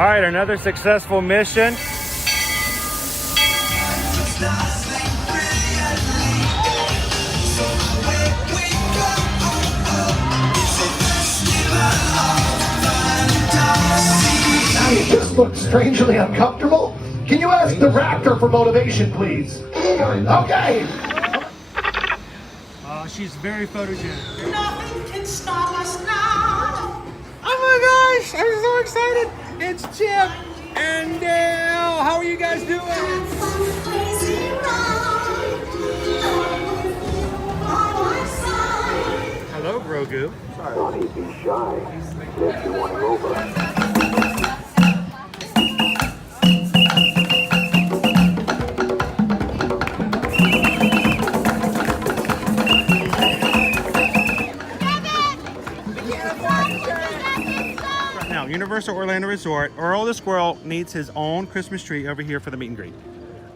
All right, another successful mission. You just look strangely uncomfortable. Can you ask the raptor for motivation, please? Okay. She's very photogenic. Nothing can stop us now. Oh my gosh, I'm so excited. It's Chip and Dale. How are you guys doing? Hello, Grogu. Sorry. He'd be shy. If you want him over. Universal Orlando Resort, Earl the Squirrel needs his own Christmas tree over here for the meet and greet.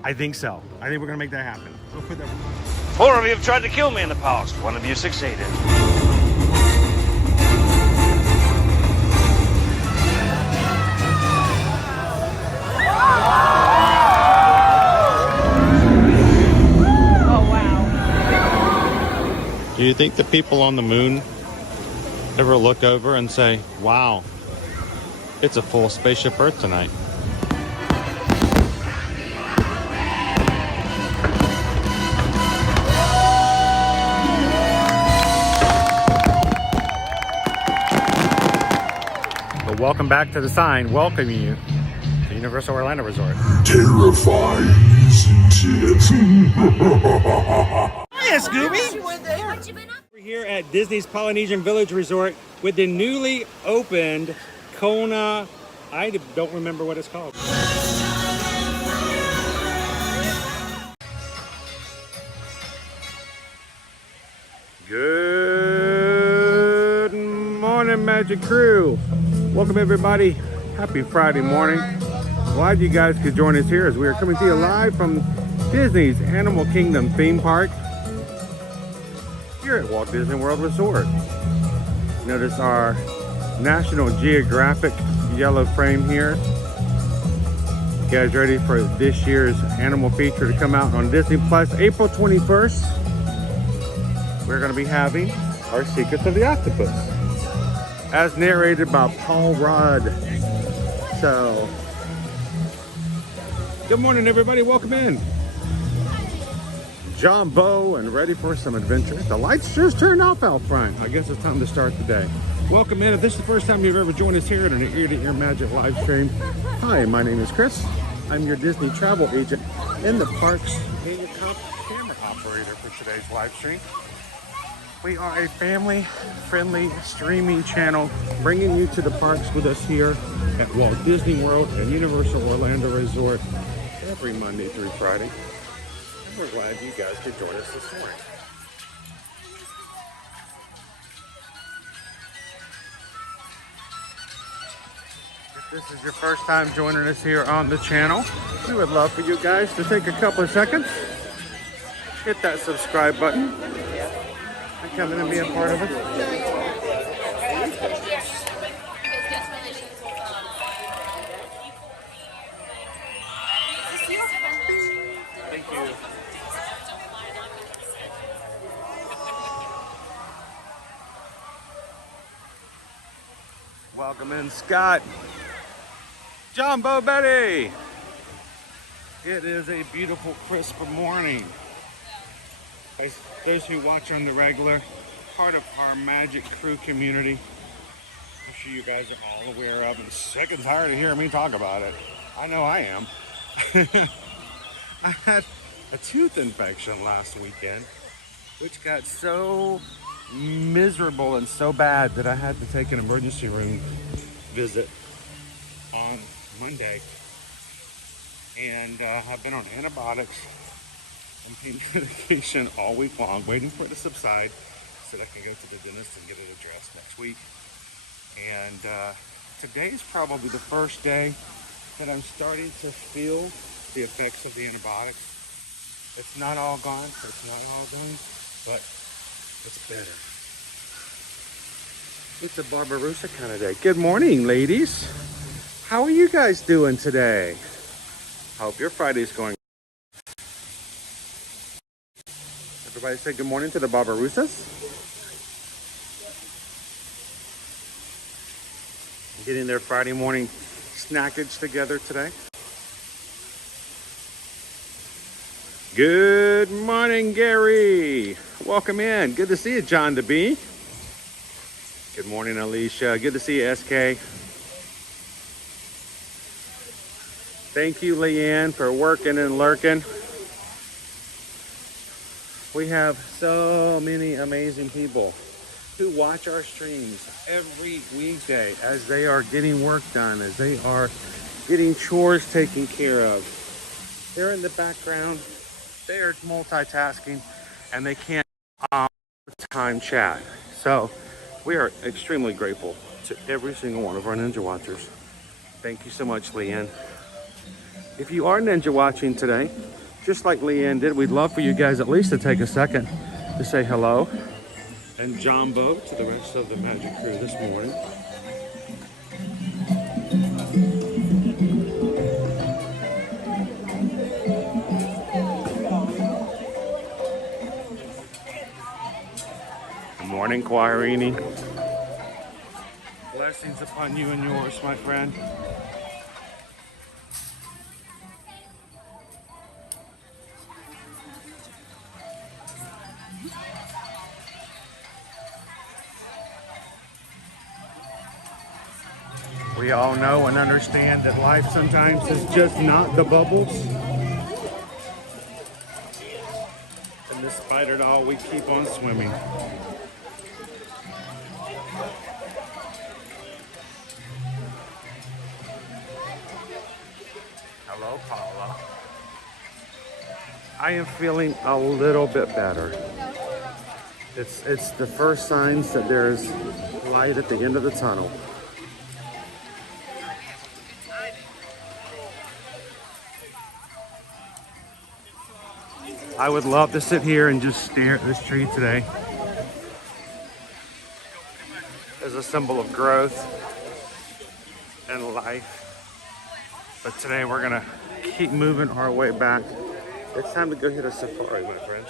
I think so. I think we're gonna make that happen. We'll put that. 4 of you have tried to kill me in the past. 1 of you succeeded. Oh wow. Do you think the people on the moon ever look over and say, wow, it's a full spaceship Earth tonight? But welcome back to the sign welcoming you to Universal Orlando Resort. Terrifying, isn't it? Hiya, Scooby! We're here at Disney's Polynesian Village Resort with the newly opened Kona, I don't remember what it's called. Good morning, Magic Crew. Welcome everybody. Happy Friday morning. Glad you guys could join us here as we are coming to you live from Disney's Animal Kingdom theme park here at Walt Disney World Resort. Notice our National Geographic yellow frame here. You guys ready for this year's animal feature to come out on Disney Plus April 21st? We're going to be having our Secrets of the Octopus, as narrated by Paul Rudd. So, good morning everybody, welcome in. John Bow and ready for some adventure. The lights just turned off out front. I guess it's time to start the day. Welcome in. If this is the first time you've ever joined us here at an ear-to-ear magic live stream. Hi, my name is Chris. I'm your Disney travel agent in the parks and your camera operator for today's live stream. We are a family-friendly streaming channel bringing you to the parks with us here at Walt Disney World and Universal Orlando Resort every Monday through Friday. And we're glad you guys could join us this morning. If this is your first time joining us here on the channel, we would love for you guys to take a couple of seconds, hit that subscribe button, and come in and be a part of it. Thank you. Welcome in, Scott. John Bo Betty. It is a beautiful, crisp morning. As those who watch on the regular, part of our Magic Crew community, I'm sure you guys are all aware of and sick and tired of hearing me talk about it. I know I am. I had a tooth infection last weekend, which got so miserable and so bad that I had to take an emergency room visit on Monday. And I've been on antibiotics and pain medication all week long, waiting for it to subside so that I can go to the dentist and get it addressed next week. And today's probably the first day that I'm starting to feel the effects of the antibiotics. It's not all gone, it's not all done, but it's better. It's a Barbarossa kind of day. Good morning, ladies. How are you guys doing today? Hope your Friday's going. Everybody say good morning to the Barbarousas. Getting their Friday morning snackage together today. Good morning, Gary. Welcome in. Good to see you, John DeB. Good morning, Alicia. Good to see you, SK. Thank you, Leanne, for working and lurking. We have so many amazing people who watch our streams every weekday as they are getting work done, as they are getting chores taken care of. They're in the background, they are multitasking, and they can't time chat. So we are extremely grateful to every single one of our Ninja Watchers. Thank you so much, Leanne. If you are Ninja watching today, just like Leanne did, we'd love for you guys at least to take a second to say hello. And Jumbo to the rest of the Magic crew this morning. Good morning, Quaharini. Blessings upon you and yours, my friend. We all know and understand that life sometimes is just not the bubbles. And despite it all, we keep on swimming. Hello, Paula. I am feeling a little bit better. It's the first signs that there's light at the end of the tunnel. I would love to sit here and just stare at this tree today as a symbol of growth and life. But today we're gonna keep moving our way back. It's time to go hit a safari, my friends.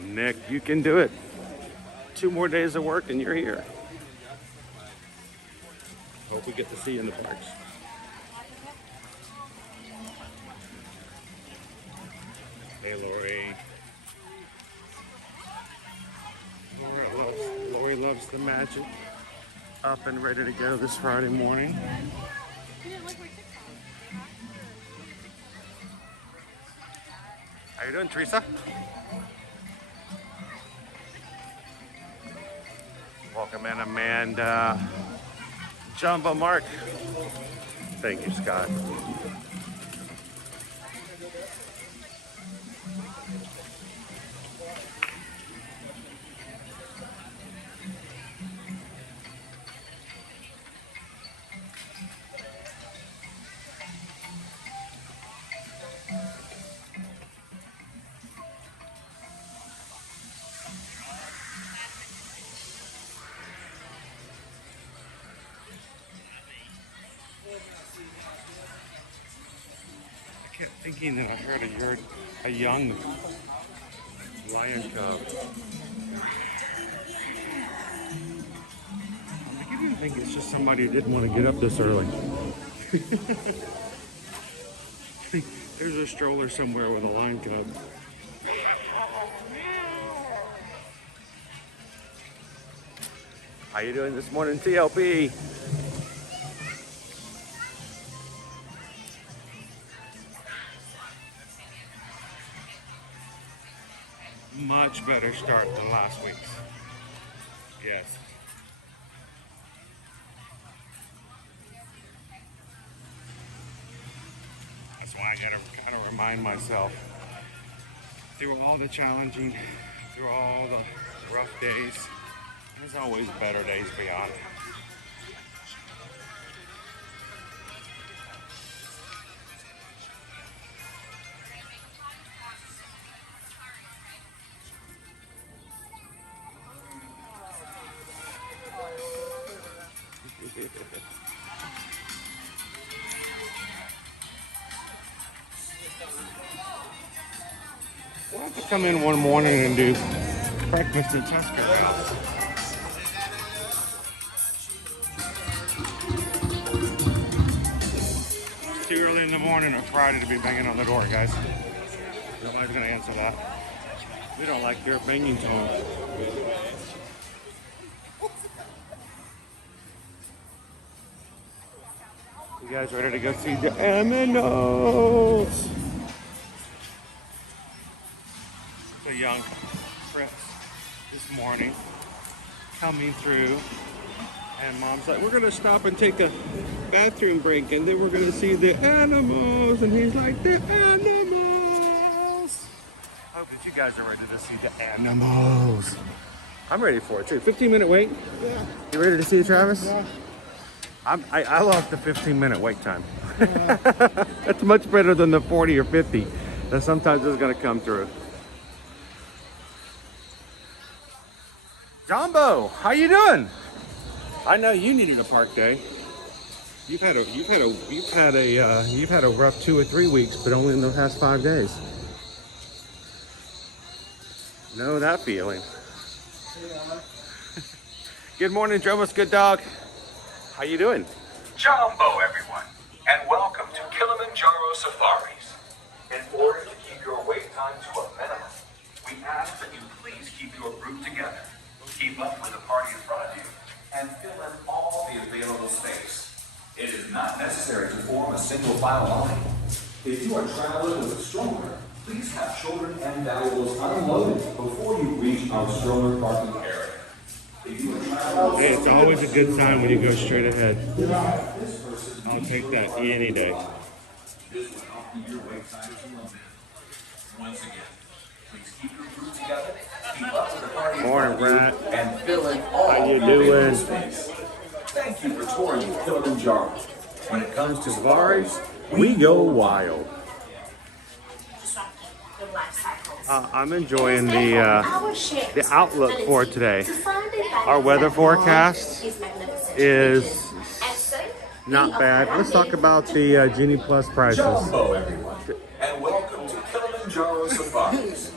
Nick, you can do it. 2 more days of work and you're here. Hope we get to see you in the parks. Hey, Lori. Lori loves the magic. Up and ready to go this Friday morning. How you doing, Teresa? Welcome in, Amanda. Jumbo Mark. Thank you, Scott. I kept thinking that I heard a young lion cub. I didn't think it's just somebody who didn't want to get up this early. There's a stroller somewhere with a lion cub. How you doing this morning, TLP? Much better start than last week's. Yes. That's why I gotta kind of remind myself, through all the challenging, through all the rough days, there's always better days beyond. We'll have to come in one morning and do breakfast at Tusker House. It's too early in the morning on Friday to be banging on the door, guys. Nobody's gonna answer that. We don't like your banging tone. You guys ready to go see the aminos? The young Chris this morning coming through, and Mom's like, we're gonna stop and take a bathroom break, and then we're gonna see the animals, and he's like, the animals. I hope that you guys are ready to see the animals. I'm ready for it too. 15-minute wait? Yeah. You ready to see it, Travis? Yeah. I lost the 15-minute wait time. That's much better than the 40 or 50 that sometimes is gonna come through. Jumbo, how you doing? I know you needed a park day. You've had a rough 2 or 3 weeks, but only in the past 5 days. Know that feeling. Yeah. Good morning, Jomas, good dog. How you doing? Jumbo, everyone, and welcome to Kilaminjaro Safaris. In order to keep your wait time to a minimum, we ask that you please keep your group together. Keep up with the party in front of you and fill in all the available space. It is not necessary to form a single file line. If you are traveling with a stroller, please have children and valuables unloaded before you reach our stroller parking area. If you are traveling, hey, it's always a good sign when you go straight ahead. I'll take that any day. This will help keep your wait time to a minute. Once again, please keep your group together. Keep up with the party Morning, Brad. and fill in all How you the doing? available space. Thank you for touring Kilaminjaro. When it comes to safaris, We go wild. I'm enjoying the outlook for today. Our weather forecast is not bad. Let's talk about the Genie Plus prices. Jumbo, everyone, and welcome to Kilaminjaro Safaris.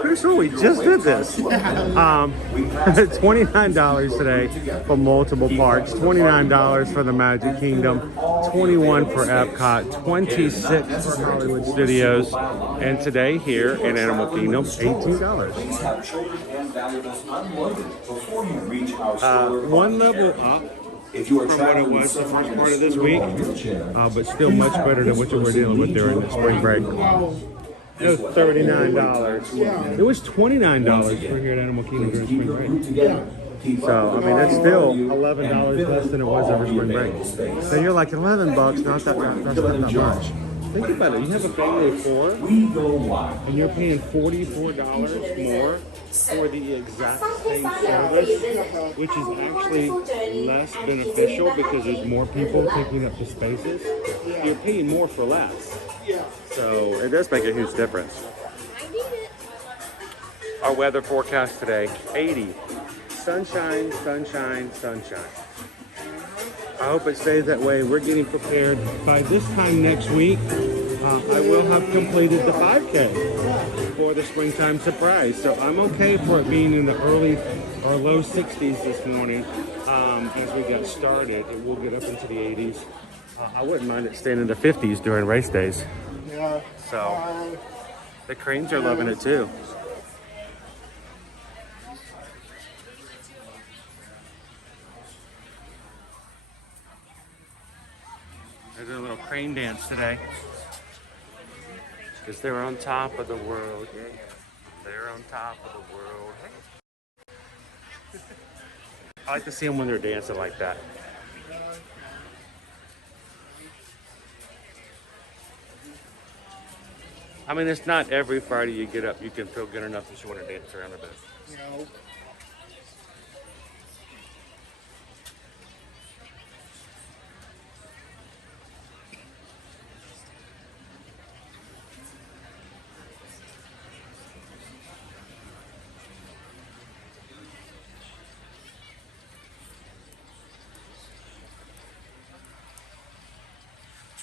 Pretty sure we just did this. $29 today for multiple parks, $29 for the Magic Kingdom, $21 for Epcot, $26 for Hollywood Studios, and today here in Animal Kingdom, $18. Please have children and valuables unloaded before you reach our stroller One parking level area. up If you are from what it traveling was the with first someone part of in a this week, wheelchair, but still much better than what you were dealing with during the spring break. It was $39. It was $29 for here at Animal Kingdom during spring break. So, I mean, that's still $11 less than it was over spring break. So you're like, $11, not that much. Think about it. You have a family of 4, and you're paying $44 more for the exact same service, which is actually less beneficial because there's more people taking up the spaces. You're paying more for less. So it does make a huge difference. Our weather forecast today, 80. Sunshine, sunshine, sunshine. I hope it stays that way. We're getting prepared. By this time next week, I will have completed the 5K for the springtime surprise. So I'm okay for it being in the early or low 60s this morning as we get started. It will get up into the 80s. I wouldn't mind it staying in the 50s during race days. So the cranes are loving it too. They're doing a little crane dance today because they're on top of the world. Yeah. They're on top of the world. Hey. I like to see them when they're dancing like that. I mean, it's not every Friday you get up, you can feel good enough that you want to dance around a bit. No.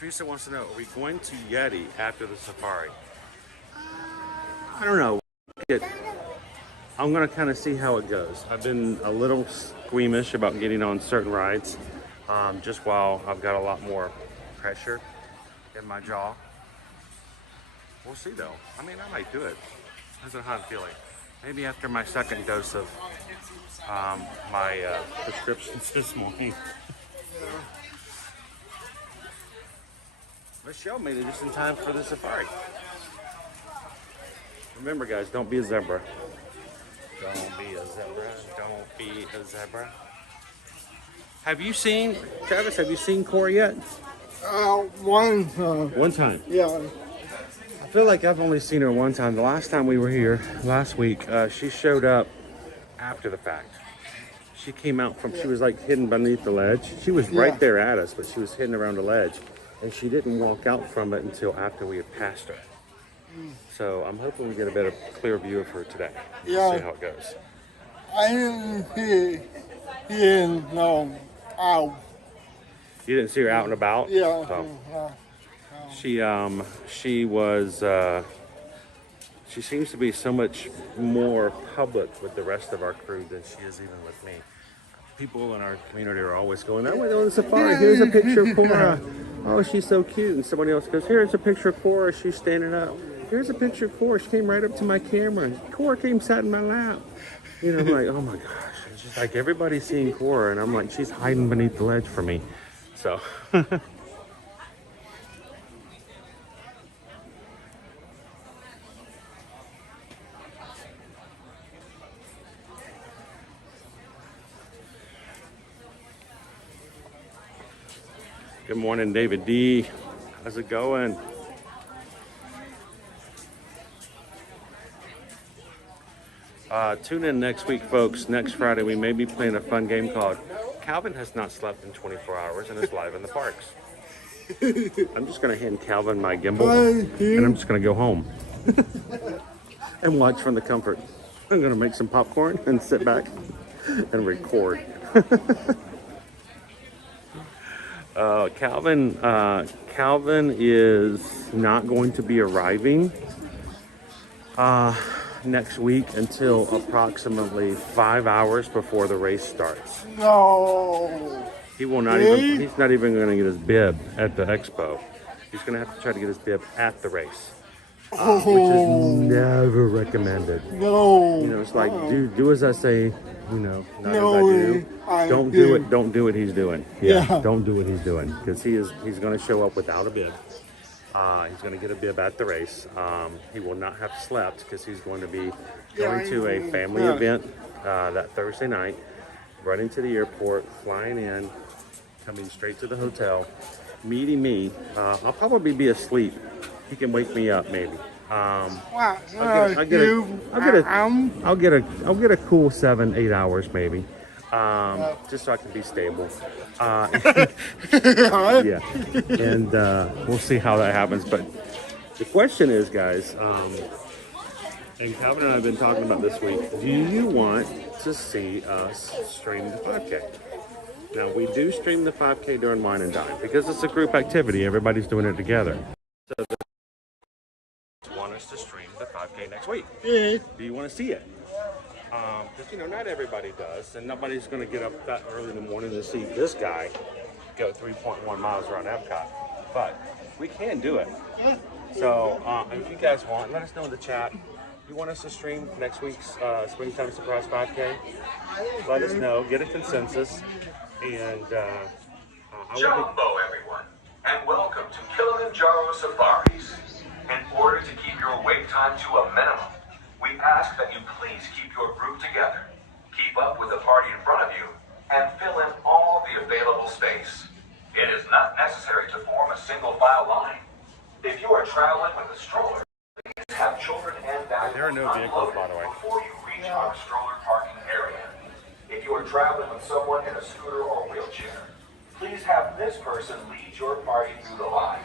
Teresa wants to know, are we going to Yeti after the safari? I don't know. I'm going to kind of see how it goes. I've been a little squeamish about getting on certain rides, just while I've got a lot more pressure in my jaw. We'll see though. I mean, I might do it. Depends on how I'm feeling. Maybe after my second dose of my prescriptions this morning. Michelle made it just in time for the safari. Remember guys, don't be a zebra. Don't be a zebra. Don't be a zebra. Have you seen, Travis, have you seen Cora yet? One One time. yeah. I feel like I've only seen her one time. The last time we were here, last week, she showed up after the fact. She came out from, she was like hidden beneath the ledge. She was right there at us, but she was hidden around the ledge. And she didn't walk out from it until after we had passed her. So I'm hoping we get a better, clear view of her today. Yeah. See how it goes. I didn't see him no out. You didn't see her out and about? Yeah. So, she was, she seems to be so much more public with the rest of our crew than she is even with me. People in our community are always going, I went on the safari, here's a picture of Cora. Oh, she's so cute. And somebody else goes, here's a picture of Cora, she's standing up. Here's a picture of Cora, she came right up to my camera. Cora came sat in my lap. You know, I'm like, oh my gosh. It's just like everybody's seeing Cora, and I'm like, she's hiding beneath the ledge for me. So. Good morning, David D. How's it going? Tune in next week, folks. Next Friday, we may be playing a fun game called Calvin Has Not Slept in 24 Hours and is live in the parks. I'm just going to hand Calvin my gimbal, and I'm just going to go home and watch from the comfort. I'm going to make some popcorn and sit back and record. Calvin is not going to be arriving next week until approximately 5 hours before the race starts. No. He will not even, he's not even going to get his bib at the expo. He's going to have to try to get his bib at the race, which is never recommended. No. You know, it's like, do as I say, you know, not No, as I do. Don't do it. Don't do what he's doing. Yeah. Don't do what he's doing, because he's going to show up without a bib. He's going to get a bib at the race. He will not have slept because he's going to be going to a family event that Thursday night, running to the airport, flying in, coming straight to the hotel, meeting me. I'll probably be asleep. He can wake me up maybe. I'll get a cool 7-8 hours maybe. Just so I can be stable. Yeah, and we'll see how that happens. But the question is, guys, and Calvin and I have been talking about this week, do you want to see us stream the 5K? Now, we do stream the 5K during Wine and Dine because it's a group activity. Everybody's doing it together. So they want us to stream the 5K next week. Do you want to see it? Because, you know, not everybody does, and nobody's going to get up that early in the morning to see this guy go 3.1 miles around Epcot. But we can do it. So if you guys want, let us know in the chat. If you want us to stream next week's Springtime Surprise 5K, let us know, get a consensus, and Jumbo, everyone, and welcome to Kilaminjaro Safaris. In order to keep your wait time to a minimum, we ask that you please keep your group together, keep up with the party in front of you, and fill in all the available space. It is not necessary to form a single file line. If you are traveling with a stroller, please have children and valuables there are no vehicles, by the way, before you reach our stroller parking area. If you are traveling with someone in a scooter or wheelchair, please have this person lead your party through the line.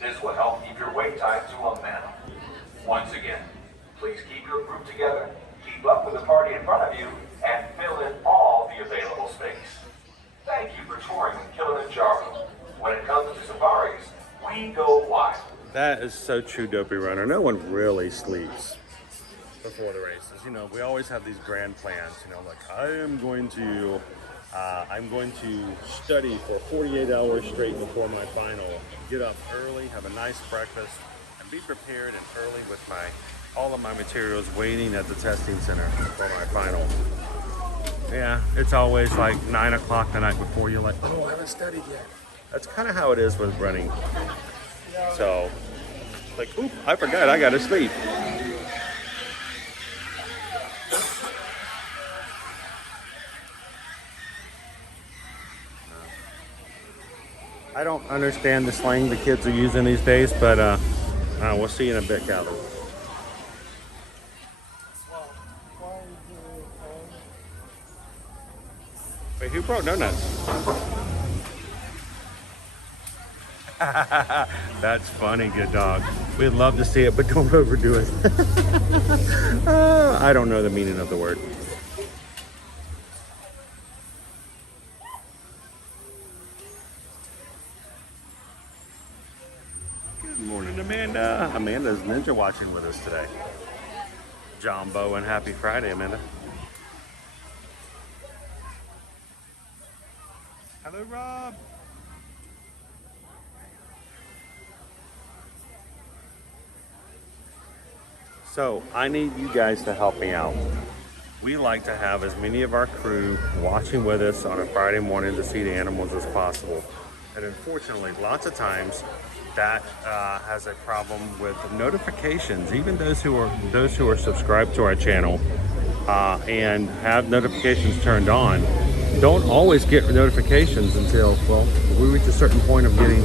This will help keep your wait time to a minimum. Once again, please keep your group together, keep up with the party in front of you, and fill in all the available space. Thank you for touring with Kilaminjaro. When it comes to safaris, That is so true, Dopey Runner. No one really sleeps before the races. You know, we always have these grand plans. You know, like I'm going to study for 48 hours straight before my final. Get up early, have a nice breakfast, and be prepared and early with all of my materials waiting at the testing center for my final. Yeah, it's always like 9 o'clock the night before. You're like, oh, I haven't studied yet. That's kind of how it is with running. So, like, oop, I forgot I gotta sleep. I don't understand the slang the kids are using these days, but we'll see in a bit, Calvin. Wait, who brought donuts? That's funny, good dog. We'd love to see it, but don't overdo it. I don't know the meaning of the word. Good morning, Amanda. Amanda's ninja watching with us today. Jumbo and happy Friday, Amanda. Hello, Rob. So I need you guys to help me out. We like to have as many of our crew watching with us on a Friday morning to see the animals as possible. And unfortunately, lots of times that has a problem with notifications. Even those who are subscribed to our channel and have notifications turned on don't always get notifications until, well, we reach a certain point of getting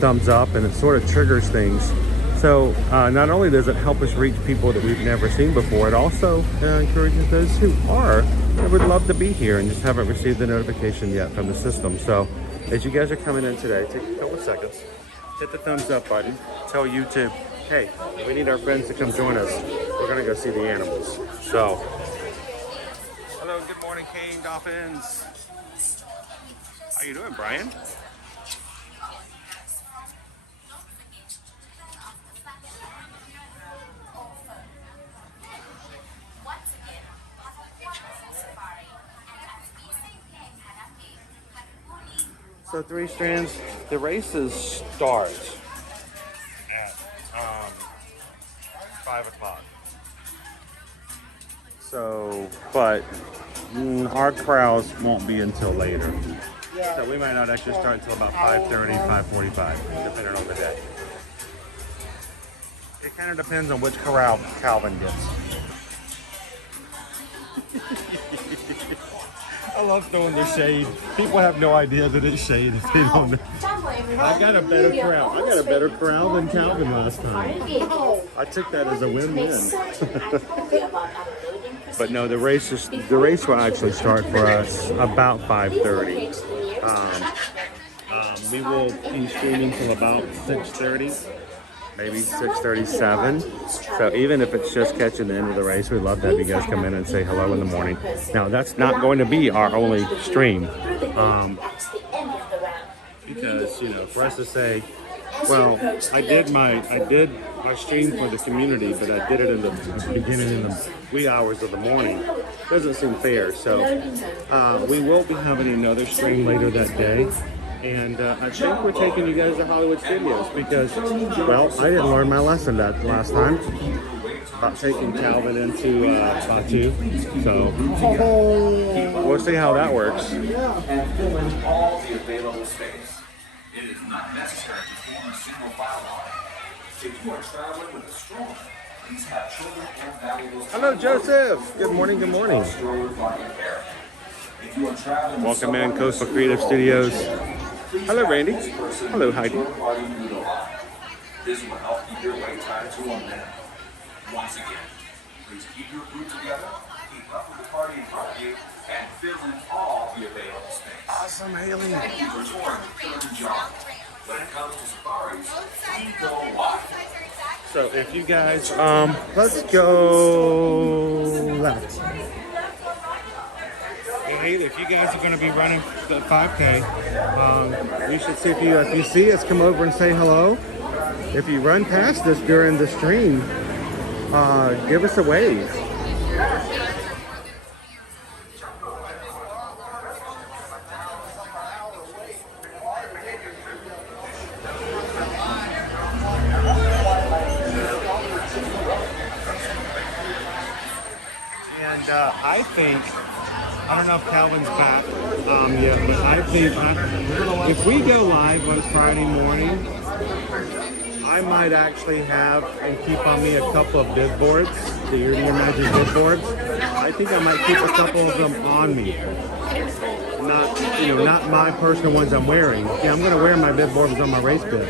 thumbs up, and it sort of triggers things. So not only does it help us reach people that we've never seen before, it also encourages those who would love to be here and just haven't received the notification yet from the system. So as you guys are coming in today, take a couple of seconds, hit the thumbs up button, tell YouTube, hey, we need our friends to come join us. We're gonna go see the animals. So, hello, good morning, Kane Dolphins. How you doing, Brian? So 3 strands, the races start at 5 o'clock. So, but our crowds won't be until later. So we might not actually start until about 5:30, 5:45, depending on the day. It kind of depends on which corral Calvin gets. I love throwing the shade. People have no idea that it's shade if they don't know. I got a better corral. I got a better corral than Calvin last time. I took that as a win-win. But no, the race will actually start for us about 5:30. We will be streaming till about 6:30. Maybe 6:37. So even if it's just catching the end of the race, we'd love to have you guys come in and say hello in the morning. Now that's not going to be our only stream, because for us to say, well, I did my stream for the community, but I did it in the beginning in the wee hours of the morning. Doesn't seem fair. So we will be having another stream later that day. And I think we're taking you guys to Hollywood Studios because, well, I didn't learn my lesson that last time about taking Calvin into Batu. So we'll see how that works. And fill in all the available space. It is not necessary to form a single file line. If you are traveling with a stroller, please have children and valuables. Hello, Joseph. Good morning. Good morning. Welcome in, Coastal Creative Studios. Hello, Randy. Hello, Heidi. This will help keep your wait time to a minimum. Once again, please keep your group together, keep up with the party in front of you, and fill in all the available space. Awesome, Haley. Thank you for touring Kilaminjaro. When it comes to safaris, we go wide. So if you guys, let's go left. Hey, if you guys are going to be running the 5K, you should see if you see us, come over and say hello. if you run past us during the stream, give us a wave. And I think, I don't know if Calvin's back yet, but I think if we go live on Friday morning, I might actually have and keep on me a couple of bib boards, the Ear to Ear Magic bib boards. I think I might keep a couple of them on me. Not my personal ones I'm wearing. Yeah, I'm gonna wear my bib boards on my race bib,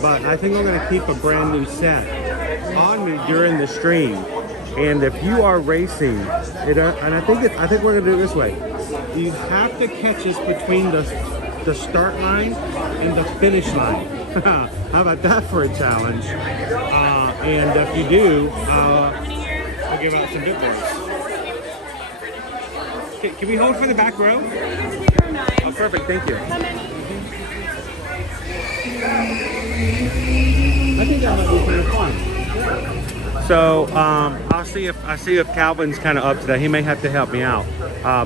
but I think I'm gonna keep a brand new set on me during the stream. And if you are racing, and I think we're gonna do it this way. You have to catch us between the start line and the finish line. How about that for a challenge? And if you do, I'll give out some bib boards. Can we hold for the back row? Oh, perfect. Thank you. I think that might be kind of fun. So I see if Calvin's kind of up to that. He may have to help me out.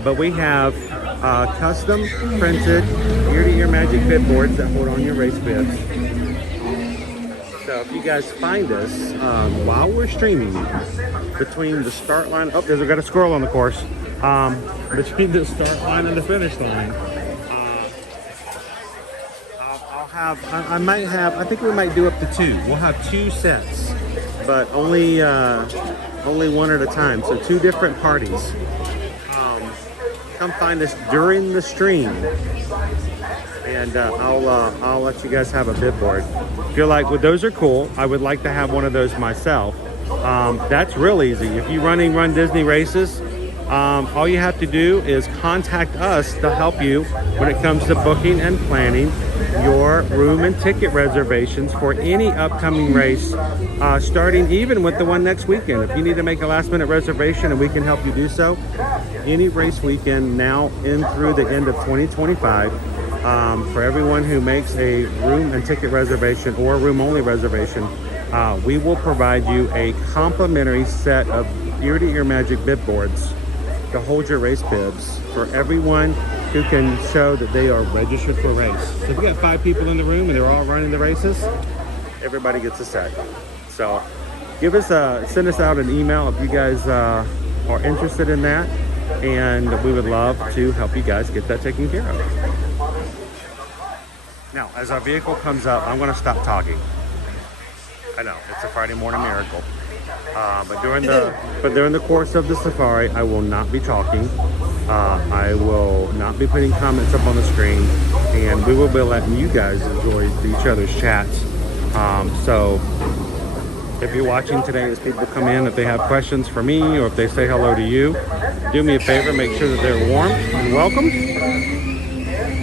But we have custom printed ear-to-ear Magic bib boards that hold on your race bibs. So if you guys find us while we're streaming between the start line, oh, there's got a squirrel on the course. Between the start line and the finish line, I think we might do up to 2. We'll have 2 sets, but only one at a time. So 2 different parties. Come find us during the stream, and I'll let you guys have a bib board. If you're like, well, those are cool, I would like to have one of those myself. That's real easy. If you run Disney races, all you have to do is contact us to help you when it comes to booking and planning your room and ticket reservations for any upcoming race, starting even with the one next weekend. If you need to make a last-minute reservation and we can help you do so, any race weekend now in through the end of 2025, for everyone who makes a room and ticket reservation or room-only reservation, we will provide you a complimentary set of ear-to-ear Magic bib boards to hold your race bibs for everyone who can show that they are registered for a race. So if you got 5 people in the room and they're all running the races, everybody gets a set. So send us out an email if you guys are interested in that, and we would love to help you guys get that taken care of. Now, as our vehicle comes up, I'm gonna stop talking. I know, it's a Friday morning miracle. But during the course of the safari, I will not be talking. I will not be putting comments up on the screen, and we will be letting you guys enjoy each other's chats. So if you're watching today as people come in, if they have questions for me or if they say hello to you, do me a favor, make sure that they're warm and welcome.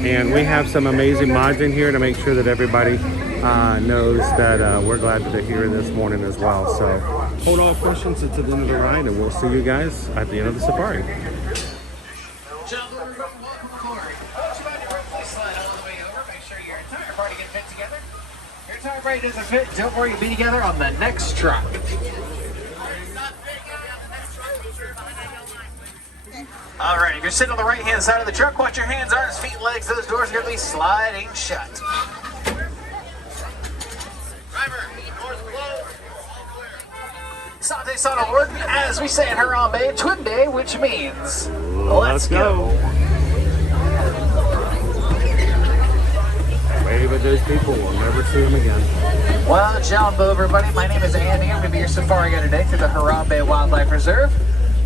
And we have some amazing mods in here to make sure that everybody knows that we're glad that they're here this morning as well. So hold all questions until the end of the ride, and we'll see you guys at the end of the safari. Your entire party doesn't fit. Don't worry, you'll be together on the next truck. All right, if you're sitting on the right-hand side of the truck, watch your hands, arms, feet, legs. Those doors are going to be sliding shut. Driver, doors closed. Sante Sana Wood, as we say in Harambe, Twin Day, which means let's go. Wave at those people, we'll never see them again. Well, Jumbo, everybody, my name is Andy. I'm going to be your safari guide today through the Harambe Wildlife Reserve.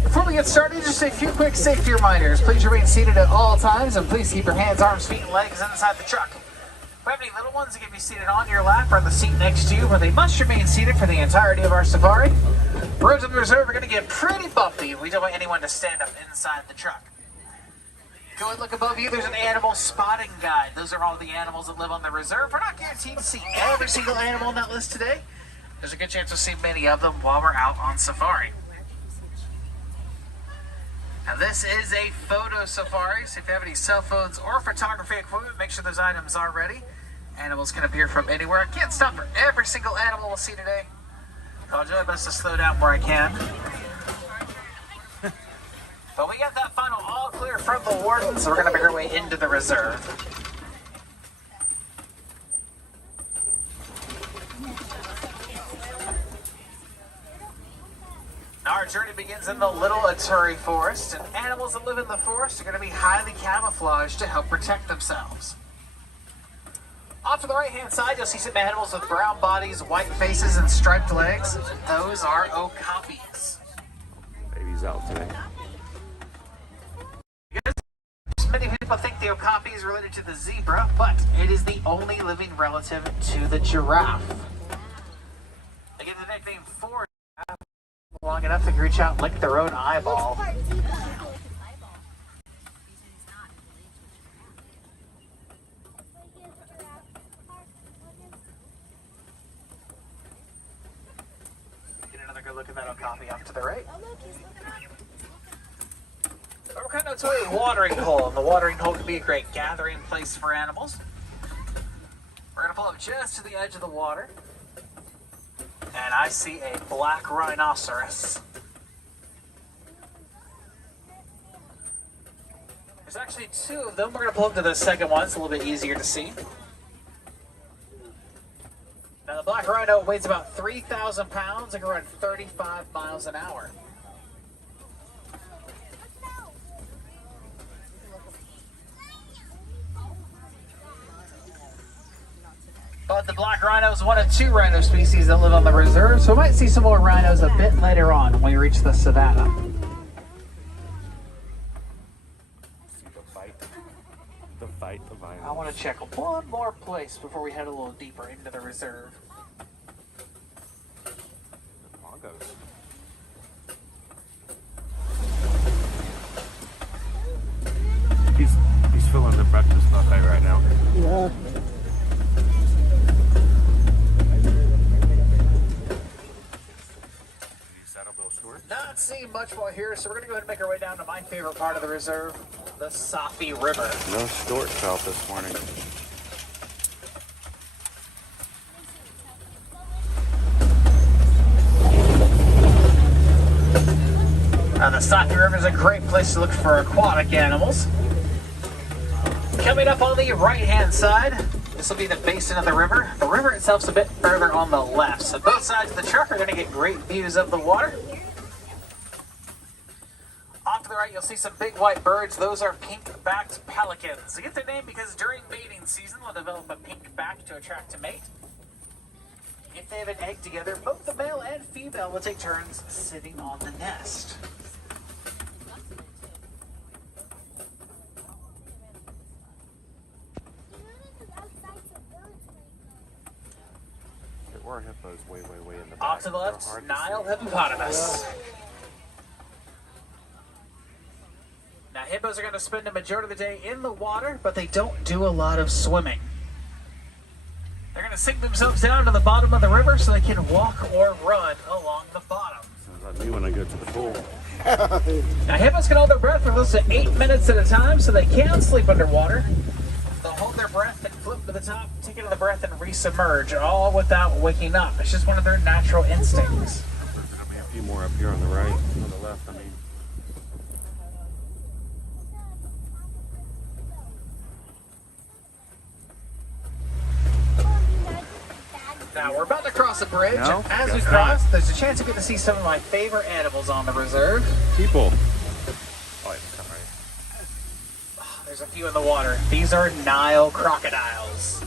Before we get started, just a few quick safety reminders. Please remain seated at all times, and please keep your hands, arms, feet, and legs inside the truck. If we have any little ones that can be seated on your lap or on the seat next to you, but they must remain seated for the entirety of our safari. Roads in the reserve are going to get pretty bumpy. We don't want anyone to stand up inside the truck. Go and look above you. There's an animal spotting guide. Those are all the animals that live on the reserve. We're not guaranteed to see every single animal on that list today. There's a good chance we'll see many of them while we're out on safari. Now this is a photo safari, so if you have any cell phones or photography equipment, make sure those items are ready. Animals can appear from anywhere. I can't stop for every single animal we'll see today. I'll do my best to slow down where I can. But we got that final all clear from the warden, so we're going to make our way into the reserve. Now our journey begins in the Little Aturi Forest, and animals that live in the forest are going to be highly camouflaged to help protect themselves. Off to the right-hand side, you'll see some animals with brown bodies, white faces, and striped legs. Those are okapis. Baby's out today. Many people think the okapi is related to the zebra, but it is the only living relative to the giraffe. They get the nickname for long enough they can reach out and lick their own eyeball. Get another good look at that okapi off to the right. We're kind of to a watering hole, and the watering hole can be a great gathering place for animals. We're going to pull up just to the edge of the water, and I see a black rhinoceros. There's actually two of them. We're going to pull up to the second one. It's a little bit easier to see. Now, the black rhino weighs about 3,000 pounds and can run 35 miles an hour. But the black rhino is one of two rhino species that live on the reserve, so we might see some more rhinos a bit later on when we reach the savannah. See the fight of I want to check one more place before we head a little deeper into the reserve. He's filling the breakfast buffet right now. Yeah. Not seeing much more here, so we're going to go ahead and make our way down to my favorite part of the reserve, the Safi River. No storks out this morning. Now, the Safi River is a great place to look for aquatic animals. Coming up on the right-hand side, this will be the basin of the river. The river itself is a bit further on the left, so both sides of the truck are going to get great views of the water. Off to the right, you'll see some big white birds. Those are pink-backed pelicans. They get their name because during mating season, they'll develop a pink back to attract a mate. If they have an egg together, both the male and female will take turns sitting on the nest. There were hippos way in the back. Off to the left, Nile hippopotamus. Now, hippos are going to spend the majority of the day in the water, but they don't do a lot of swimming. They're going to sink themselves down to the bottom of the river so they can walk or run along the bottom. Sounds like me when I go to the pool. Now, hippos can hold their breath for close to 8 minutes at a time, so they can sleep underwater. They'll hold their breath and flip to the top, take another breath, and resubmerge, all without waking up. It's just one of their natural instincts. There'll be a few more up here on the right, on the left, I mean. Now, we're about to cross a bridge. No, As we guess cross, not. there's a chance to get to see some of my favorite animals on the reserve. People. Oh, it's all right. There's a few in the water. These are Nile crocodiles.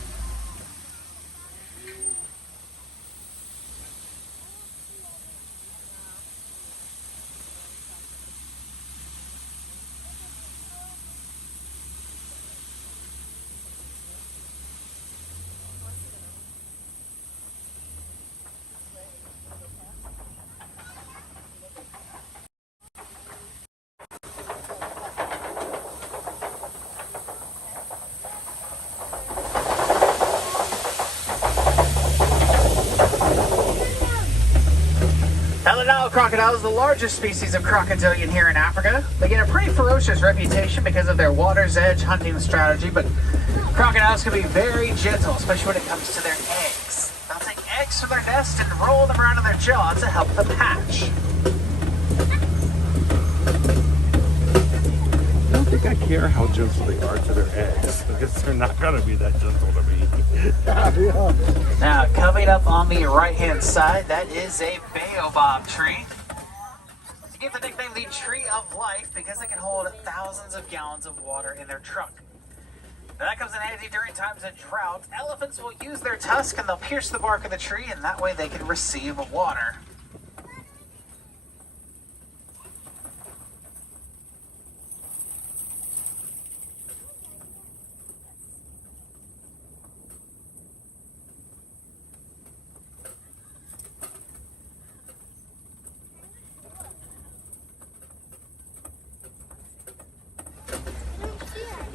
crocodile is the largest species of crocodilian here in Africa. They get a pretty ferocious reputation because of their water's edge hunting strategy, but crocodiles can be very gentle, especially when it comes to their eggs. They'll take eggs from their nest and roll them around in their jaw to help them hatch. I don't think I care how gentle they are to their eggs, because they're not going to be that gentle to me. Now, coming up on the right-hand side, that is a baobab tree. They get the nickname the Tree of Life because it can hold thousands of gallons of water in their trunk. Now, that comes in handy during times of drought. Elephants will use their tusk and they'll pierce the bark of the tree, and that way they can receive water.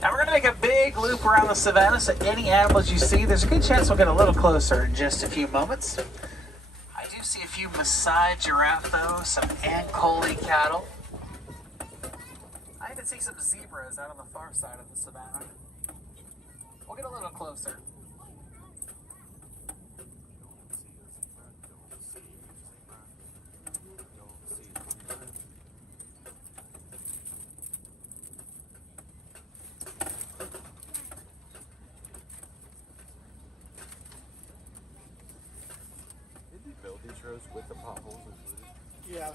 Now we're going to make a big loop around the savannah, so any animals you see, there's a good chance we'll get a little closer in just a few moments. I do see a few Maasai giraffe though, some Ankole cattle. I even see some zebras out on the far side of the savannah. We'll get a little closer. Build these roads with the potholes included? Yeah.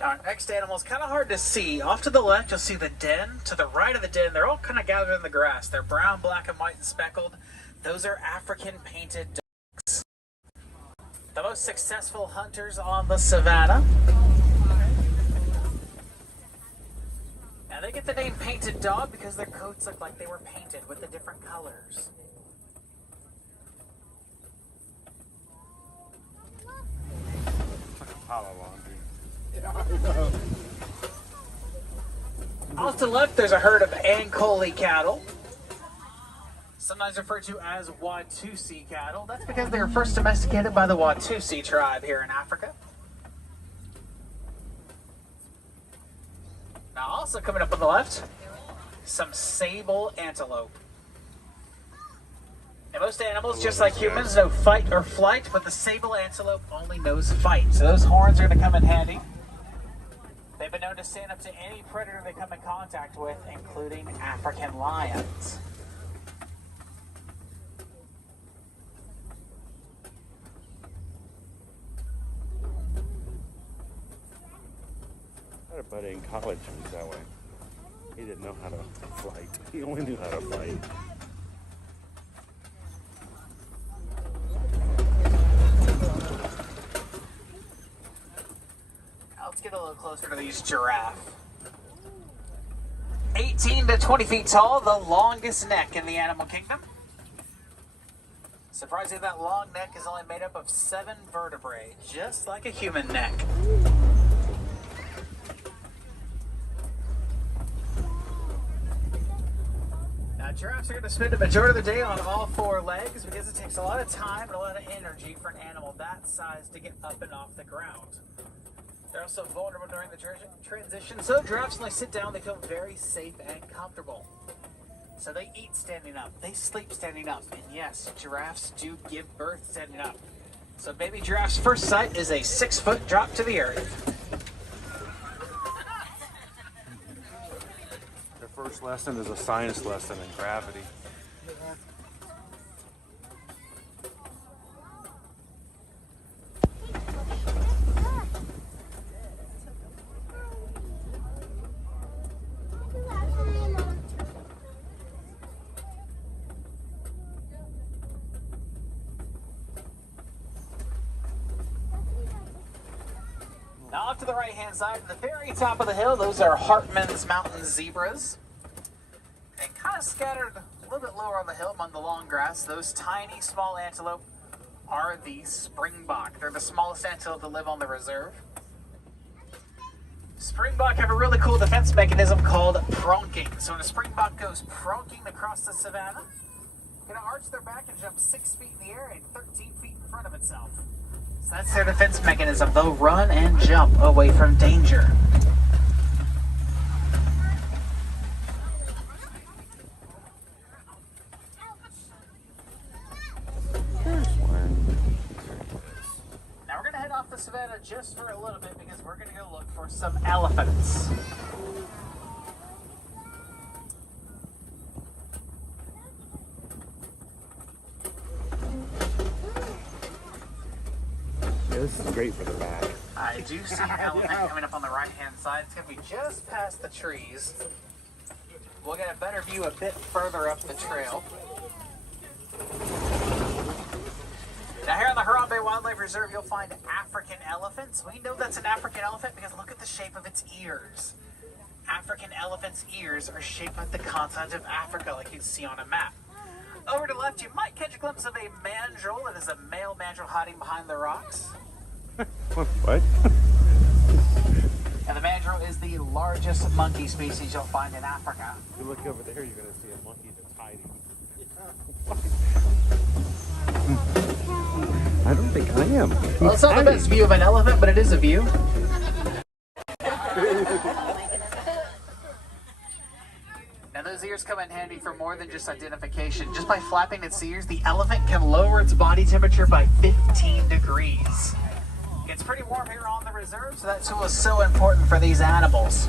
Now, our next animal is kind of hard to see. Off to the left, you'll see the den. To the right of the den, they're all kind of gathered in the grass. They're brown, black, and white, and speckled. Those are African painted dogs. The most successful hunters on the savannah. Now, they get the name painted dog because their coats look like they were painted with the different colors. Like a pile of laundry. Off to the left, there's a herd of Ankole cattle, sometimes referred to as Watusi cattle. That's because they were first domesticated by the Watusi tribe here in Africa. Now, also coming up on the left, some sable antelope. And most animals, just like humans, know fight or flight, but the sable antelope only knows fight. So those horns are going to come in handy. They've been known to stand up to any predator they come in contact with, including African lions. I had a buddy in college who was that way. He didn't know how to fight. He only knew how to fight. Let's get a little closer to these giraffe. 18 to 20 feet tall, the longest neck in the animal kingdom. Surprisingly, that long neck is only made up of 7 vertebrae, just like a human neck. Now, giraffes are going to spend the majority of the day on all 4 legs because it takes a lot of time and a lot of energy for an animal that size to get up and off the ground. They're also vulnerable during the transition, so giraffes, when they sit down, they feel very safe and comfortable. So they eat standing up, they sleep standing up, and yes, giraffes do give birth standing up. So baby giraffe's first sight is a 6-foot drop to the earth. Their first lesson is a science lesson in gravity. Now off to the right-hand side, at the very top of the hill, those are Hartman's mountain zebras. And kind of scattered a little bit lower on the hill among the long grass, those tiny, small antelope are the springbok. They're the smallest antelope to live on the reserve. Springbok have a really cool defense mechanism called pronking. So when a springbok goes pronking across the savanna, it's going to arch their back and jump 6 feet in the air and 13 feet in front of itself. So that's their defense mechanism. They'll run and jump away from danger. Now we're going to head off the savanna just for a little bit because we're going to go look for some elephants. This is great for the back. I do see an elephant coming up on the right-hand side. It's going to be just past the trees. We'll get a better view a bit further up the trail. Now here on the Harambe Wildlife Reserve, you'll find African elephants. We know that's an African elephant because look at the shape of its ears. African elephants' ears are shaped like the continent of Africa, like you can see on a map. Over to the left, you might catch a glimpse of a mandrill. It is a male mandrill hiding behind the rocks. What? And the mandrill is the largest monkey species you'll find in Africa. If you look over there, you're going to see a monkey that's hiding. I don't think I am. Well, it's not the best view of an elephant, but it is a view. Now those ears come in handy for more than just identification. Just by flapping its ears, the elephant can lower its body temperature by 15 degrees. It's pretty warm here on the reserve, so that's what is so important for these animals.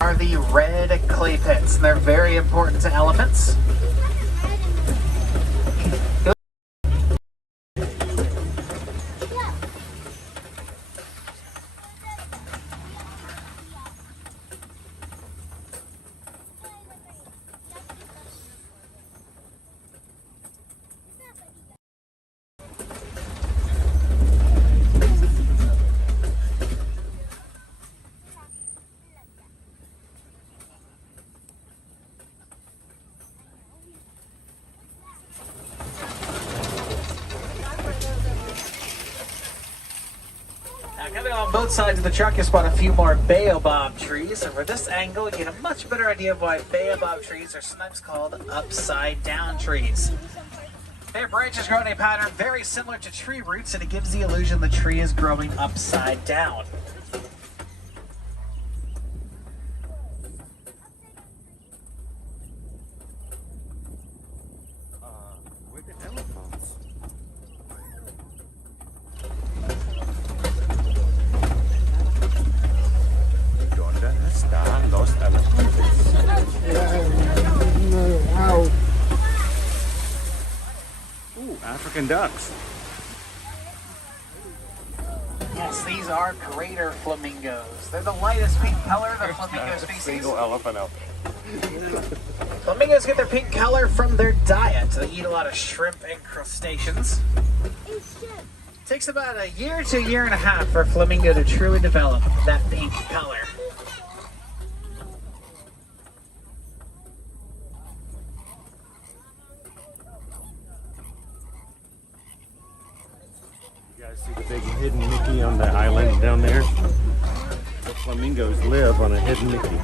Are the red clay pits, and they're very important to elephants. Coming on both sides of the truck, you spot a few more baobab trees, and for this angle, you get a much better idea of why baobab trees are sometimes called upside-down trees. Their branches grow in a pattern very similar to tree roots, and it gives the illusion the tree is growing upside down. Where the elephants? ¿Dónde están los elefantes? Ooh, African ducks. Yes, these are greater flamingos. They're the lightest pink color of the flamingo species. Single elephant out. Flamingos get their pink color from their diet. They eat a lot of shrimp and crustaceans. It takes about a year to a year and a half for a flamingo to truly develop that pink color. You guys see the big hidden Mickey on the island down there? The flamingos live on a hidden Mickey.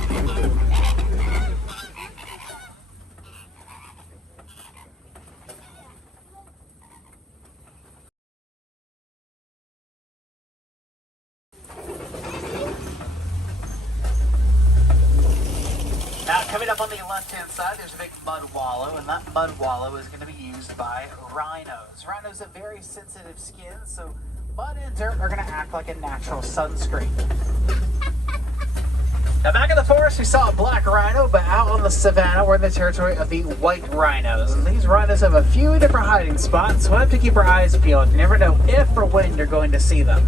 Now, coming up on the left-hand side, there's a big mud wallow, and that mud wallow is going to be used by rhinos. Rhinos have very sensitive skin, so mud and dirt are going to act like a natural sunscreen. Now, back in the forest, we saw a black rhino, but out on the savanna, we're in the territory of the white rhinos. And these rhinos have a few different hiding spots, so we'll have to keep our eyes peeled. You never know if or when you're going to see them.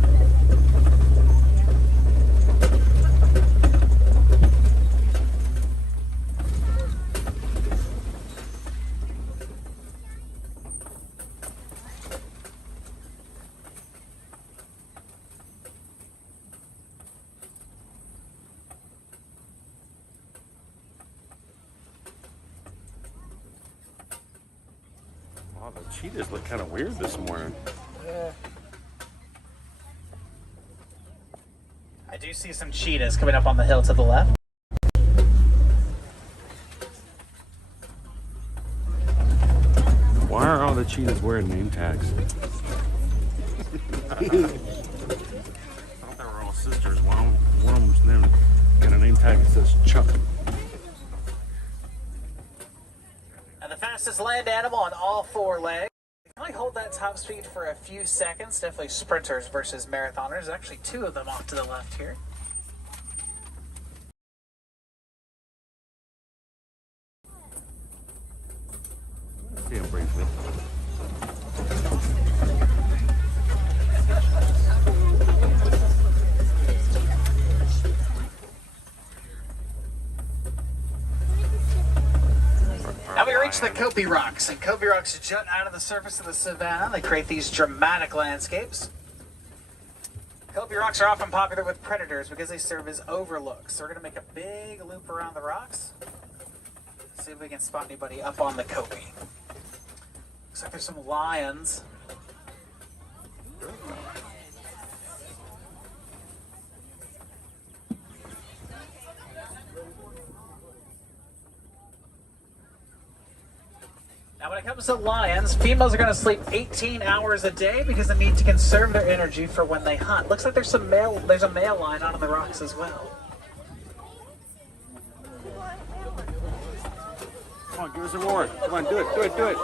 Cheetahs look kind of weird this morning. I do see some cheetahs coming up on the hill to the left. Why are all the cheetahs wearing name tags? I thought they were all sisters. One of them's named, got a name tag that says Chuck. And the fastest land animal on all four legs. They can only hold that top speed for a few seconds. Definitely sprinters versus marathoners. There's actually two of them off to the left here. See him briefly. Now we reach the Kopi Rocks, and Kopi Rocks jut out of the surface of the savanna. They create these dramatic landscapes. Kopi Rocks are often popular with predators because they serve as overlooks. So we're going to make a big loop around the rocks. See if we can spot anybody up on the Kopi. Looks like there's some lions. Now when it comes to lions, females are going to sleep 18 hours a day because they need to conserve their energy for when they hunt. Looks like there's a male lion out on the rocks as well. Come on, give us some more. Come on, do it, do it, do it.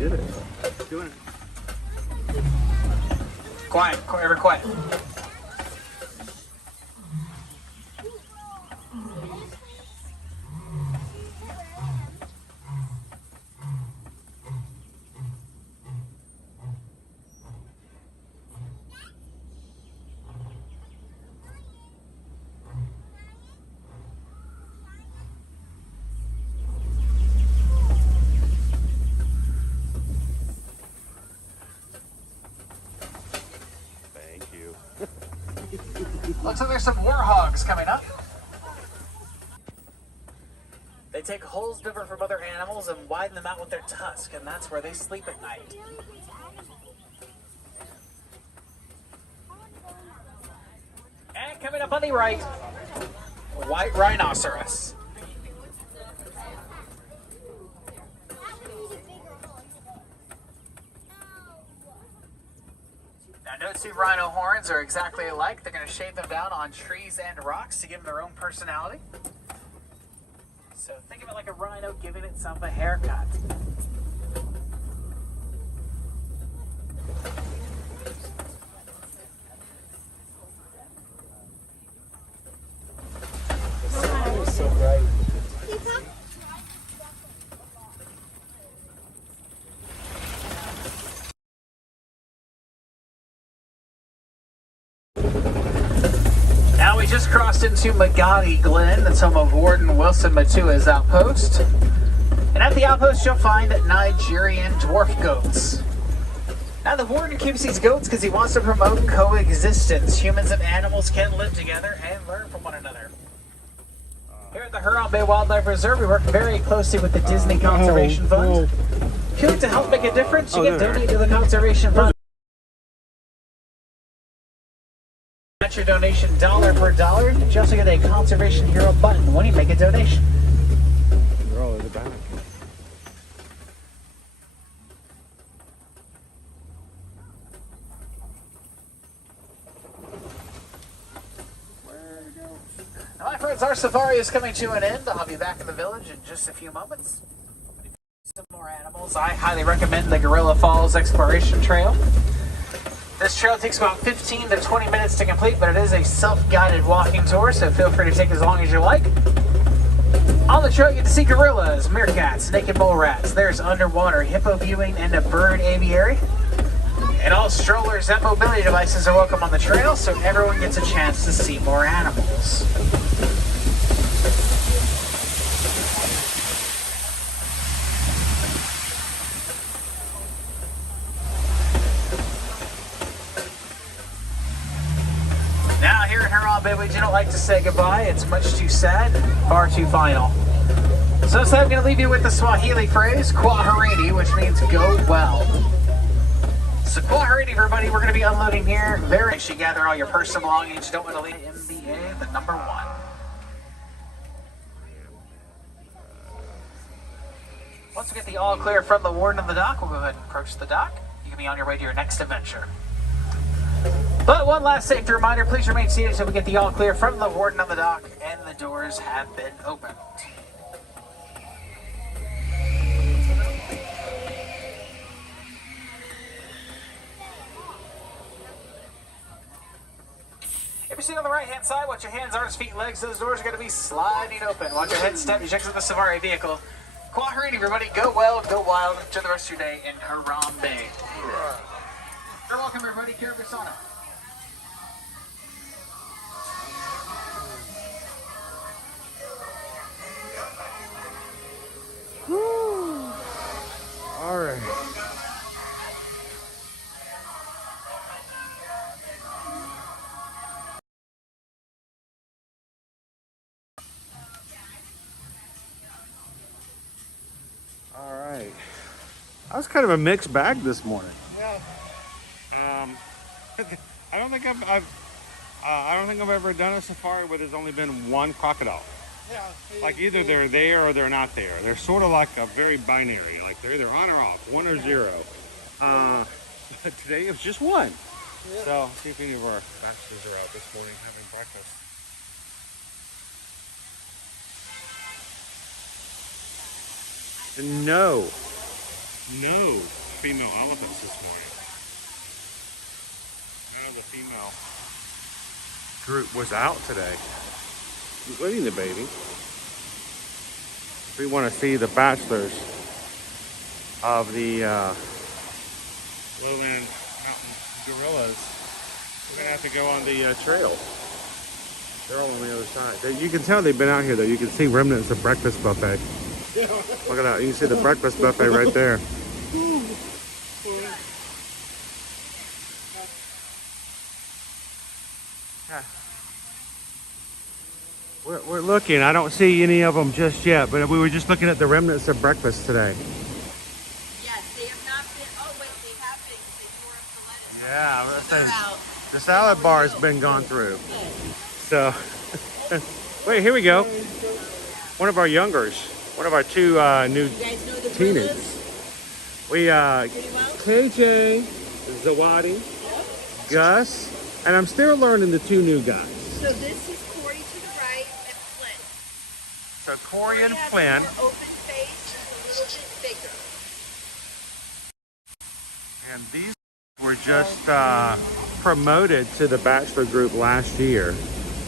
You did it. Doing it. Quiet, everyone quiet. Looks like there's some warhogs coming up. They take holes different from other animals and widen them out with their tusk, and that's where they sleep at night. And coming up on the right, white rhinoceros. No two rhino horns are exactly alike. They're going to shave them down on trees and rocks to give them their own personality. So think of it like a rhino giving itself a haircut. So bright. Now we just crossed into Magadi Glen, that's home of Warden Wilson Matua's outpost. And at the outpost you'll find Nigerian dwarf goats. Now the warden keeps these goats because he wants to promote coexistence. Humans and animals can live together and learn from one another. Here at the Harambe Wildlife Reserve we work very closely with the Disney Conservation Fund. If you'd like to help make a difference, you can donate to the Conservation Fund. That's your donation dollar per dollar. You also get a Conservation Hero button when you make a donation. They're all in the back. Now, my friends, our safari is coming to an end. I'll be back in the village in just a few moments. Some more animals. I highly recommend the Gorilla Falls Exploration Trail. This trail takes about 15 to 20 minutes to complete, but it is a self-guided walking tour, so feel free to take as long as you like. On the trail, you get to see gorillas, meerkats, naked mole rats. There's underwater hippo viewing and a bird aviary. And all strollers and mobility devices are welcome on the trail, so everyone gets a chance to see more animals. Now here in Harambe Harambe, we do not like to say goodbye. It's much too sad, far too final. So instead, I'm going to leave you with the Swahili phrase, Quaharini, which means go well. So Quaharini, everybody, we're going to be unloading here. Make sure you gather all your personal belongings. Don't want to leave MBA, the number 1. Once we get the all clear from the warden of the dock, we'll go ahead and approach the dock. You can be on your way to your next adventure. But one last safety reminder, please remain seated until we get the all clear from the warden of the dock and the doors have been opened. If you're sitting on the right-hand side, watch your hands, arms, feet, and legs. Those doors are going to be sliding open. Watch your head, step, your checks of the Safari vehicle. Quaharini, everybody, go well, go wild. Enjoy the rest of your day in Harambe. You're welcome, everybody. Caribou Sauna. All right. All right. That was kind of a mixed bag this morning. Yeah. I don't think I've ever done a safari where there's only been one crocodile. Yeah. Like either they're there or they're not there. They're sort of like a very binary. Like they're either on or off, 1 or 0. But today it was just one. Yeah. So see if any of our bachelors are out this morning having breakfast. No female elephants this morning. None of the female group was out today, including the baby. If we want to see the bachelors of the lowland mountain gorillas, we're gonna have to go on the trail. They're all on the other side. You can tell they've been out here though. You can see remnants of breakfast buffet. Look at that. You can see the breakfast buffet right there. We're looking. I don't see any of them just yet, but we were just looking at the remnants of breakfast today. Yes, they have not been. Oh, wait, they have been because they tore up the lettuce. Yeah, They're out. the salad bar has been gone through. So, wait, here we go. One of our youngers. One of our two new You guys know the teenagers. gorillas? We, Pretty well? KJ, Zawadi, Gus, and I'm still learning the 2 new guys. So this is Corey to the right and Flint. So Corey and has Flynn. more open face, is a little bit bigger. And these were just promoted to the bachelor group last year.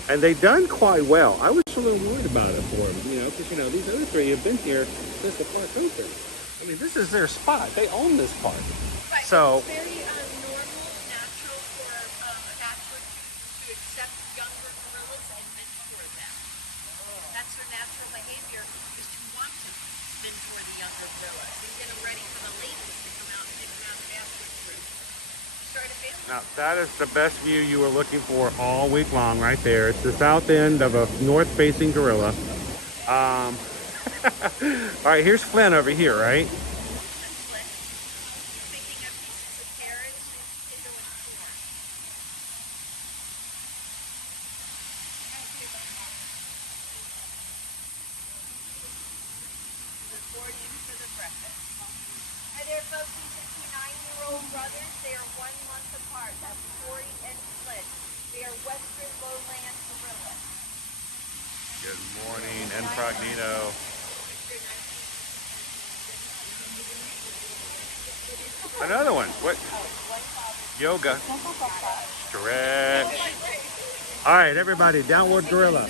And they done quite well. I was a little worried about it for them, because, these other 3 have been here since the park opened. I mean, this is their spot. They own this park. Right. So, It's very normal, natural for a bachelor to accept younger gorillas and mentor them. That's their natural behavior, is to want to mentor the younger gorillas and get them ready for the ladies to come out and hang around the bachelor group. Start a family. now that is the best view you were looking for all week long right there. It's the south end of a north-facing gorilla. All right, here's Flynn over here, right? Flint, picking up pieces of carrots and kindling corn. Report in for the breakfast. Hi there, folks. These are 2 9-year-old brothers. They are 1 month apart. That's Corey and Flint. They are western lowland gorillas. Good morning, Incognito. Another one. What? Yoga. Stretch. All right, everybody, downward gorilla.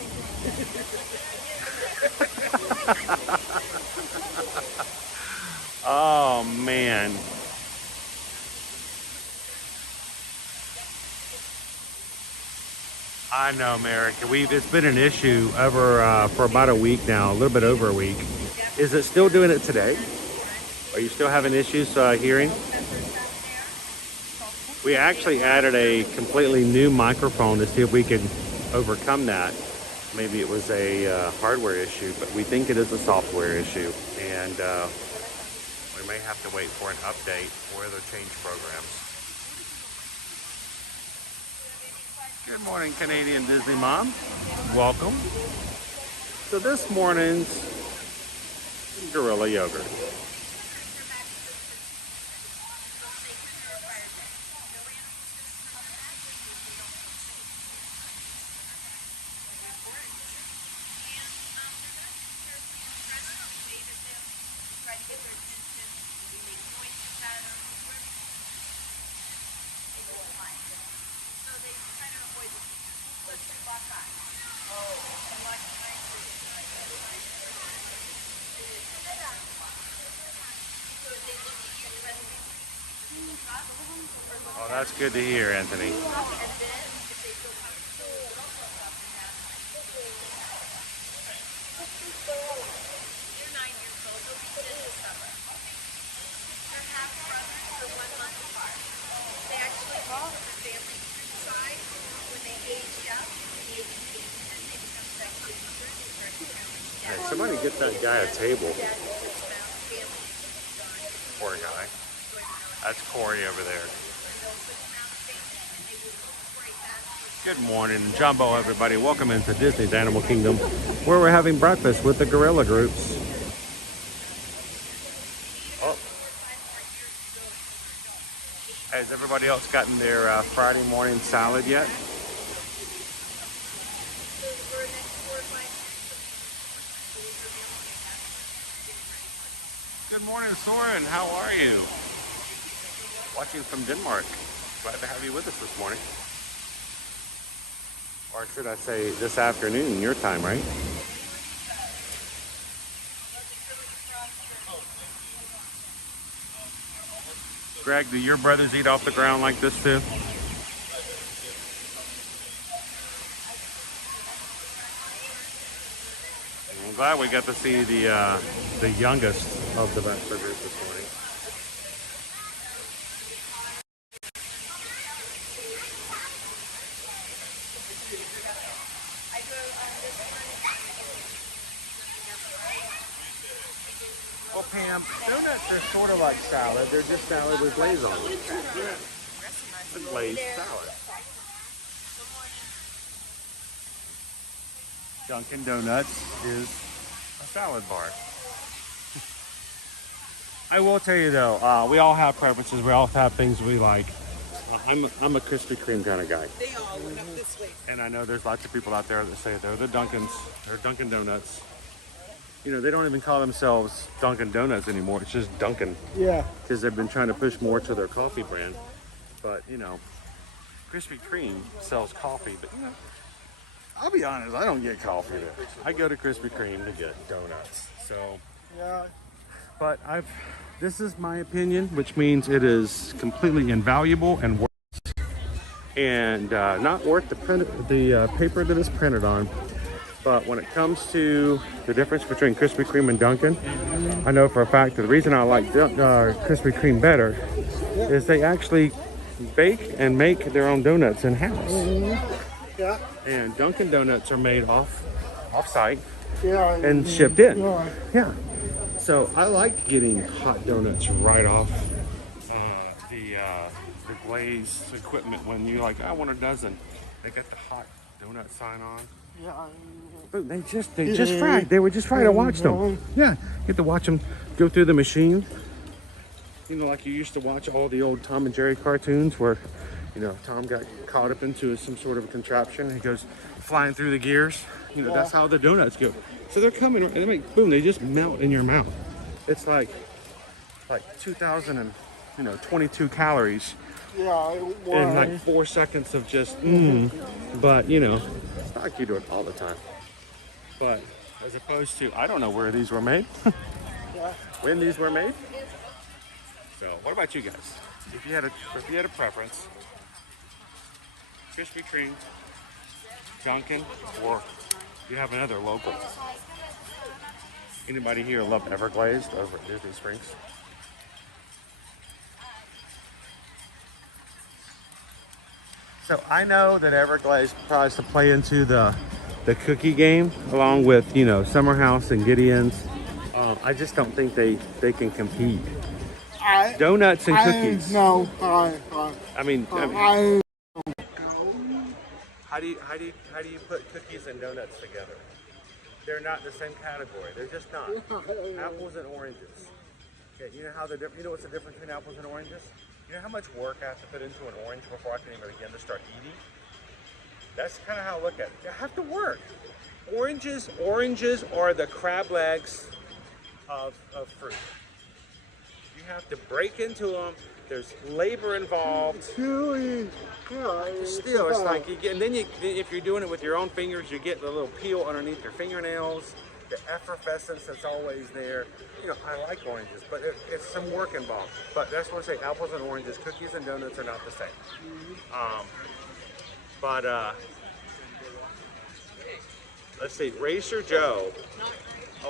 Oh, man. I know, Merrick. It's been an issue over for about a week now, a little bit over a week. Is it still doing it today? Are you still having issues hearing? We actually added a completely new microphone to see if we could overcome that. Maybe it was a hardware issue, but we think it is a software issue, and we may have to wait for an update or other change programs. Good morning, Canadian Disney Mom. Welcome. So this morning's gorilla yogurt. Oh, that's good to hear, Anthony. Hey, somebody get that guy a table. Poor guy. That's Corey over there. Good morning, Jumbo, everybody. Welcome into Disney's Animal Kingdom, where we're having breakfast with the gorilla groups. Oh. Has everybody else gotten their Friday morning salad yet? Good morning, Soren. How are you? Watching from Denmark. Glad to have you with us this morning. Or should I say this afternoon, your time, right? Greg, do your brothers eat off the ground like this too? I'm glad we got to see the youngest of the bachelor group this morning. Well, Pam, donuts are sort of like salad. They're just salad with glaze on them. Yeah. A glazed salad. Dunkin' Donuts is a salad bar. I will tell you though, we all have preferences. We all have things we like. I'm a Krispy Kreme kind of guy. They all went up this way. And I know there's lots of people out there that say they're the Dunkins. They're Dunkin' Donuts. You know, they don't even call themselves Dunkin' Donuts anymore. It's just Dunkin'. Yeah. Because they've been trying to push more to their coffee brand. But, you know, Krispy Kreme sells coffee. But, you know, I'll be honest, I don't get coffee there. I go to Krispy Kreme to get donuts. So, Yeah. but this is my opinion, which means it is completely invaluable and worth, and not worth the paper that it's printed on. But when it comes to the difference between Krispy Kreme and Dunkin', I know for a fact that the reason I like Krispy Kreme better is they actually bake and make their own donuts in-house. Yeah. And Dunkin' Donuts are made off-site Yeah. and shipped in. Yeah. Yeah. So I like getting hot donuts right off the glazed equipment when you're like, I want a dozen. They got the hot donut sign on. Yeah. Boom, they just fried. They were just fried. I watched them. Yeah, you get to watch them go through the machine. You know, like you used to watch all the old Tom and Jerry cartoons where, you know, Tom got caught up into some sort of a contraption. He goes flying through the gears. You know, that's how the donuts go. So they're coming, and they make, boom, they just melt in your mouth. It's like 2,022 calories Yeah. in like 4 seconds of just, But, you know, it's not like you do it all the time. But as opposed to, I don't know where these were made. When these were made. So, what about you guys? If you had a preference, Krispy Kreme, Dunkin', or you have another local. Anybody here love Everglazed over at Disney Springs? So I know that Everglades tries to play into the cookie game along with, you know, Summer House and Gideon's. I just don't think they can compete. Donuts and cookies. No, I mean, how do you put cookies and donuts together? They're not the same category. They're just not. Apples and oranges. Okay, you know how you know what's the difference between apples and oranges? You know how much work I have to put into an orange before I can even begin to start eating? That's kind of how I look at it. You have to work. Oranges are the crab legs of fruit. You have to break into them. There's labor involved. Still, it's like you get, and then if you're doing it with your own fingers, you get the little peel underneath your fingernails, the effervescence that's always there. You know, I like oranges, but it's some work involved. But that's what I say, apples and oranges, cookies and donuts are not the same. Let's see, Racer Joe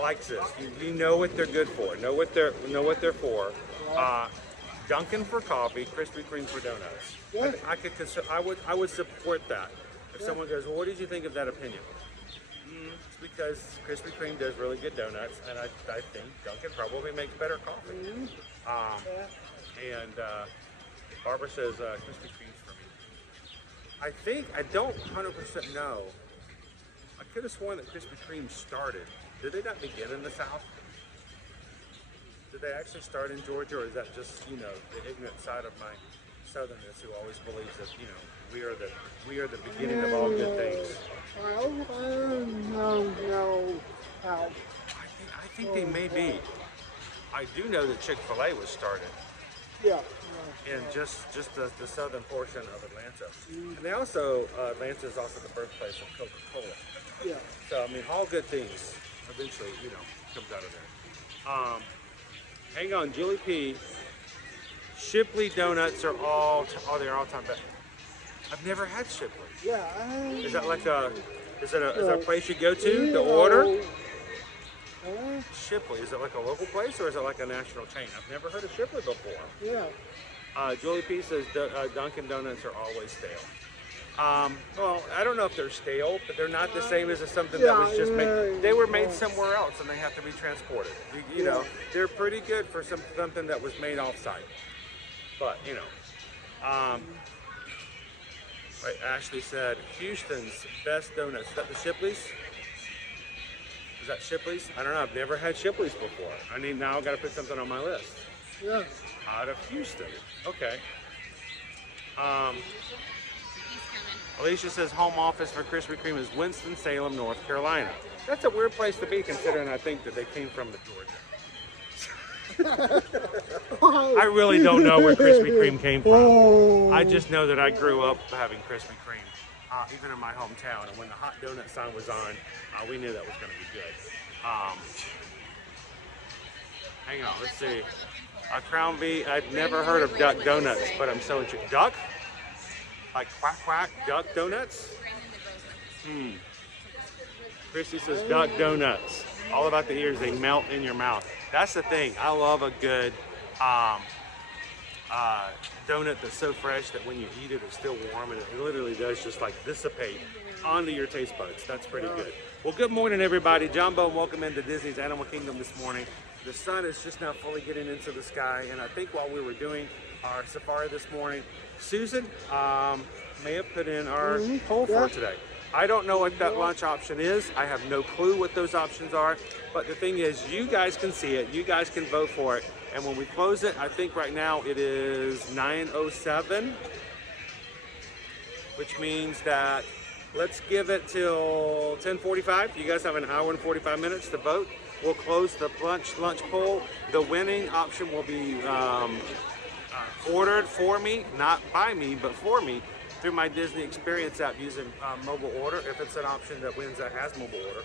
likes this. You know what they're good for. Know what they're for. Dunkin' for coffee, Krispy Kreme for donuts. Yeah. I would support that. If someone goes, well, what did you think of that opinion? It's because Krispy Kreme does really good donuts, and I think Dunkin' probably makes better coffee. Barbara says Krispy Kreme's for me. I don't 100% know. I could have sworn that Krispy Kreme started. Did they not begin in the South? Did they actually start in Georgia, or is that just, you know, the ignorant side of my southernness who always believes that, you know, we are the beginning of all good things? I think they may be. I do know that Chick-fil-A was started. Yeah. In just the southern portion of Atlanta. And they also, Atlanta is also the birthplace of Coca-Cola. Yeah. So, I mean, all good things eventually, you know, comes out of there. Hang on, Julie P. Shipley donuts are they're all-time best. I've never had Shipley. Yeah. Is that like is it a place you go to order? Shipley, is it like a local place or is it like a national chain? I've never heard of Shipley before. Yeah. Julie P says Dunkin' Donuts are always stale. Well, I don't know if they're stale, but they're not the same as something that was just made. They were made somewhere else and they have to be transported. You know, they're pretty good for something that was made off-site. But, you know, right, Ashley said, Houston's best donuts. Is that the Shipley's? Is that Shipley's? I don't know. I've never had Shipley's before. Now I've got to put something on my list. Yeah. Out of Houston. Okay. Alicia says home office for Krispy Kreme is Winston-Salem, North Carolina. That's a weird place to be considering I think that they came from Georgia. I really don't know where Krispy Kreme came from. I just know that I grew up having Krispy Kreme, even in my hometown. And when the hot donut sign was on, we knew that was going to be good. Hang on, let's see. Crown V, I've never heard of Duck Donuts, but I'm so interested. Duck? Like quack quack Duck Donuts? Christy says Duck Donuts. All about the ears, they melt in your mouth. That's the thing. I love a good donut that's so fresh that when you eat it, it's still warm and it literally does just like dissipate onto your taste buds. That's pretty good. Well, good morning, everybody. John Bowe, welcome into Disney's Animal Kingdom this morning. The sun is just now fully getting into the sky, and I think while we were doing our safari this morning, Susan may have put in our poll for today. I don't know what that lunch option is. I have no clue what those options are. But the thing is, you guys can see it. You guys can vote for it. And when we close it, I think right now it is 9:07, which means that let's give it till 10:45. You guys have an hour and 45 minutes to vote. We'll close the lunch poll. The winning option will be ordered for me, not by me, but for me, through my Disney Experience app using mobile order, if it's an option that wins that has mobile order.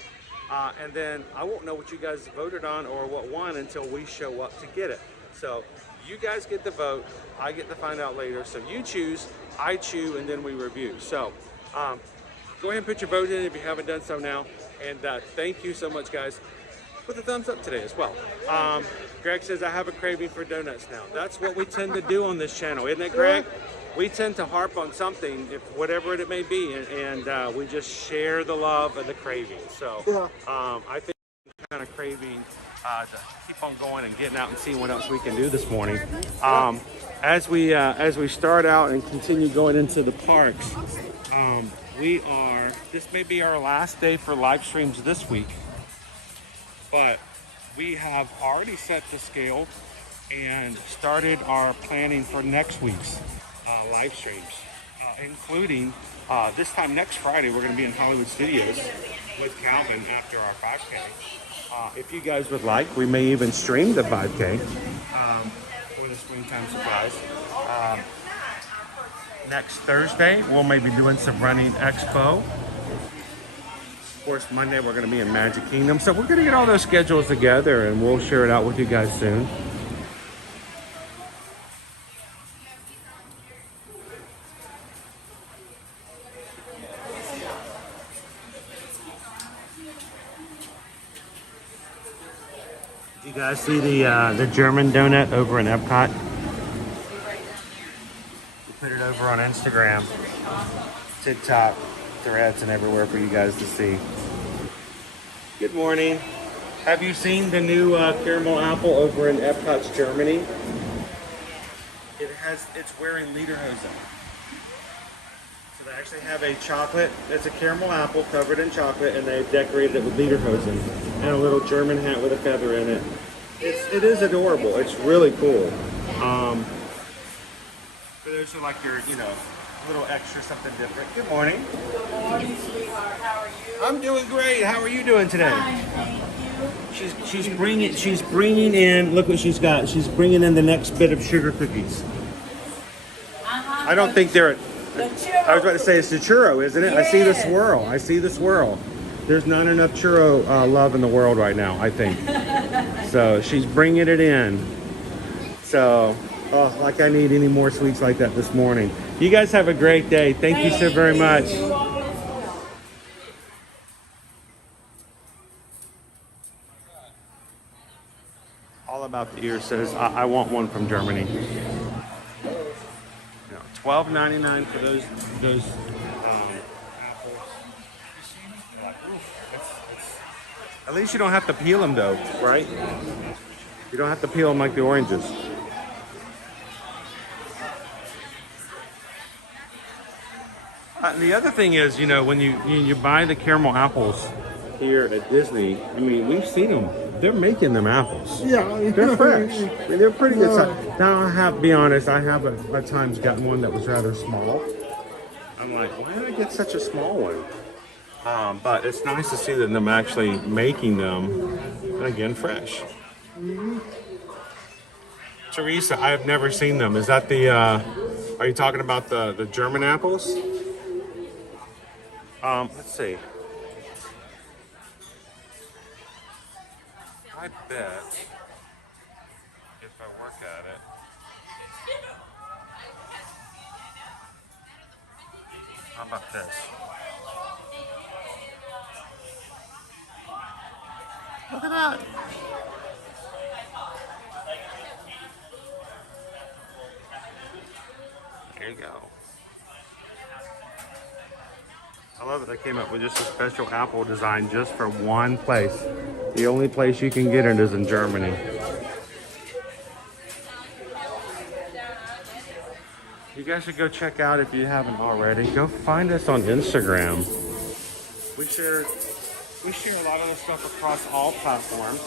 And then I won't know what you guys voted on or what won until we show up to get it. So you guys get the vote, I get to find out later. So you choose, I chew, and then we review. So go ahead and put your vote in if you haven't done so now. And thank you so much, guys, with a thumbs up today as well. Greg says, I have a craving for donuts now. That's what we tend to do on this channel, isn't it, Greg? We tend to harp on something, if whatever it may be, and we just share the love and the craving. So I think I'm kind of craving to keep on going and getting out and seeing what else we can do this morning. As we start out and continue going into the parks, this may be our last day for live streams this week, but we have already set the scale and started our planning for next week's live streams, including this time next Friday, we're going to be in Hollywood Studios with Calvin after our 5K. If you guys would like, we may even stream the 5K for the springtime surprise. Next Thursday, we'll maybe doing some running expo. Of course, Monday we're going to be in Magic Kingdom. So we're going to get all those schedules together and we'll share it out with you guys soon. You guys see the German donut over in Epcot? We put it over on Instagram, TikTok, Threads, and everywhere for you guys to see. Good morning. Have you seen the new caramel apple over in Epcot's Germany? It's wearing lederhosen. So they actually have a chocolate, it's a caramel apple covered in chocolate, and they've decorated it with lederhosen and a little German hat with a feather in it. It is adorable. It's really cool. For those who like your, a little extra something different. Good morning. Good morning, sweetheart. How are you? I'm doing great. How are you doing today? Fine, thank you. She's bringing in. Look what she's got. She's bringing in the next bit of sugar cookies. I don't think they're. I was about to say it's the churro, isn't it? Yes. I see the swirl. There's not enough churro love in the world right now, I think. So she's bringing it in. So, like I need any more sweets like that this morning. You guys have a great day. Thank you so very much. All About the Ear says, I want one from Germany. $12.99 for those apples. At least you don't have to peel them though, right? You don't have to peel them like the oranges. The other thing is, when you buy the caramel apples here at Disney, I mean, we've seen them. They're making them apples. Yeah. They're fresh. I mean, they're pretty good size. Now, I have to be honest, I have at times gotten one that was rather small. I'm like, why did I get such a small one? But it's nice to see them actually making them, and again, fresh. Mm-hmm. Teresa, I've never seen them. Is that are you talking about the German apples? Let's see. I bet if I work at it. How about this? Look at that. There you go. I love that they came up with just a special apple design just for one place. The only place you can get it is in Germany. You guys should go check out if you haven't already. Go find us on Instagram. We share a lot of this stuff across all platforms.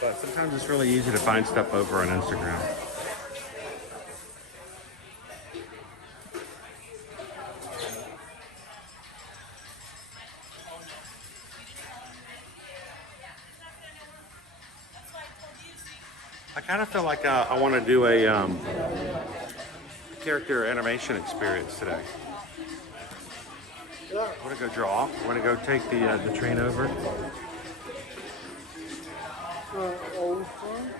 But sometimes it's really easy to find stuff over on Instagram. I kind of feel like I want to do a character animation experience today. I want to go draw. I want to go take the train over. Old one?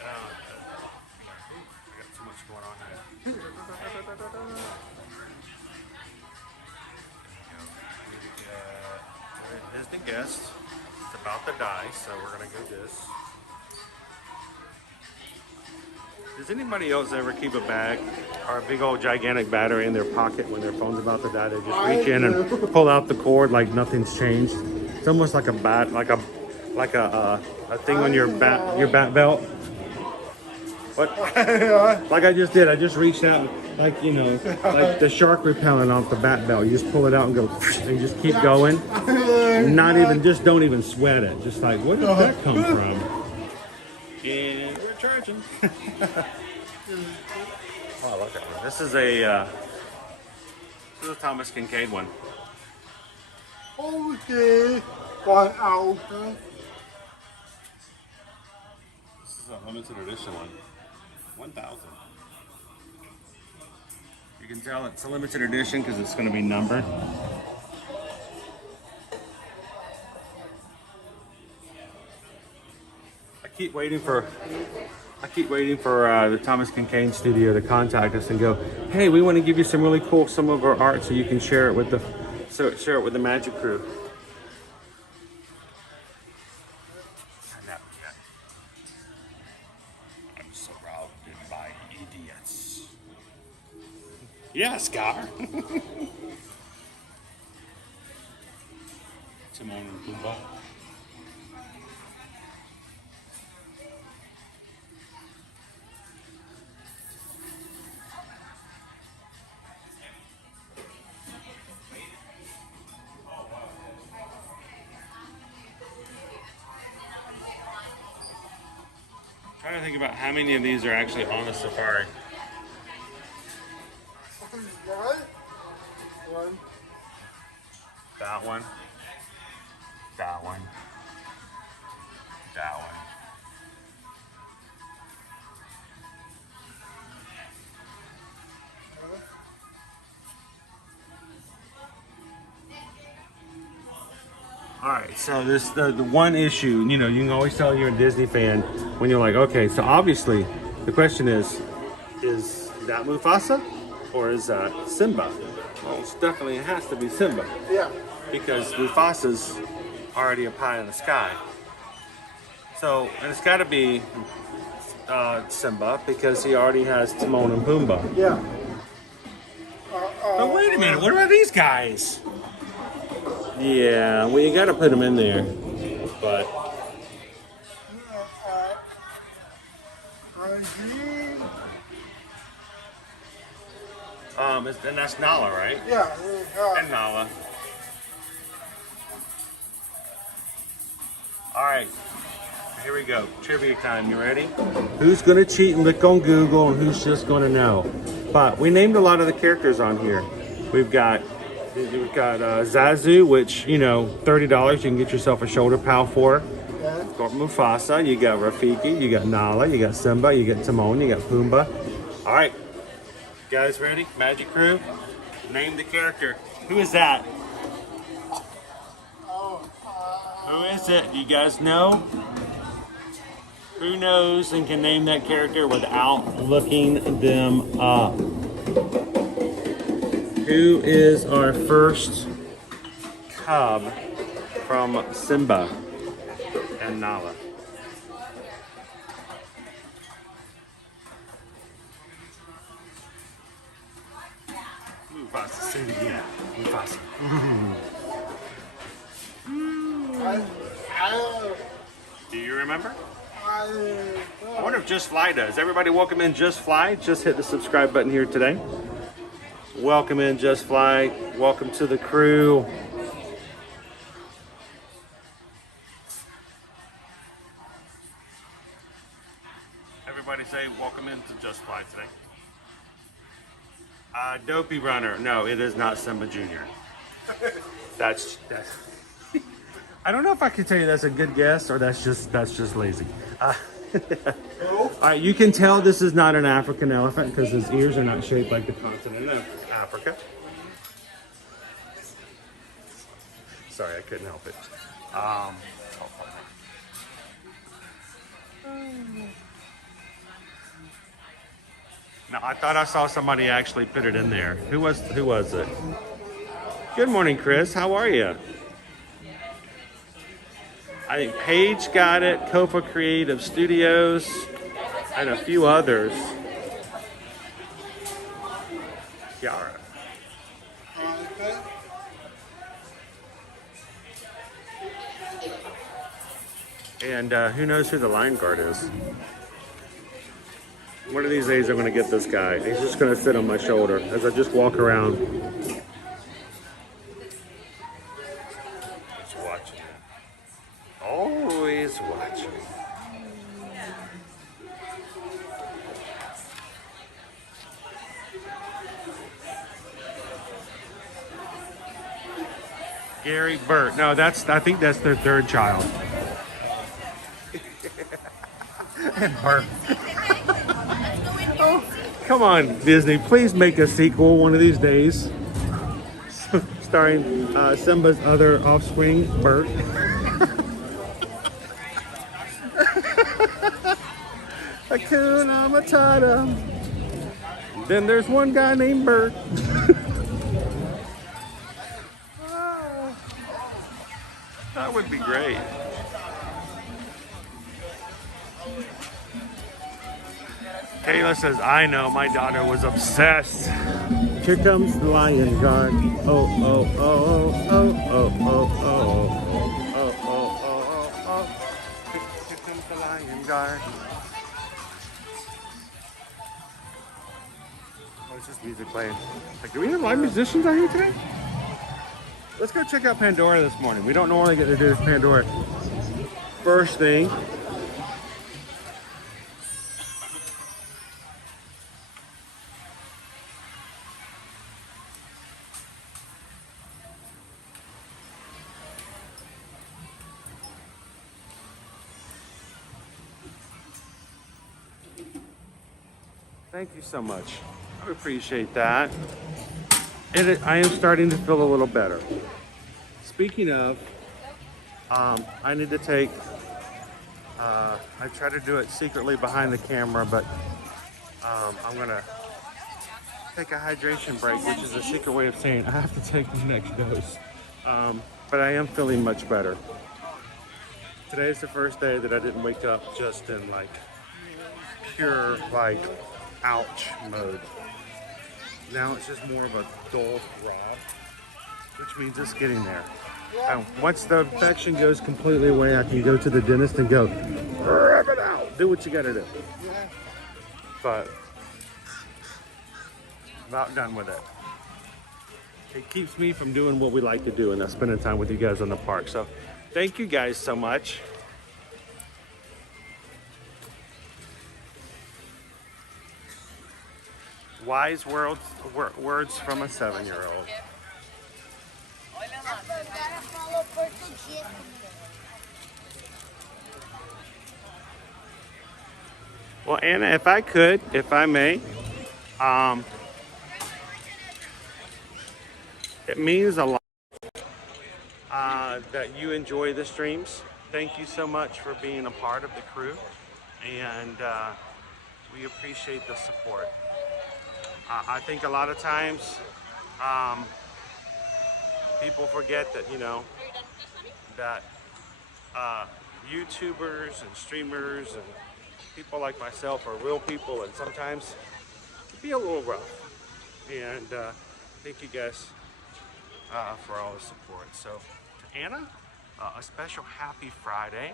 I got too much going on here. There's the guest. The about to die, so we're gonna go this. Does anybody else ever keep a bag or a big old gigantic battery in their pocket when their phone's about to die? They just reach in and pull out the cord like nothing's changed. It's almost like a thing on your bat belt. What? Like I just did. I just reached out, like, you know, like the shark repellent off the bat belt. You just pull it out and go, and just keep going. Not even, just don't even sweat it. Just like, where did that come from? And we're charging. Oh, look at that. This is a Thomas Kincaid one. Okay. 1 hour. This is a limited edition one. 1,000. You can tell it's a limited edition because it's going to be numbered. I keep waiting for the Thomas Kincaid studio to contact us and go, hey, we want to give you some really cool, some of our art so you can share it with the magic crew. I'm surrounded by idiots. Yeah, Scar. Timon and Pumbaa. Trying to think about how many of these are actually on a safari. One. That one. That one. That one. All right, so this the one issue, you know, you can always tell you're a Disney fan when you're like, okay, so obviously the question is that Mufasa or is that Simba? Well, it's definitely, it has to be Simba. Yeah. Because Mufasa's already up high in the sky. So, and it's got to be Simba because he already has Timon and Pumbaa. Yeah. But wait a minute, what about these guys? Yeah, well, you got to put them in there, but and that's Nala, right? Yeah. And Nala. All right, here we go. Trivia time. You ready? Who's gonna cheat and look on Google, and who's just gonna know? But we named a lot of the characters on here. We've got Zazu, which, you know, $30 you can get yourself a shoulder pal for. Yeah. You've got Mufasa, you got Rafiki, you got Nala, you got Simba, you got Timon, you got Pumbaa. All right, guys, ready? Magic crew, name the character. Who is that? Who is it? Do you guys know? Who knows and can name that character without looking them up? Who is our first cub from Simba and Nala? Mufasa, say it again. Mufasa. Do you remember? I wonder if Just Fly does. Everybody welcome in Just Fly. Just hit the subscribe button here today. Welcome in Just Fly. Welcome to the crew. Everybody say welcome into Just Fly today. Dopey Runner. No, it is not Simba Jr. That's I don't know if I can tell you that's a good guess or that's just lazy. All right, you can tell this is not an African elephant because his ears are not shaped like the continent of Africa. Sorry, I couldn't help it. Now, I thought I saw somebody actually put it in there. Who was it? Good morning, Chris. How are you? I think Paige got it, Kofa Creative Studios, and a few others. Yara. And who knows who the line guard is? One of these days I'm going to get this guy. He's just going to sit on my shoulder as I just walk around. Just watching. Always watching. Gary Burt. No, I think that's their third child. And Burt. Oh, come on, Disney. Please make a sequel one of these days. Starring Simba's other offspring, Burt. Hakuna Matata. Then there's one guy named Burt. That would be great. Kayla says, I know, my daughter was obsessed. Here comes the lion guard. Oh, oh, oh, oh, oh, oh, oh, oh, oh, oh, oh. Here comes the lion guard. Oh, it's just music playing. Like, do we have live musicians out here today? Let's go check out Pandora this morning. We don't normally get to do this Pandora first thing. Thank you so much. I appreciate that. And I am starting to feel a little better. Speaking of, I need to take, I try to do it secretly behind the camera, but I'm gonna take a hydration break, which is a secret way of saying I have to take the next dose. But I am feeling much better. Today is the first day that I didn't wake up just in like pure like ouch mode. Now it's just more of a dull throb, which means it's getting there. And once the infection goes completely away, I can go to the dentist and go, rip it out, do what you gotta do. But about done with it. It keeps me from doing what we like to do, and that's spending time with you guys on the park. So thank you guys so much. Wise words from a 7-year-old. Well, Anna, if I could, if I may, it means a lot that you enjoy the streams. Thank you so much for being a part of the crew, and we appreciate the support. I think a lot of times people forget that, you know, that YouTubers and streamers and people like myself are real people, and sometimes it can be a little rough. And thank you guys for all the support. So to Anna, a special happy Friday,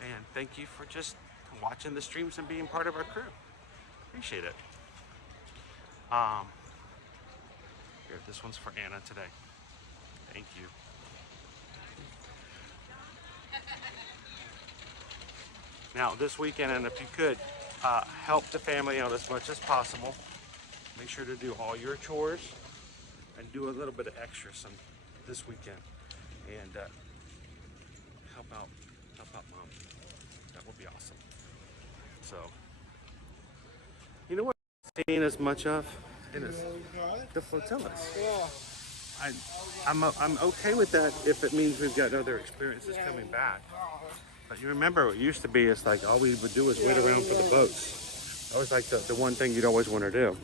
and thank you for just watching the streams and being part of our crew. Appreciate it. Here, this one's for Anna today. Thank you. Now, this weekend, and if you could, help the family out as much as possible. Make sure to do all your chores and do a little bit of extra this weekend, and help out Mom. That would be awesome. So, you know what I'm seeing as much of? It is the flotillas. I'm okay with that if it means we've got other experiences coming back. But you remember what it used to be, it's like all we would do is wait around for the boats. That was like the one thing you'd always want to do.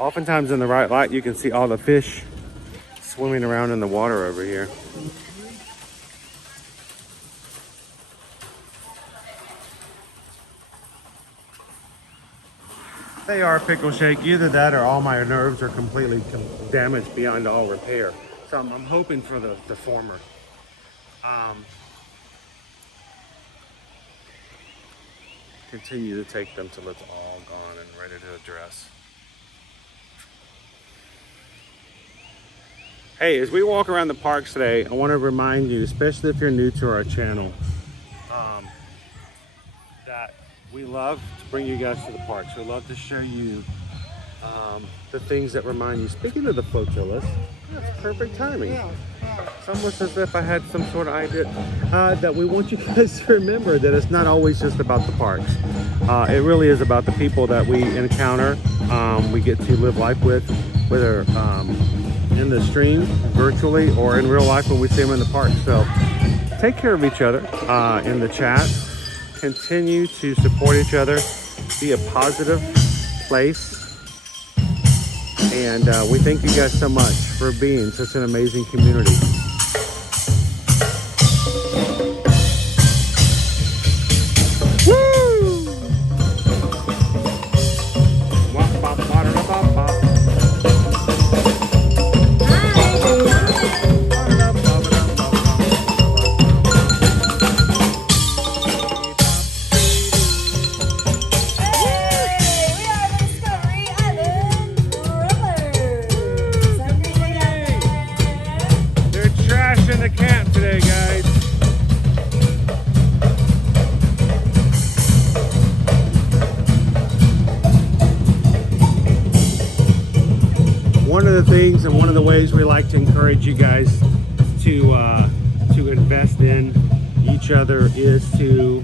Oftentimes in the right light, you can see all the fish swimming around in the water over here. They are pickle shake. Either that or all my nerves are completely damaged beyond all repair. So I'm hoping for the former. Continue to take them till it's all gone and ready to address. Hey, as we walk around the parks today, I want to remind you, especially if you're new to our channel, that we love to bring you guys to the parks. We love to show you the things that remind you. Speaking of the flotillas, that's perfect timing. It's almost as if I had some sort of idea that we want you guys to remember that it's not always just about the parks. It really is about the people that we encounter, we get to live life with, whether in the stream, virtually, or in real life when we see them in the park. So take care of each other in the chat. Continue to support each other. Be a positive place. And we thank you guys so much for being such an amazing community. Things and one of the ways we like to encourage you guys to invest in each other is to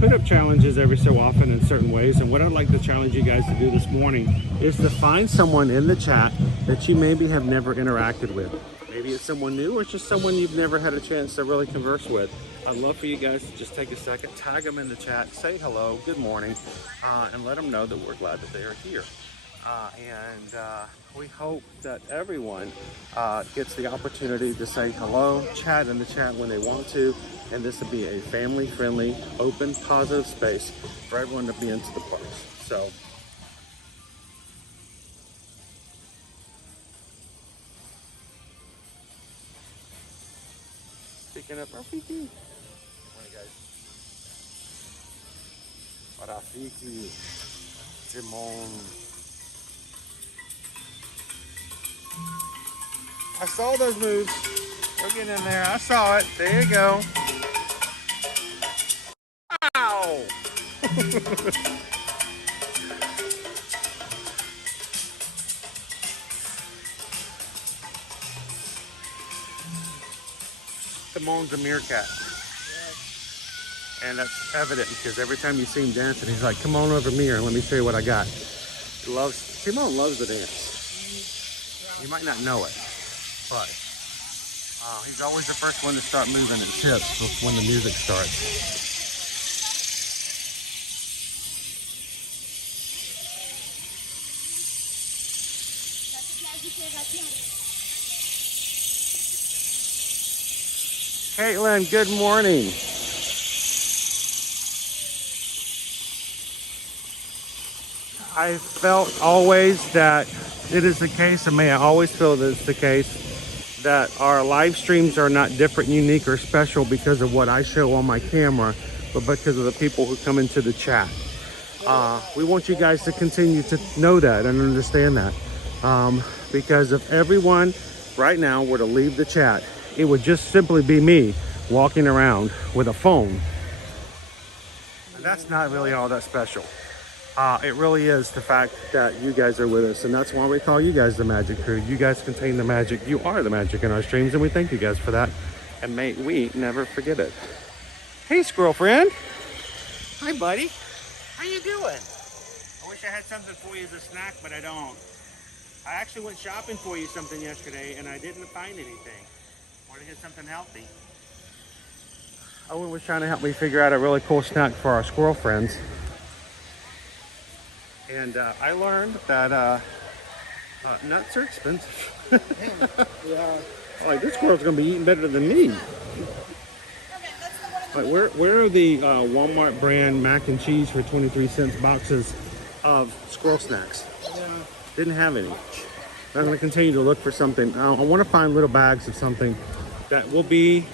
put up challenges every so often in certain ways. And what I'd like to challenge you guys to do this morning is to find someone in the chat that you maybe have never interacted with. Maybe it's someone new or it's just someone you've never had a chance to really converse with. I'd love for you guys to just take a second, tag them in the chat, say hello, good morning, and let them know that we're glad that they are here. We hope that everyone gets the opportunity to say hello, chat in the chat when they want to, and this will be a family-friendly, open, positive space for everyone to be into the parks. So, picking up Rafiki. Good morning, guys. Rafiki, Simone. I saw those moves. We're getting in there. I saw it. There you go. Ow! Simone's a meerkat. And that's evident because every time you see him dancing, he's like, come on over here and let me show you what I got. Simone loves the dance. You might not know it, but he's always the first one to start moving his hips when the music starts. Caitlin, good morning. I felt always that it is the case, and may I always feel that it's the case, that our live streams are not different, unique, or special because of what I show on my camera, but because of the people who come into the chat. We want you guys to continue to know that and understand that. Because if everyone right now were to leave the chat, it would just simply be me walking around with a phone. And that's not really all that special. It really is the fact that you guys are with us, and that's why we call you guys the Magic Crew. You guys contain the magic. You are the magic in our streams, and we thank you guys for that. And may we never forget it. Hey, squirrel friend. Hi, buddy. How you doing? I wish I had something for you as a snack, but I don't. I actually went shopping for you something yesterday, and I didn't find anything. Wanted to get something healthy. Owen was trying to help me figure out a really cool snack for our squirrel friends. And I learned that Nuts are expensive. Yeah. Like, this squirrel's gonna be eating better than me. Like, where are the Walmart brand mac and cheese for 23 cents boxes of squirrel snacks? Yeah. Didn't have any. I'm gonna continue to look for something. I want to find little bags of something that will be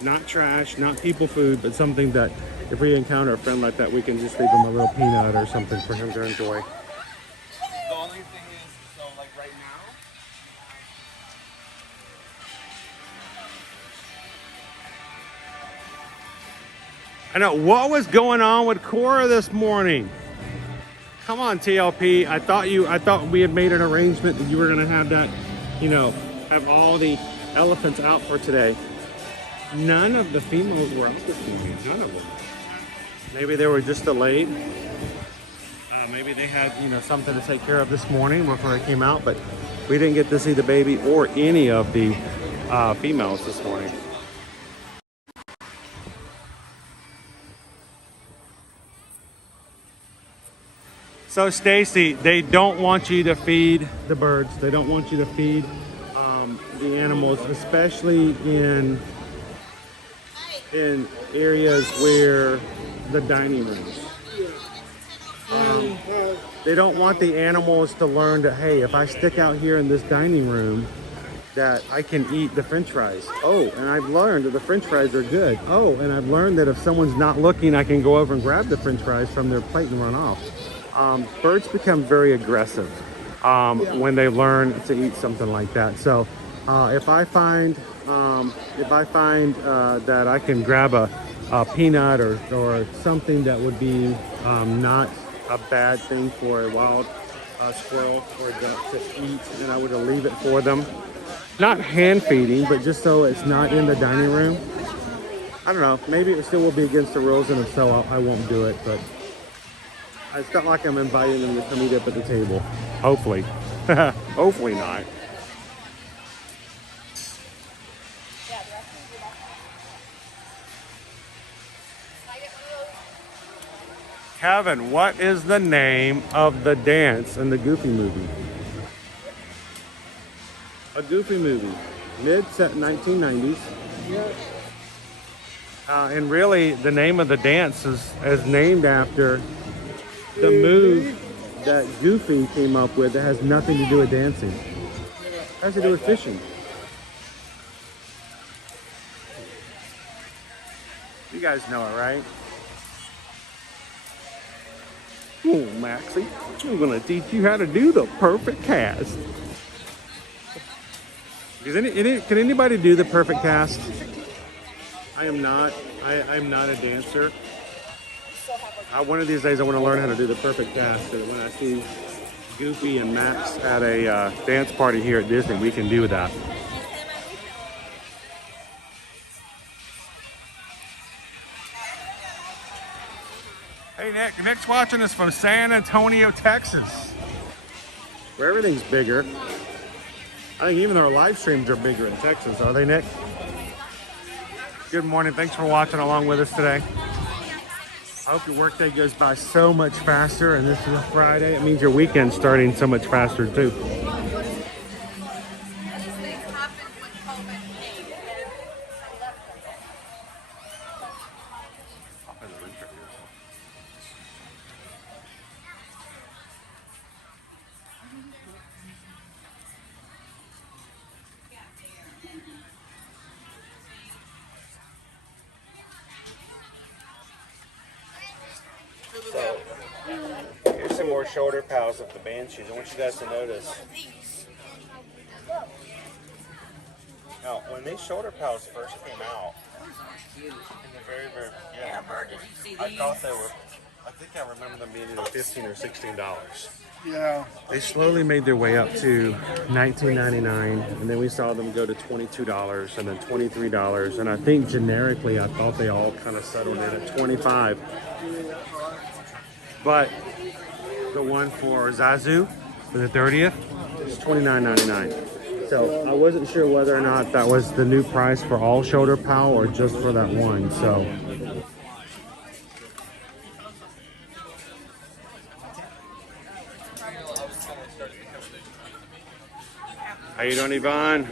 not trash, not people food, but something that if we encounter a friend like that, we can just leave him a little peanut or something for him to enjoy. The only thing is, so like right now, I know, what was going on with Cora this morning? Come on, TLP. I thought we had made an arrangement that you were gonna have that, you know, have all the elephants out for today. None of the females were out this morning, none of them. Maybe they were just delayed. Maybe they had, you know, something to take care of this morning before they came out, but we didn't get to see the baby or any of the females this morning. So Stacy, they don't want you to feed the birds. They don't want you to feed the animals, especially in areas where the dining rooms. They don't want the animals to learn that, hey, if I stick out here in this dining room, that I can eat the French fries. Oh, and I've learned that the French fries are good. Oh, and I've learned that if someone's not looking, I can go over and grab the French fries from their plate and run off. Birds become very aggressive when they learn to eat something like that. So if I find that I can grab a peanut or something that would be not a bad thing for a wild squirrel or duck to eat, and I would leave it for them. Not hand feeding, but just so it's not in the dining room. I don't know, maybe it still will be against the rules, and if so, I won't do it, but it's not like I'm inviting them to come eat up at the table. Hopefully. Hopefully not. Kevin, what is the name of the dance in the Goofy movie? A Goofy movie, mid-set 1990s. And really, the name of the dance is named after the move that Goofy came up with that has nothing to do with dancing. It has to do with fishing. You guys know it, right? Oh, Maxie, I'm gonna teach you how to do the perfect cast. Can anybody do the perfect cast? I am not. I'm not a dancer. One of these days I want to learn how to do the perfect cast, so that when I see Goofy and Max at a dance party here at Disney, we can do that. Hey Nick, Nick's watching us from San Antonio, Texas, where everything's bigger. I think even our live streams are bigger in Texas, are they, Nick? Good morning, thanks for watching along with us today. I hope your workday goes by so much faster, and this is a Friday. It means your weekend's starting so much faster too. So, here's some more shoulder pals of the Banshees. I want you guys to notice. Now, when these shoulder pals first came out, in the very, yeah, Amber, did you see I these? thought they were, I think I remember them being either $15 or $16. Yeah. They slowly made their way up to $19.99, and then we saw them go to $22 and then $23, and I think generically I thought they all kind of settled in at $25. But the one for Zazu for the 30th is $29.99. So I wasn't sure whether or not that was the new price for all shoulder pal or just for that one. So How you doing, Yvonne?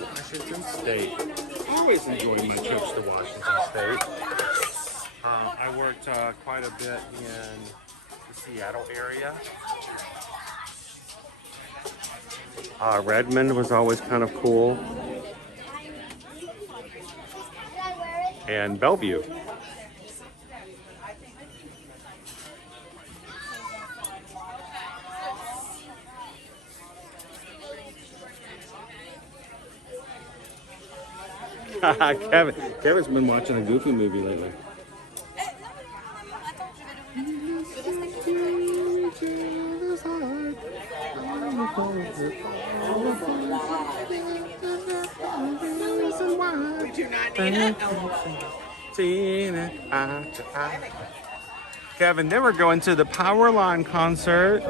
Washington State. Always enjoying my trips to Washington State. I worked quite a bit in the Seattle area. Redmond was always kind of cool. And Bellevue. Kevin's been watching a Goofy movie lately. We do not need it. Kevin, then we're going to the Powerline concert.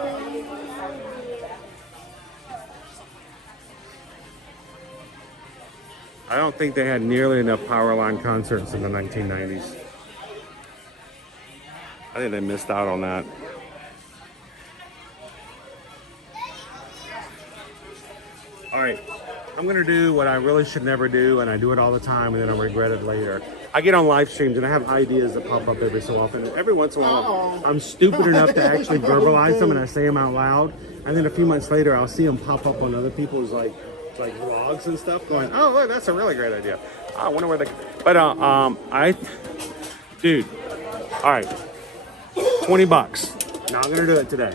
I don't think they had nearly enough Powerline concerts in the 1990s. I think they missed out on that. All right, I'm gonna do what I really should never do, and I do it all the time, and then I regret it later. I get on live streams and I have ideas that pop up every so often. Every once in a while, I'm stupid enough to actually verbalize them and I say them out loud. And then a few months later, I'll see them pop up on other people's like vlogs and stuff, going, "Oh, look, that's a really great idea." I wonder where they. But dude, all right, $20. Not gonna do it today.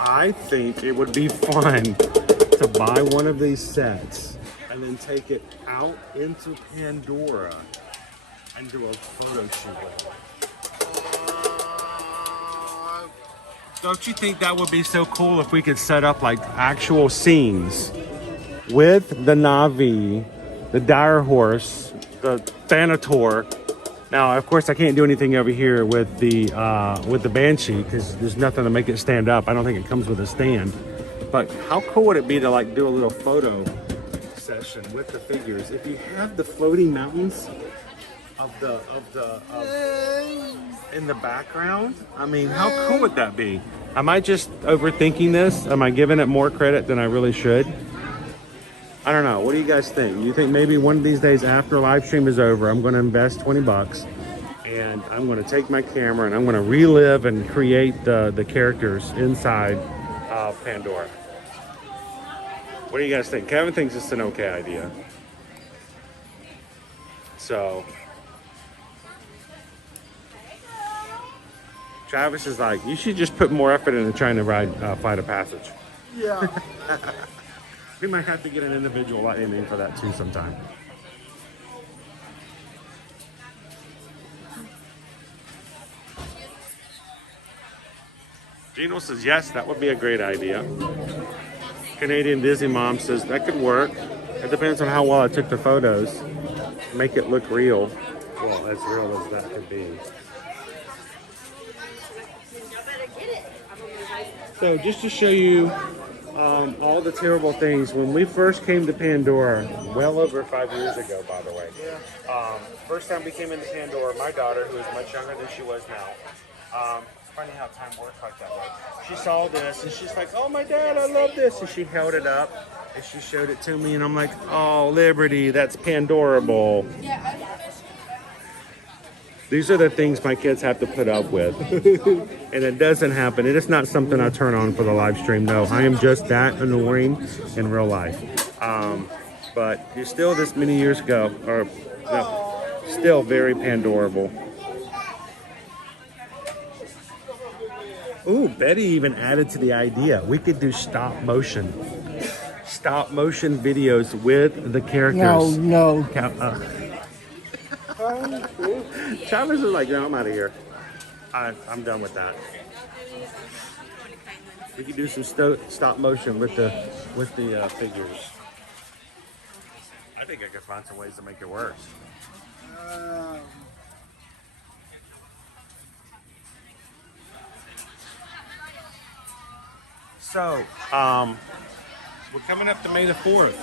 I think it would be fun to buy one of these sets and then take it out into Pandora and do a photo shoot with it. Don't you think that would be so cool if we could set up like actual scenes with the Navi, the dire horse, the Thanator? Now, of course, I can't do anything over here with the Banshee because there's nothing to make it stand up. I don't think it comes with a stand. But how cool would it be to like do a little photo session with the figures? If you have the floating mountains in the background, I mean, how cool would that be? Am I just overthinking this? Am I giving it more credit than I really should? I don't know. What do you guys think? You think maybe one of these days after live stream is over, I'm going to invest $20 and I'm going to take my camera and I'm going to relive and create the characters inside of Pandora. What do you guys think? Kevin thinks it's an okay idea. So Travis is like, you should just put more effort into trying to ride Flight of Passage. Yeah. We might have to get an individual lightning in for that too sometime. Gino says, yes, that would be a great idea. Canadian Disney Mom says, that could work. It depends on how well I took the photos. Make it look real. Well, as real as that could be. So just to show you all the terrible things, when we first came to Pandora, well over 5 years ago, by the way. First time we came into Pandora, my daughter, who is much younger than she was now, funny how time works like that way. She saw this and she's like, "Oh my dad, I love this." And she held it up and she showed it to me and I'm like, "Oh, Liberty, that's Pandorable." These are the things my kids have to put up with. And it doesn't happen. It is not something I turn on for the live stream. No, I am just that annoying in real life. But you're still this many years ago, or no, still very Pandorable. Ooh, Betty even added to the idea. We could do stop motion videos with the characters. No. Travis is like, no, I'm out of here. I'm done with that. We could do some stop motion with the figures. I think I could find some ways to make it worse. So, we're coming up to May the 4th.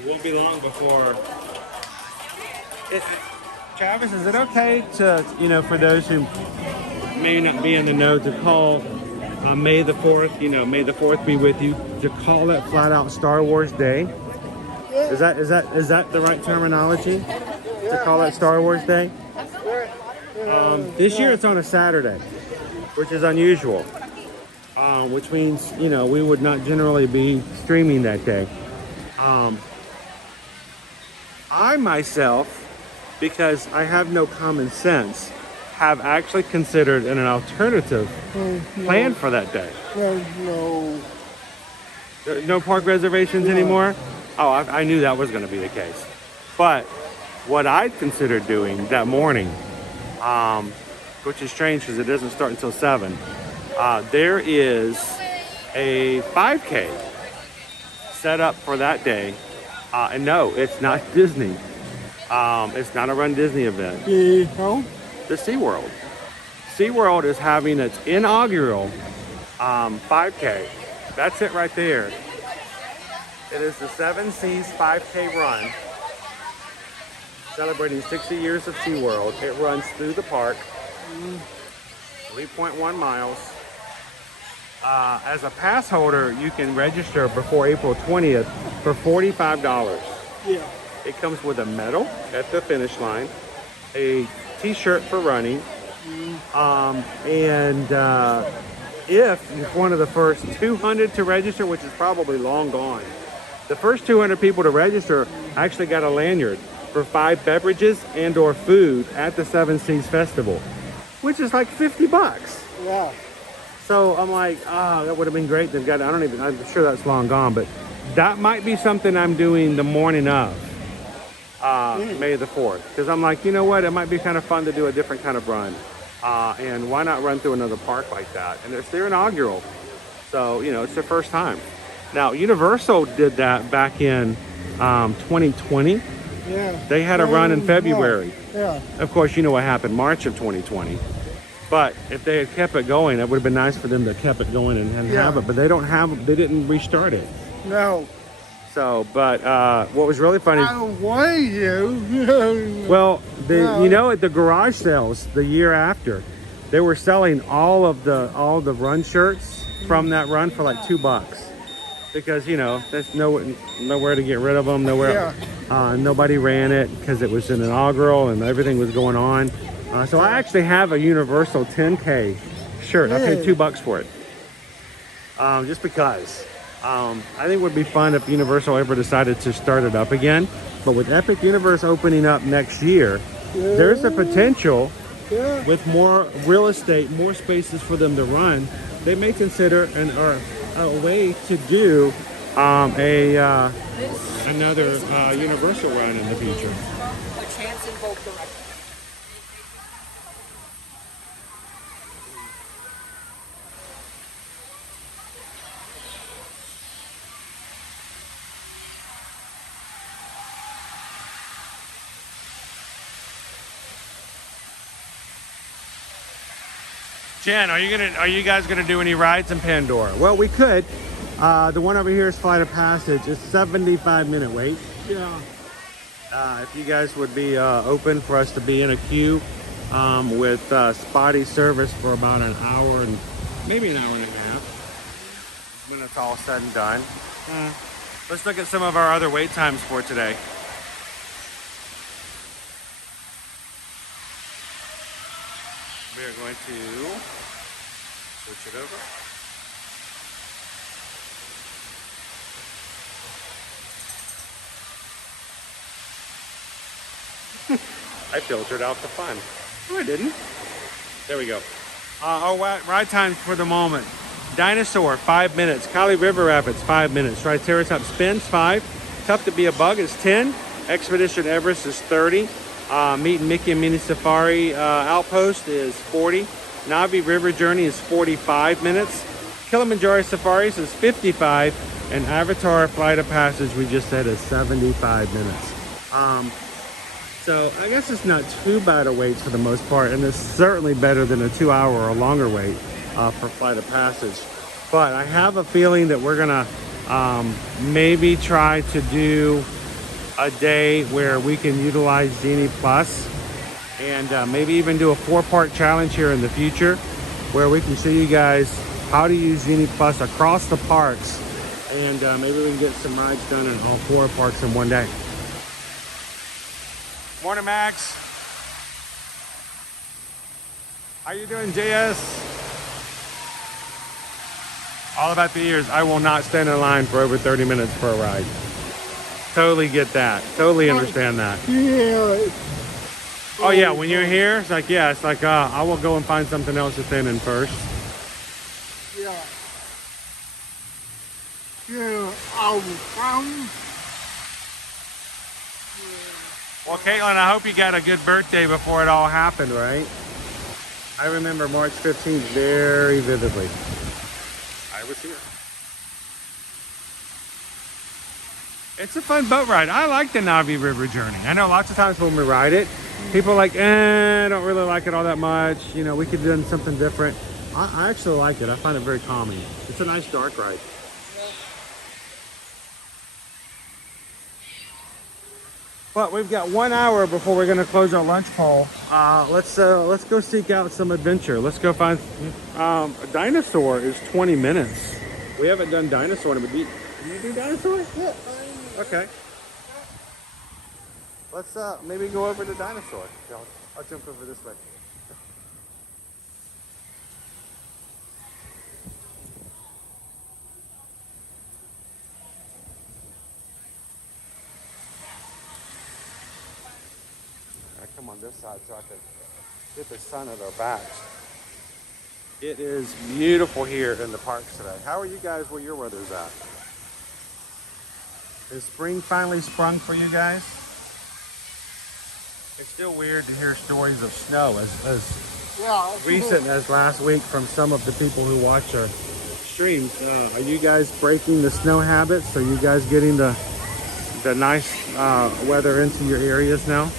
It won't be long before Travis, is it okay to, you know, for those who may not be in the know, to call May the 4th, you know, May the 4th be with you, to call it flat out Star Wars Day? Is that the right terminology? To call it Star Wars Day? This year it's on a Saturday, which is unusual. Which means, you know, we would not generally be streaming that day. I myself, because I have no common sense, have actually considered an alternative plan for that day. No park reservations anymore? Oh, I knew that was going to be the case. But what I'd considered doing that morning, which is strange because it doesn't start until 7, there is a 5K set up for that day. And no, it's not Disney. It's not a Run Disney event. The SeaWorld. SeaWorld is having its inaugural 5K. That's it right there. It is the 7 Seas 5K run, celebrating 60 years of SeaWorld. It runs through the park, 3.1 miles. As a pass holder, you can register before April 20th for $45. Yeah. It comes with a medal at the finish line, a t-shirt for running, and if you're one of the first 200 to register, which is probably long gone, the first 200 people to register actually got a lanyard for 5 beverages and or food at the 7 Seas Festival, which is like $50. Yeah. So I'm like, that would have been great. They've got, I'm sure that's long gone, but that might be something I'm doing the morning of May the 4th. Because I'm like, you know what? It might be kind of fun to do a different kind of run. And why not run through another park like that? And it's their inaugural. So, you know, it's their first time. Now, Universal did that back in 2020. Yeah. They had a run in February. Yeah. Of course, you know what happened March of 2020. But if they had kept it going, it would have been nice for them to kept it going and have it. But they didn't restart it. No. So, but what was really funny. I don't want you. Well, you know, at the garage sales the year after, they were selling all the run shirts from that run for like $2, because you know there's nowhere to get rid of them, nowhere. Nobody ran it because it was an inaugural and everything was going on. So I actually have a Universal 10K shirt. I paid $2 for it, just because. I think it would be fun if Universal ever decided to start it up again. But with Epic Universe opening up next year, there's a potential with more real estate, more spaces for them to run. They may consider a way to do another Universal run in the future. A chance in both directions. Jen, are you guys gonna do any rides in Pandora? Well, we could. The one over here is Flight of Passage. It's 75-minute wait. Yeah. If you guys would be open for us to be in a queue with spotty service for about an hour and maybe an hour and a half when it's all said and done. Let's look at some of our other wait times for today. We are going to switch it over. I filtered out the fun. No, I didn't. There we go. Our ride times for the moment. Dinosaur, 5 minutes. Kali River Rapids, 5 minutes. Triceratops Spins, 5. Tough to Be a Bug is 10. Expedition Everest is 30. Meet Mickey and Mini Safari Outpost is 40. Navi River Journey is 45 minutes. Kilaminjaro Safaris is 55. And Avatar Flight of Passage, we just said, is 75 minutes. So I guess it's not too bad a wait for the most part, and it's certainly better than a 2-hour or longer wait for Flight of Passage. But I have a feeling that we're gonna maybe try to do a day where we can utilize Genie Plus and maybe even do a 4-part challenge here in the future where we can show you guys how to use UniPlus across the parks, and maybe we can get some rides done in all 4 parks in one day. Morning, Max. How you doing, JS? All about the ears. I will not stand in line for over 30 minutes for a ride. Totally get that. Totally understand that. Yeah. Oh yeah, when you're here, it's like, yeah, it's like, I will go and find something else to stand in first. Yeah. Yeah, I will come. Well, Caitlin, I hope you got a good birthday before it all happened, right? I remember March 15th very vividly. I was here. It's a fun boat ride. I like the Navi River journey. I know lots of times when we ride it, people are like, I don't really like it all that much. You know, we could do something different. I actually like it. I find it very calming. It's a nice dark ride. But we've got 1 hour before we're gonna close our lunch poll. Let's go seek out some adventure. Let's go find, Dinosaur is 20 minutes. We haven't done Dinosaur in a bit. Can you do Dinosaur? Yeah. Okay. Let's maybe go over to Dinosaur. I'll jump over this way. Come on this side so I can get the sun at our backs. It is beautiful here in the parks today. How are you guys where your weather's at? Is spring finally sprung for you guys? It's still weird to hear stories of snow as recent as last week from some of the people who watch our streams. Are you guys breaking the snow habits? Are you guys getting the nice weather into your areas now?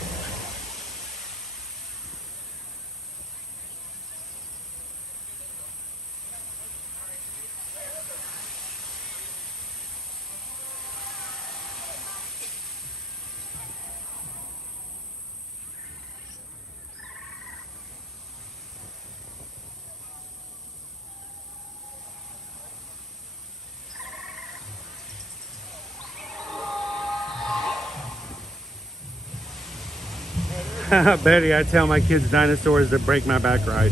Betty, I tell my kids dinosaurs that break my back ride.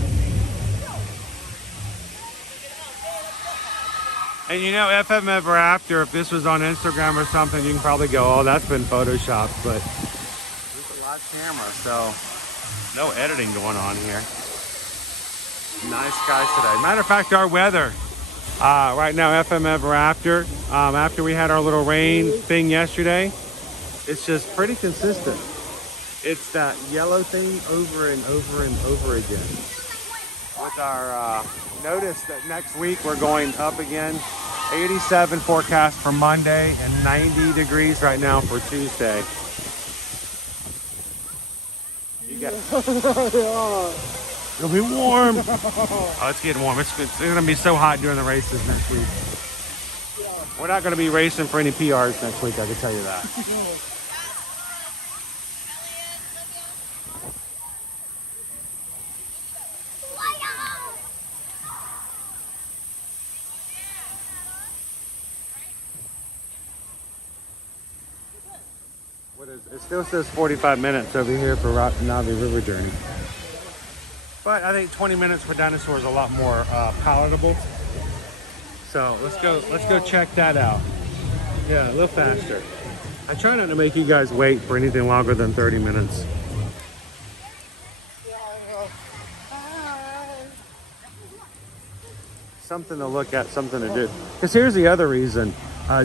And you know, FM Ever After, if this was on Instagram or something, you can probably go, oh, that's been photoshopped, but there's a live camera, so no editing going on here. Nice skies today. Matter of fact, our weather right now, FM Ever After, after we had our little rain thing yesterday, it's just pretty consistent. It's that yellow thing over and over and over again. With our notice that next week we're going up again. 87 forecast for Monday and 90 degrees right now for Tuesday. You got it'll be warm. Oh, it's getting warm. It's gonna be so hot during the races next week. We're not gonna be racing for any PRs next week, I can tell you that. It still says 45 minutes over here for Navi River journey. But I think 20 minutes for Dinosaur is a lot more palatable. So let's go check that out. Yeah, a little faster. I try not to make you guys wait for anything longer than 30 minutes. Something to look at, something to do. Because here's the other reason.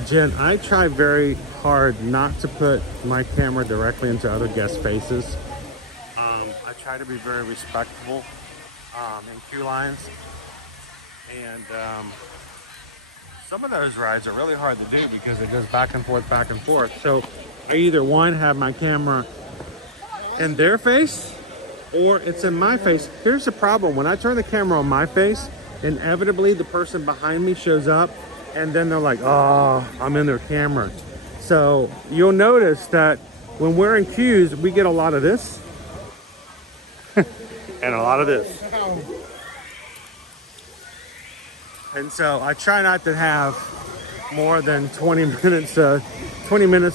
Jen, I try very hard not to put my camera directly into other guests' faces. I try to be very respectful in queue lines. And some of those rides are really hard to do because it goes back and forth, back and forth. So I either have my camera in their face or it's in my face. Here's the problem. When I turn the camera on my face, inevitably the person behind me shows up and then they're like, oh, I'm in their camera. So you'll notice that when we're in queues, we get a lot of this. and a lot of this. And so I try not to have more than 20 minutes or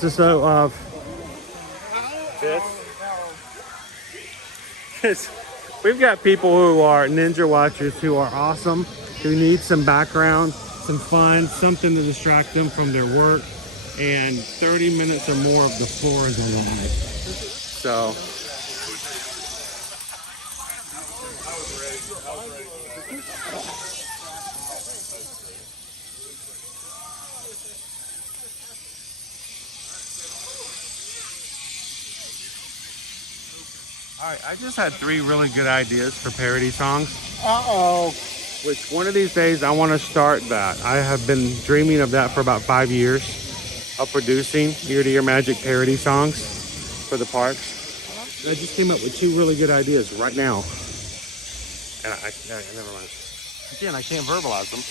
so of this. We've got people who are ninja watchers who are awesome, who need some background, some fun, something to distract them from their work, and 30 minutes or more of the floor is a lot. So all right, I just had 3 really good ideas for parody songs. Uh-oh. Which one of these days I want to start that. I have been dreaming of that for about 5 years, of producing Ear to Ear Magic parody songs for the parks. And I just came up with 2 really good ideas right now. And never mind. Again, I can't verbalize them.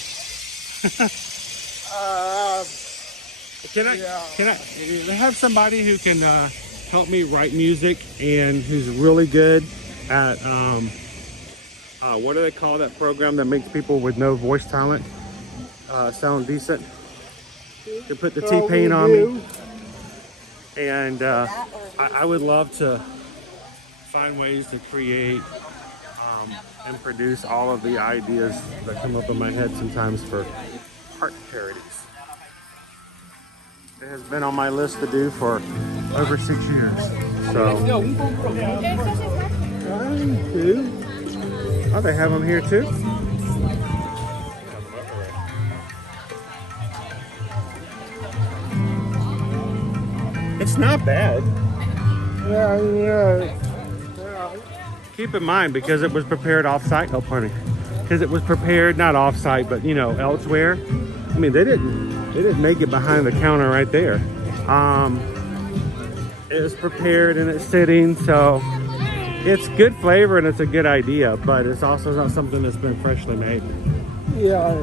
Can I have somebody who can help me write music and who's really good at what do they call that program that makes people with no voice talent sound decent? To put the T-paint on me. And I would love to find ways to create and produce all of the ideas that come up in my head sometimes for park parodies. It has been on my list to do for over 6 years. So, oh, they have them here too? It's not bad. Yeah. Keep in mind, because it was prepared off-site. Oh, pardon me. Because it was prepared not off-site, but you know, elsewhere. I mean, they didn't make it behind the counter right there. It was prepared and it's sitting, so it's good flavor and it's a good idea, but it's also not something that's been freshly made. Yeah.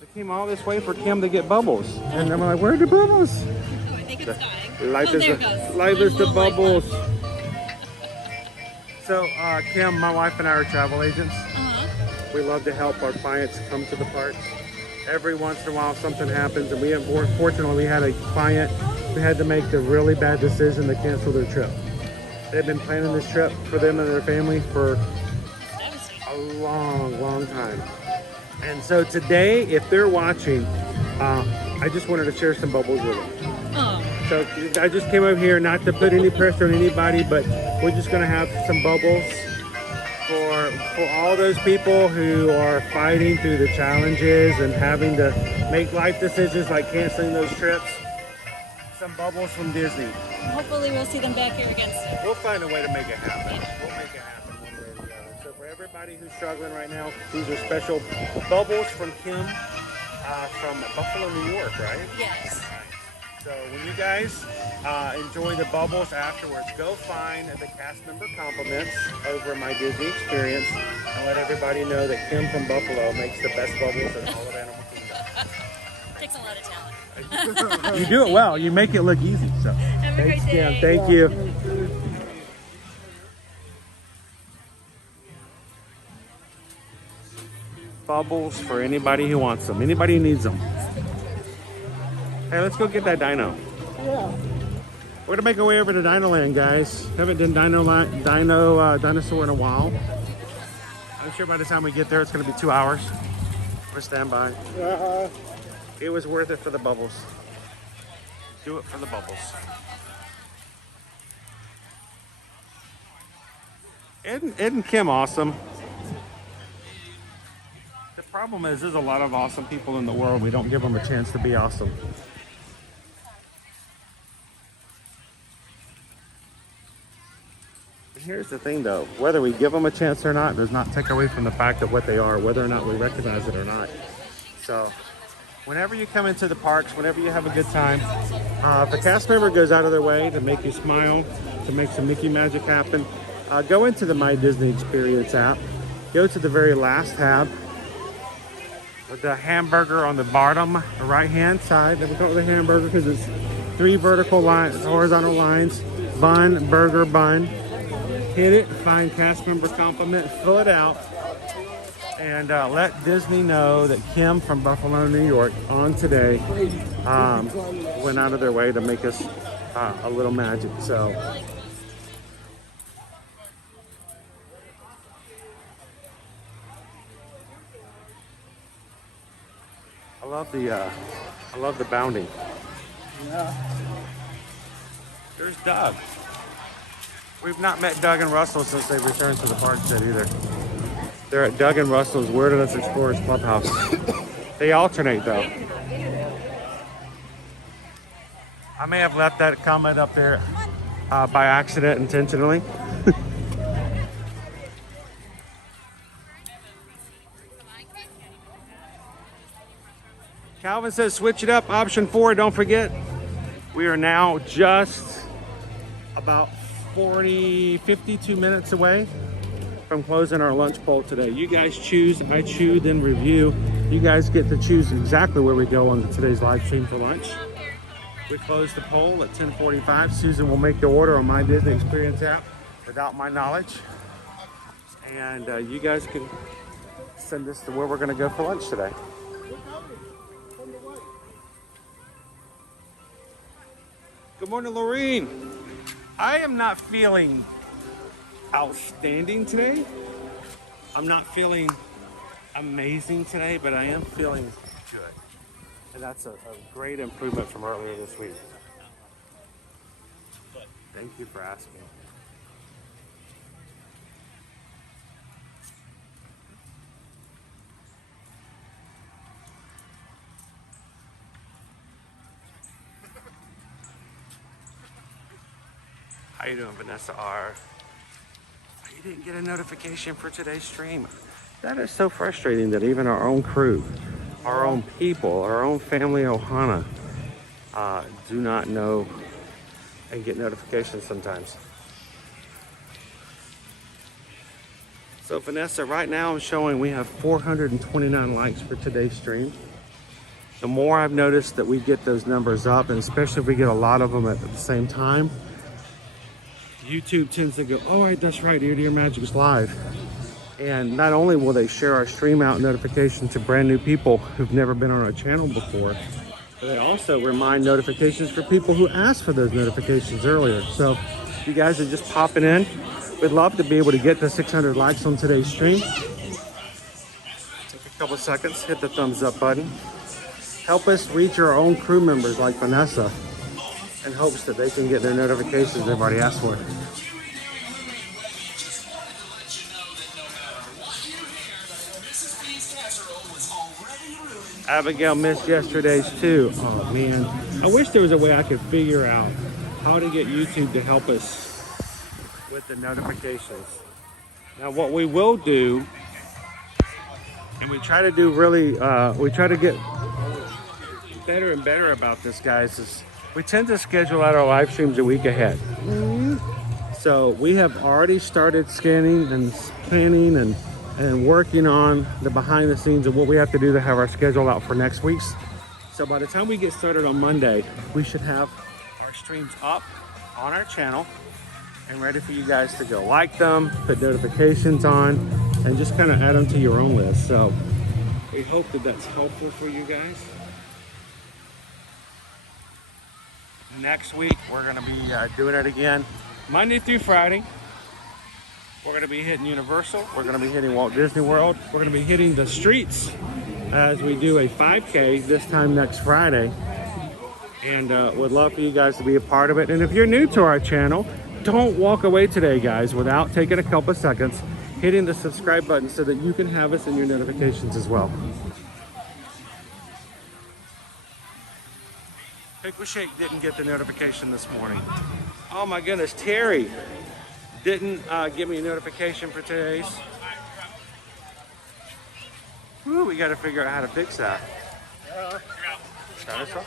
They came all this way for Kim to get bubbles, and I'm like, where are the bubbles? Oh, I think it's dying. Life Oh, is the bubbles. So Kim, my wife and I are travel agents. We love to help our clients come to the parks. Every once in a while something happens, and fortunately we had a client who had to make the really bad decision to cancel their trip. They've been planning this trip for them and their family for a long time. And so today, if they're watching, I just wanted to share some bubbles with them. So I just came over here not to put any pressure on anybody, but we're just gonna have some bubbles for all those people who are fighting through the challenges and having to make life decisions like canceling those trips. Some bubbles from Disney. Hopefully we'll see them back here again soon. We'll find a way to make it happen. We'll make it happen one way or the other. So for everybody who's struggling right now, these are special bubbles from Kim from Buffalo, New York, right? Yes. So when you guys enjoy the bubbles afterwards, go find the cast member compliments over my Disney experience and let everybody know that Kim from Buffalo makes the best bubbles in all of Animal Kingdom. Takes a lot of talent. You do it well. You make it look easy. So Have a great day. Kim. Thank you. Bubbles for anybody who wants them. Anybody who needs them. Hey, let's go get that dino. Yeah. We're gonna make our way over to Dino Land, guys. Haven't done Dinosaur in a while. I'm sure by the time we get there, it's gonna be 2 hours. We're standby. It was worth it for the bubbles. Do it for the bubbles. Isn't Kim awesome? The problem is, there's a lot of awesome people in the world. We don't give them a chance to be awesome. Here's the thing though, whether we give them a chance or not does not take away from the fact of what they are, whether or not we recognize it or not. So whenever you come into the parks, whenever you have a good time, if a cast member goes out of their way to make you smile, to make some Mickey magic happen, go into the My Disney Experience app, go to the very last tab with the hamburger on the bottom right hand side. We call it the hamburger because it's 3 vertical lines, horizontal lines, bun, burger, bun. Hit it, find cast member compliment, fill it out, and let Disney know that Kim from Buffalo, New York, on today went out of their way to make us a little magic. So I love the bounding. Yeah. There's Doug. We've not met Doug and Russell since they returned to the park yet either. They're at Doug and Russell's Wilderness Explorers Clubhouse. They alternate though. I may have left that comment up there by accident intentionally. Calvin says switch it up, option 4, don't forget. We are now just about 52 minutes away from closing our lunch poll today. You guys choose, I choose, then review. You guys get to choose exactly where we go on today's live stream for lunch. We close the poll at 10:45. Susan will make the order on my Disney Experience app without my knowledge. And you guys can send us to where we're gonna go for lunch today. Good morning, Lorene. I am not feeling outstanding today. I'm not feeling amazing today, but I am feeling good. And that's a great improvement from earlier this week. Thank you for asking. How you doing, Vanessa R? You didn't get a notification for today's stream. That is so frustrating that even our own crew, our own people, our own family Ohana do not know and get notifications sometimes. So Vanessa, right now I'm showing we have 429 likes for today's stream. The more I've noticed that we get those numbers up, and especially if we get a lot of them at the same time, YouTube tends to go, oh, that's right, Ear to Ear Magic's live. And not only will they share our stream out notification to brand new people who've never been on our channel before, but they also remind notifications for people who asked for those notifications earlier. So if you guys are just popping in, we'd love to be able to get to 600 likes on today's stream. Take a couple seconds, hit the thumbs up button. Help us reach our own crew members like Vanessa in hopes that they can get their notifications they've already asked for. Abigail missed yesterday's too. Oh man, I wish there was a way I could figure out how to get YouTube to help us with the notifications. Now what we will do, and we try to do really, we try to get better and better about this, guys, is we tend to schedule out our live streams a week ahead. So we have already started scanning and planning and working on the behind the scenes of what we have to do to have our schedule out for next week's. So by the time we get started on Monday, we should have our streams up on our channel and ready for you guys to go like them, put notifications on, and just kind of add them to your own list. So we hope that that's helpful for you guys. Next week, we're gonna be doing it again, Monday through Friday. We're going to be hitting Universal. We're going to be hitting Walt Disney World. We're going to be hitting the streets as we do a 5K this time next Friday. And would love for you guys to be a part of it. And if you're new to our channel, don't walk away today, guys, without taking a couple of seconds, hitting the subscribe button so that you can have us in your notifications as well. Pickle Shake didn't get the notification this morning. Oh my goodness, Terry didn't give me a notification for today's. Woo, we got to figure out how to fix that. Dinosaur?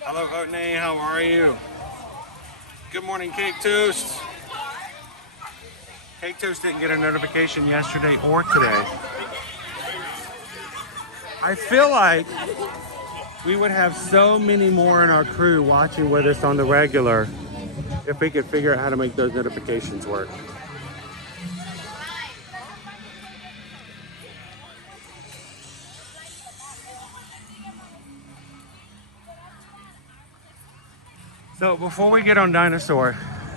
Hello, Votney, how are you? Good morning, Cake Toast. Cake Toast didn't get a notification yesterday or today. I feel like we would have so many more in our crew watching with us on the regular if we could figure out how to make those notifications work. So before we get on Dinosaur,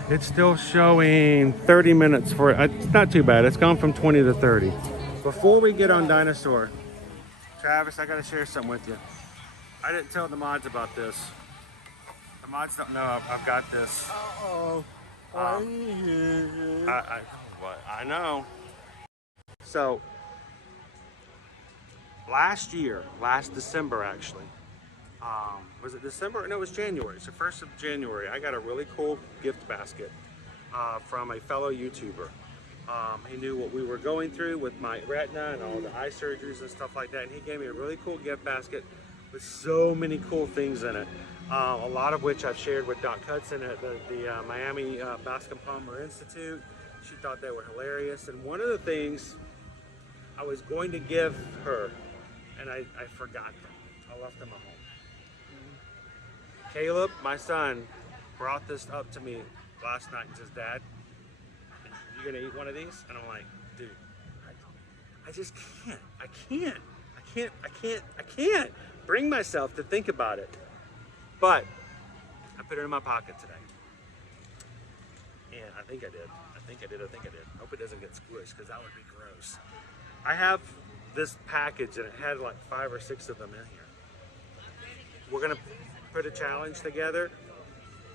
it's still showing 30 minutes for it. It's not too bad. It's gone from 20 to 30. Before we get on Dinosaur, Travis, I gotta share something with you. I didn't tell the mods about this. The mods don't know I've got this. Uh-oh. I know. So, last December actually, was it December? No, it was January. It's the 1st of January. I got a really cool gift basket from a fellow YouTuber. He knew what we were going through with my retina and all the eye surgeries and stuff like that, and he gave me a really cool gift basket with so many cool things in it. A lot of which I've shared with Doc Hudson at the Miami Bascom Palmer Institute. She thought they were hilarious, and one of the things I was going to give her, and I forgot them. I left them at home. Caleb, my son, brought this up to me last night and says, Dad, you're gonna eat one of these? And I'm like, dude, I just can't. I can't bring myself to think about it. But I put it in my pocket today. And I think I did. Hope it doesn't get squished, because that would be gross. I have this package and it had like 5 or 6 of them in here. We're gonna put a challenge together.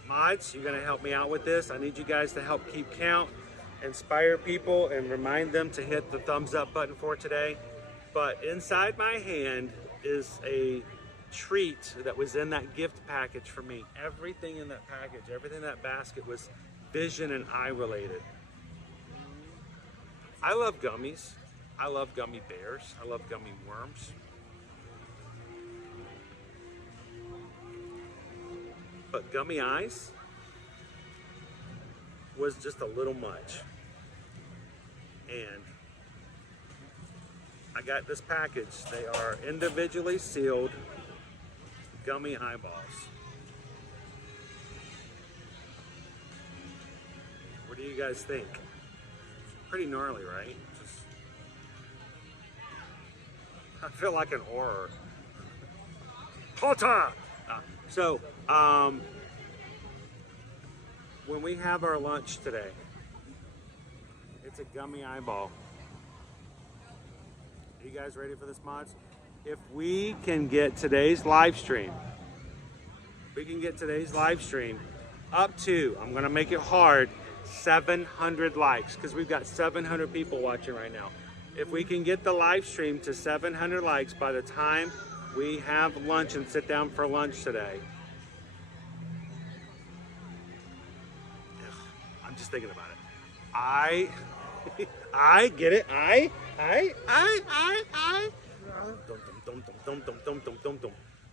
Mods, you're gonna help me out with this. I need you guys to help keep count, inspire people, and remind them to hit the thumbs up button for today. But inside my hand is a treat that was in that gift package for me. Everything in that package, everything in that basket was vision and eye related. I love gummies. I love gummy bears. I love gummy worms. But gummy eyes was just a little much. And I got this package. They are individually sealed gummy eyeballs. What do you guys think? Pretty gnarly, right? I feel like an horror. Potter! When we have our lunch today, it's a gummy eyeball. Are you guys ready for this, mods? If we can get today's live stream, up to, I'm gonna make it hard, 700 likes, because we've got 700 people watching right now. If we can get the live stream to 700 likes by the time we have lunch and sit down for lunch today. I'm just thinking about it. I get it.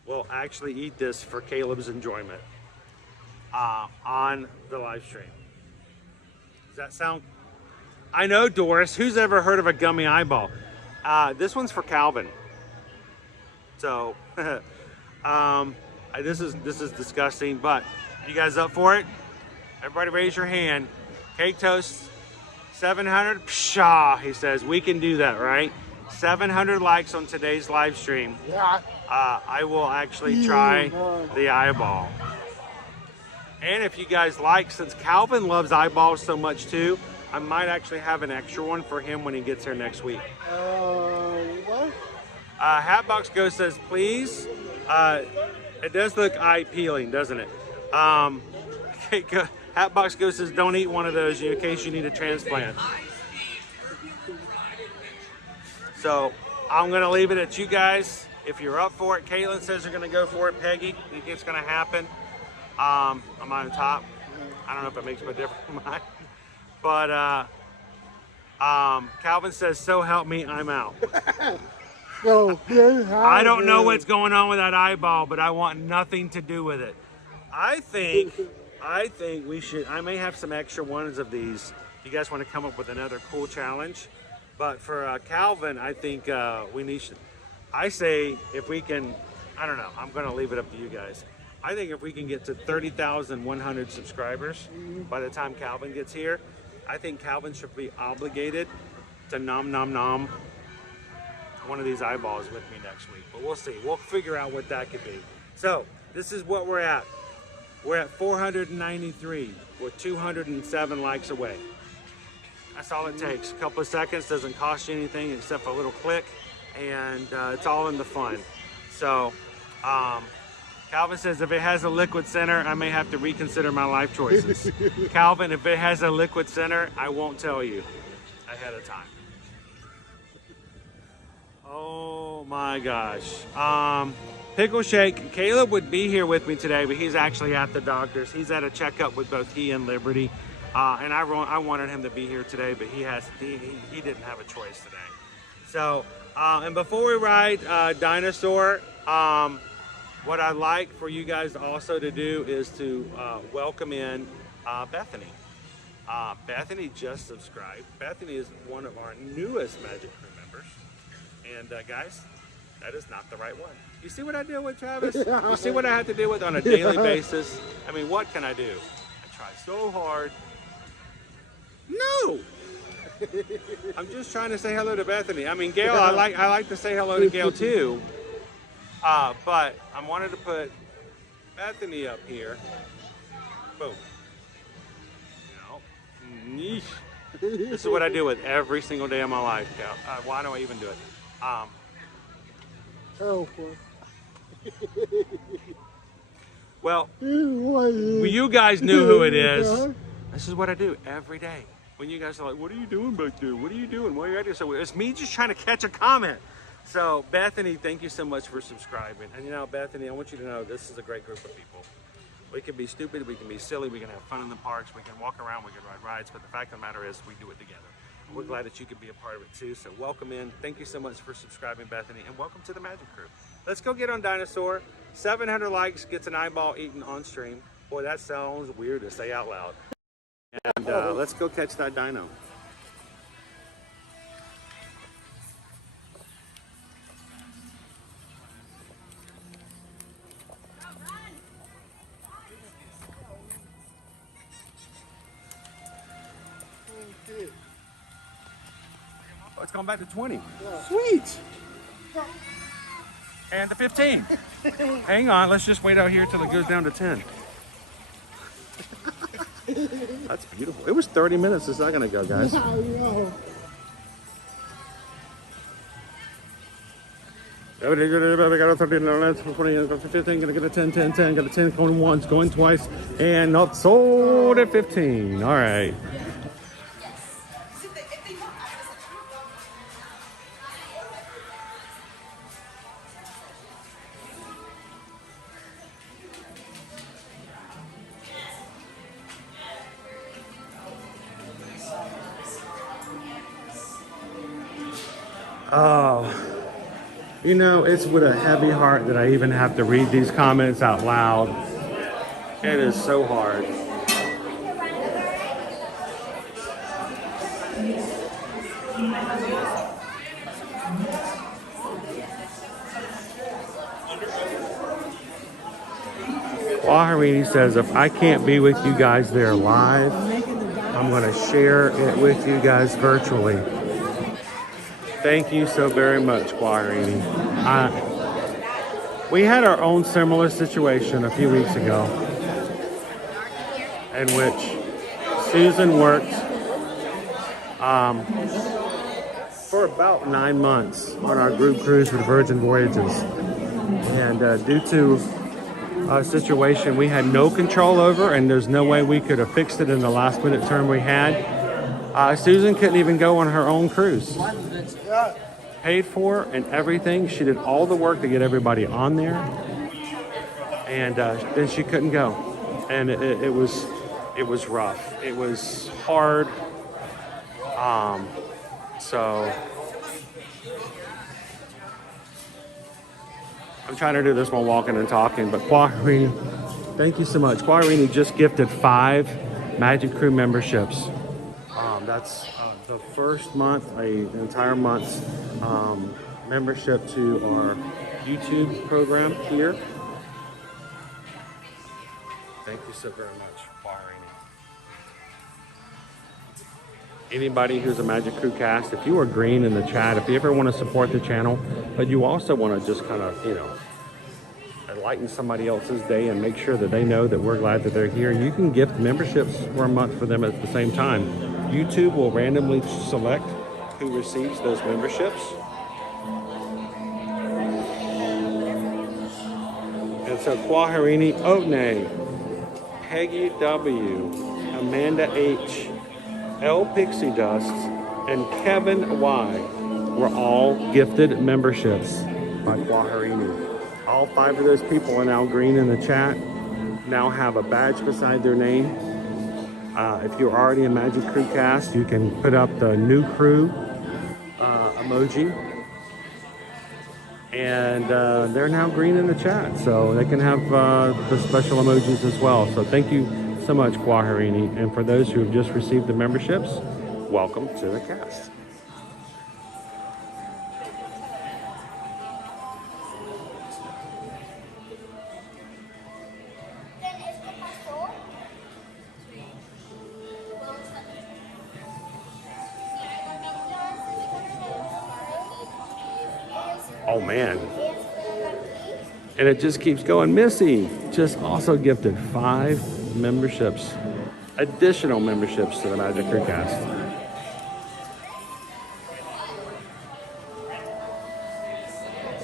We'll actually eat this for Caleb's enjoyment on the live stream. Does that sound? I know, Doris. Who's ever heard of a gummy eyeball? This one's for Calvin. So, this is disgusting. But you guys up for it? Everybody, raise your hand. Cake Toast, 700. Pshaw, he says we can do that, right? 700 likes on today's live stream. Yeah. I will actually try the eyeball. And if you guys like, since Calvin loves eyeballs so much too, I might actually have an extra one for him when he gets here next week. What? Hatbox Ghost says, please. It does look eye peeling, doesn't it? Hatbox Ghost says, don't eat one of those in case you need a transplant. So I'm gonna leave it at you guys. If you're up for it, Caitlin says you're gonna go for it. Peggy, you think it's gonna happen? I'm on top. I don't know if it makes a difference. But Calvin says, so help me, I'm out. I don't know what's going on with that eyeball, but I want nothing to do with it. I think I think we should, I may have some extra ones of these. If you guys want to come up with another cool challenge. But for Calvin, I think we need, I say if we can, I don't know, I'm going to leave it up to you guys. I think if we can get to 30,100 subscribers by the time Calvin gets here, I think Calvin should be obligated to nom one of these eyeballs with me next week. But we'll see. We'll figure out what that could be. So this is what we're at. We're at 493. We're 207 likes away. That's all it takes. A couple of seconds, doesn't cost you anything except for a little click, and it's all in the fun. So Calvin says if it has a liquid center, I may have to reconsider my life choices. Calvin, if it has a liquid center, I won't tell you ahead of time. Oh my gosh. Pickle Shake, Caleb would be here with me today, but he's actually at the doctor's. He's at a checkup with both he and Liberty. And I wanted him to be here today, but he didn't have a choice today. So, and before we ride Dinosaur, what I'd like for you guys also to do is to welcome in Bethany. Bethany just subscribed. Bethany is one of our newest Magic Crew members. And guys, that is not the right one. You see what I deal with, Travis? You see what I have to deal with on a daily basis? I mean, what can I do? I try so hard. No! I'm just trying to say hello to Bethany. I mean, Gail, I like to say hello to Gail too. But I wanted to put Bethany up here. Boom. No. Neesh. This is what I do with every single day of my life, Gail. Why do I even do it? Well, you guys knew who it is. This is what I do every day. When you guys are like, what are you doing back there? What are you doing? What are you doing? So it's me just trying to catch a comment. So Bethany, thank you so much for subscribing. And you know, Bethany, I want you to know this is a great group of people. We can be stupid, we can be silly, we can have fun in the parks, we can walk around, we can ride rides, but the fact of the matter is we do it together. And we're glad that you could be a part of it too. So welcome in. Thank you so much for subscribing, Bethany, and welcome to the Magic Crew. Let's go get on Dinosaur. 700 likes gets an eyeball eaten on stream. Boy, that sounds weird to say out loud. And let's go catch that dino. Oh, it's gone back to 20. Yeah. Sweet. And to 15. Hang on, let's just wait out here till it goes down to 10. That's beautiful. It was 30 minutes a second ago, guys. I know. Got a 13, 11, 20, 15, gonna get a 10, 10, 10, got a 10, going once, going twice, and not sold at 15. All right. Oh, you know, it's with a heavy heart that I even have to read these comments out loud. It is so hard. Quaharini says, if I can't be with you guys there live, I'm going to share it with you guys virtually. Thank you so very much, Quaharini. We had our own similar situation a few weeks ago in which Susan worked for about 9 months on our group cruise with Virgin Voyages. And due to a situation we had no control over, and there's no way we could have fixed it in the last minute term we had, Susan couldn't even go on her own cruise. Paid for and everything. She did all the work to get everybody on there, and then she couldn't go. And it was rough. It was hard. So I'm trying to do this while walking and talking, but Quaharini, Thank you so much. Quaharini just gifted 5 Magic Crew memberships. That's the first month, an entire month's membership to our YouTube program here. Thank you so very much, Quaharini. Anybody who's a Magic Crew cast, if you are green in the chat, if you ever want to support the channel, but you also want to just kind of, you know, enlighten somebody else's day and make sure that they know that we're glad that they're here, you can gift memberships for a month for them at the same time. YouTube will randomly select who receives those memberships. And so Quaharini, Otnay, Peggy W, Amanda H, L Pixie Dust, and Kevin Y were all gifted memberships by Quaharini. All 5 of those people are now green in the chat, now have a badge beside their name. If you're already a Magic Crew cast, you can put up the new crew emoji. And they're now green in the chat, so they can have the special emojis as well. So thank you so much, Quaharini. And for those who have just received the memberships, welcome to the cast. Oh man. And it just keeps going. Missy just also gifted 5 memberships, additional memberships to the Magic Crew cast.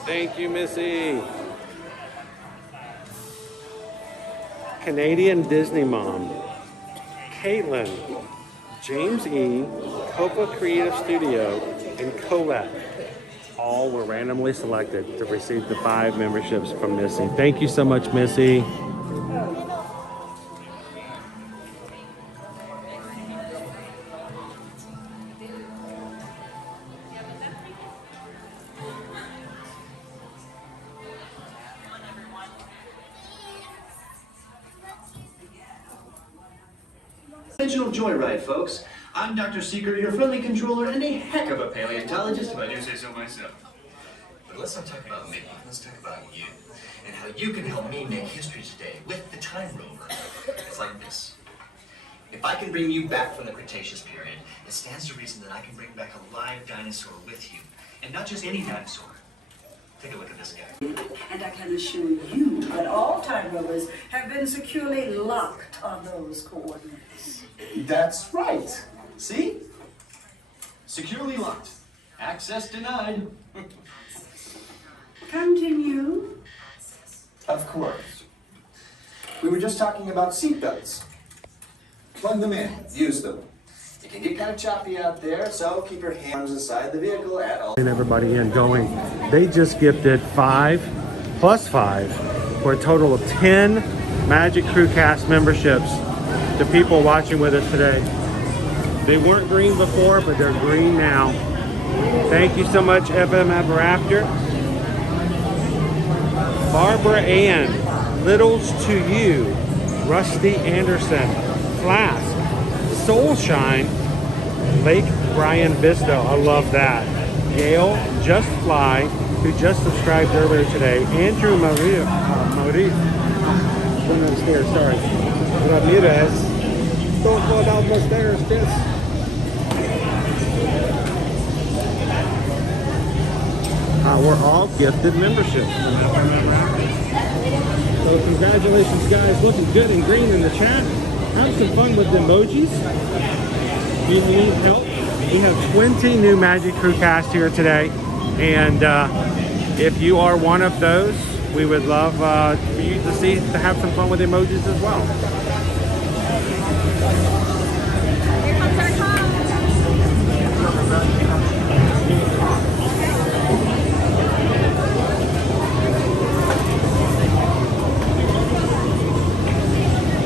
Thank you, Missy. Canadian Disney Mom, Caitlin, James E, Copa Creative Studio, and Colette all were randomly selected to receive the 5 memberships from Missy. Thank you so much, Missy. Digital joyride, folks. I'm Dr. Secret, your friendly controller, and a heck of a paleontologist, if I do say so myself. But let's not talk about me. Let's talk about you, and how you can help me make history today with the time rover. It's like this. If I can bring you back from the Cretaceous period, it stands to reason that I can bring back a live dinosaur with you. And not just any dinosaur. Take a look at this guy. And I can assure you that all time rovers have been securely locked on those coordinates. That's right. See? Securely locked. Access denied. Continue. Of course. We were just talking about seatbelts. Plug them in. Use them. It can get kind of choppy out there, so keep your hands inside the vehicle at all. And everybody in going. They just gifted 5 plus 5 for a total of 10 Magic Crew cast memberships to people watching with us today. They weren't green before, but they're green now. Thank you so much, FM Ever After. Barbara Ann, Littles to You, Rusty Anderson, Flask, Soulshine, Lake Brian Vista, I love that. Gail Just Fly, who just subscribed earlier today. Andrew Maurice, going downstairs, sorry. Ramirez, don't go down the stairs, kids. We're all gifted memberships. So congratulations, guys. Looking good and green in the chat. Have some fun with the emojis. If you need help, we have 20 new Magic Crew cast here today. And if you are one of those, we would love for you to have some fun with emojis as well. Here comes our car.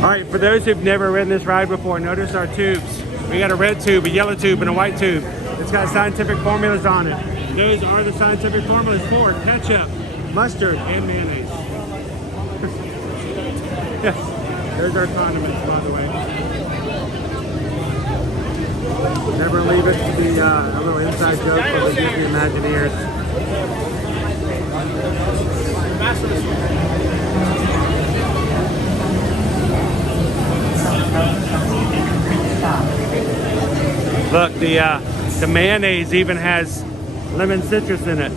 All right, for those who've never ridden this ride before, notice our tubes. We got a red tube, a yellow tube, and a white tube. It's got scientific formulas on it. Those are the scientific formulas for ketchup, mustard, and mayonnaise. There's our condiments, by the way. Never leave it to be a little inside joke for the Disney Imagineers. Look, the mayonnaise even has lemon citrus in it.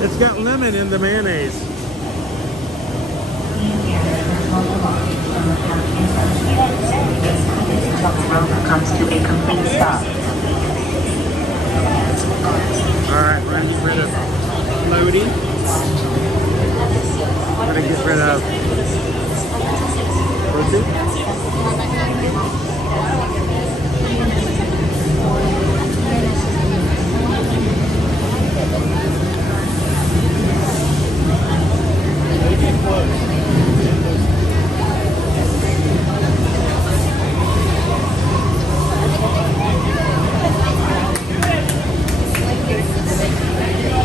It's got lemon in the mayonnaise. Comes to a complete stop. Alright, we're gonna get rid of floaty. We're gonna get rid of protein.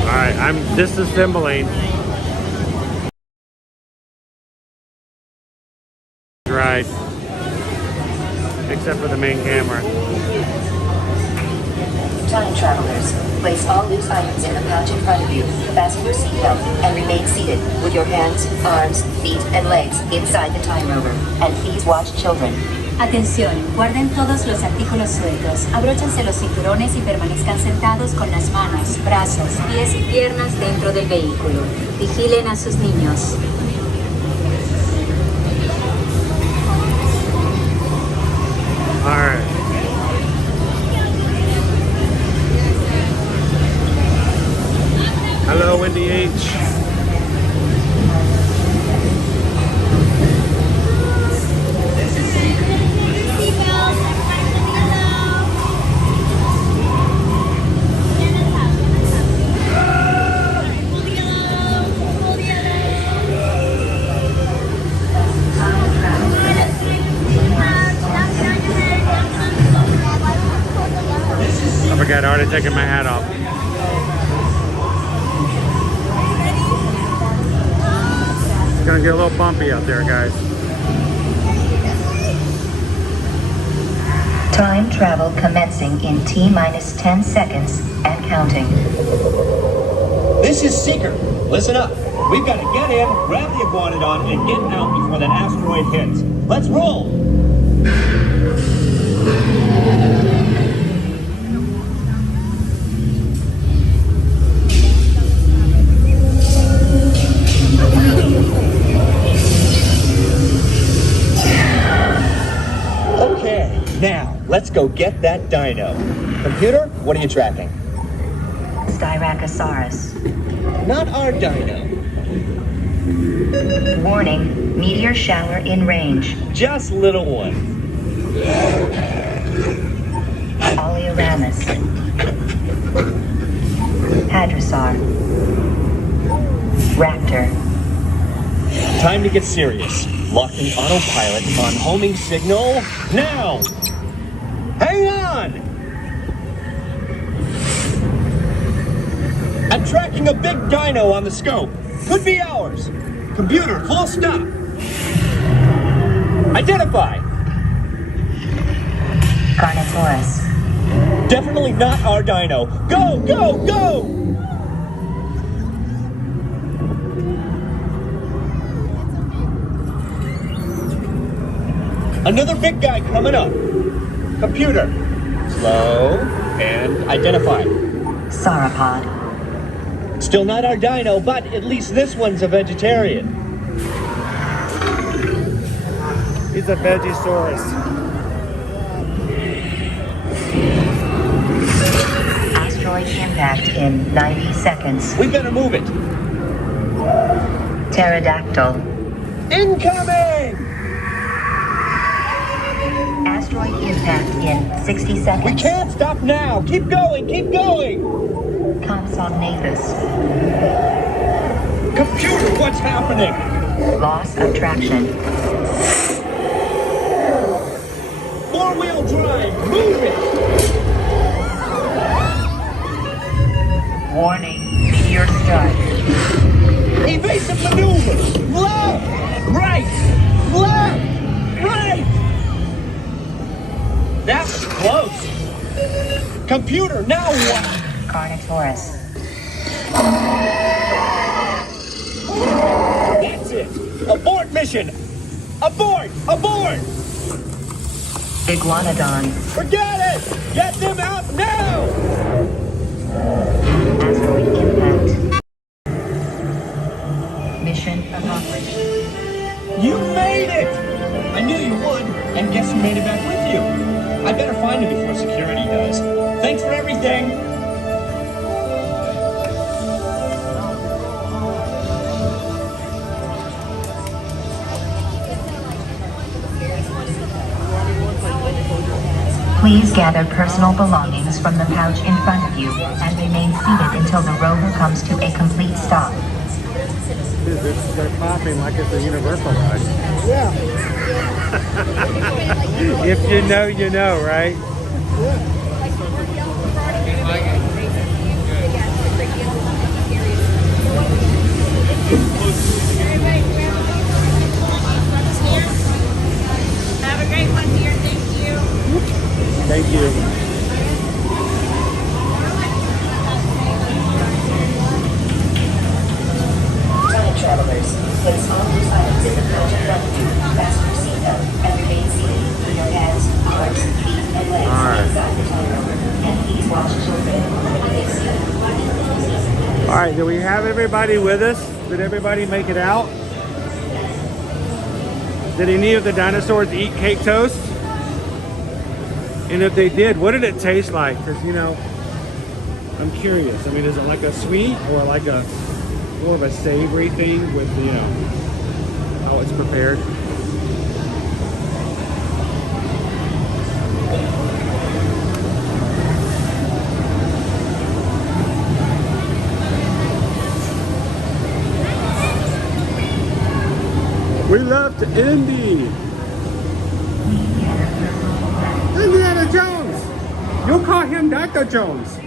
Alright, I'm disassembling. Right. Except for the main camera. Time travelers, place all loose items in the pouch in front of you, fasten your seatbelt, and remain seated with your hands, arms, feet, and legs inside the time rover. And please watch children. Atención, guarden todos los artículos sueltos, abróchense los cinturones y permanezcan sentados con las manos, brazos, pies y piernas dentro del vehículo. Vigilen a sus niños. All right. Hello, Wendy H. I forgot, I already taken my hat off. It's gonna get a little bumpy out there, guys. Time travel commencing in T-minus 10 seconds and counting. This is Seeker. Listen up. We've got to get in, grab the iguanodon, and get out before that asteroid hits. Let's roll! Okay, now, let's go get that dino. Computer, what are you tracking? Styracosaurus. Not our dino. Warning, meteor shower in range. Just little one. Oleoramus. Hadrosaur. Raptor. Time to get serious. Locking autopilot on homing signal now! Hang on! I'm tracking a big dino on the scope. Could be ours. Computer, full stop. Identify. Carnotaurus. Definitely not our dino. Go, go, go! Another big guy coming up. Computer. Slow and identify. Sauropod. Still not our dino, but at least this one's a vegetarian. He's a Vegisaurus. Asteroid impact in 90 seconds. We better move it. Pterodactyl. Incoming! Asteroid impact in 60 seconds. We can't stop now. Keep going, keep going. Compsognathus. Computer, what's happening? Loss of traction. Four-wheel drive, move it! Warning, meteor strike. Evasive Aggressive maneuver. Left, right, left, right. That was close. Computer, now what? Carnotaurus. That's it. Abort mission. Abort, abort. Iguanodon. Forget it. Get them out now. Asteroid impact. Mission accomplished. You made it. I knew you would. And guess who made it back with you? I better find him before security does. Thanks for everything. Please gather personal belongings from the pouch in front of you and remain seated until the rover comes to a complete stop. Dude, they're popping like it's a universal ride. Yeah. If you know, you know, right? Have a great one, dear. Thank you. Thank you. Time travelers, place all loose items in the pouch in front of you, fasten your seatbelt, and remain seated with your hands, arms, feet, and legs inside the time rover. And please watch children when they see you. All right, do we have everybody with us? Did everybody make it out? Did any of the dinosaurs eat cake toast? And if they did, what did it taste like? Because, you know, I'm curious. I mean, is it like a sweet or like a more of a savory thing with, you know, how it's prepared? We left Indy. Indiana Jones. You'll call him Dr. Jones.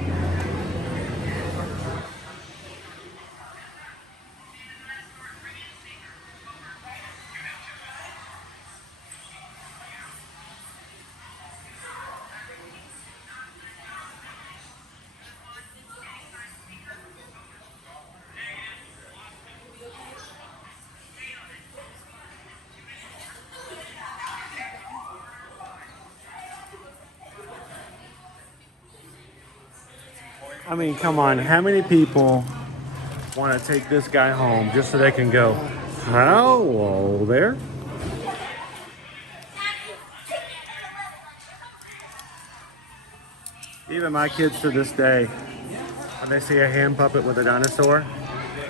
I mean, come on, how many people want to take this guy home just so they can go, hello there? Even my kids to this day, when they see a hand puppet with a dinosaur,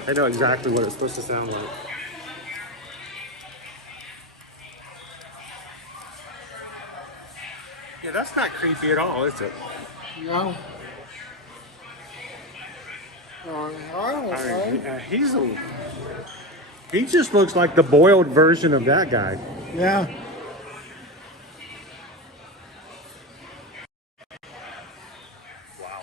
they know exactly what it's supposed to sound like. Yeah, that's not creepy at all, is it? No. I mean, he just looks like the boiled version of that guy. Yeah. Wow.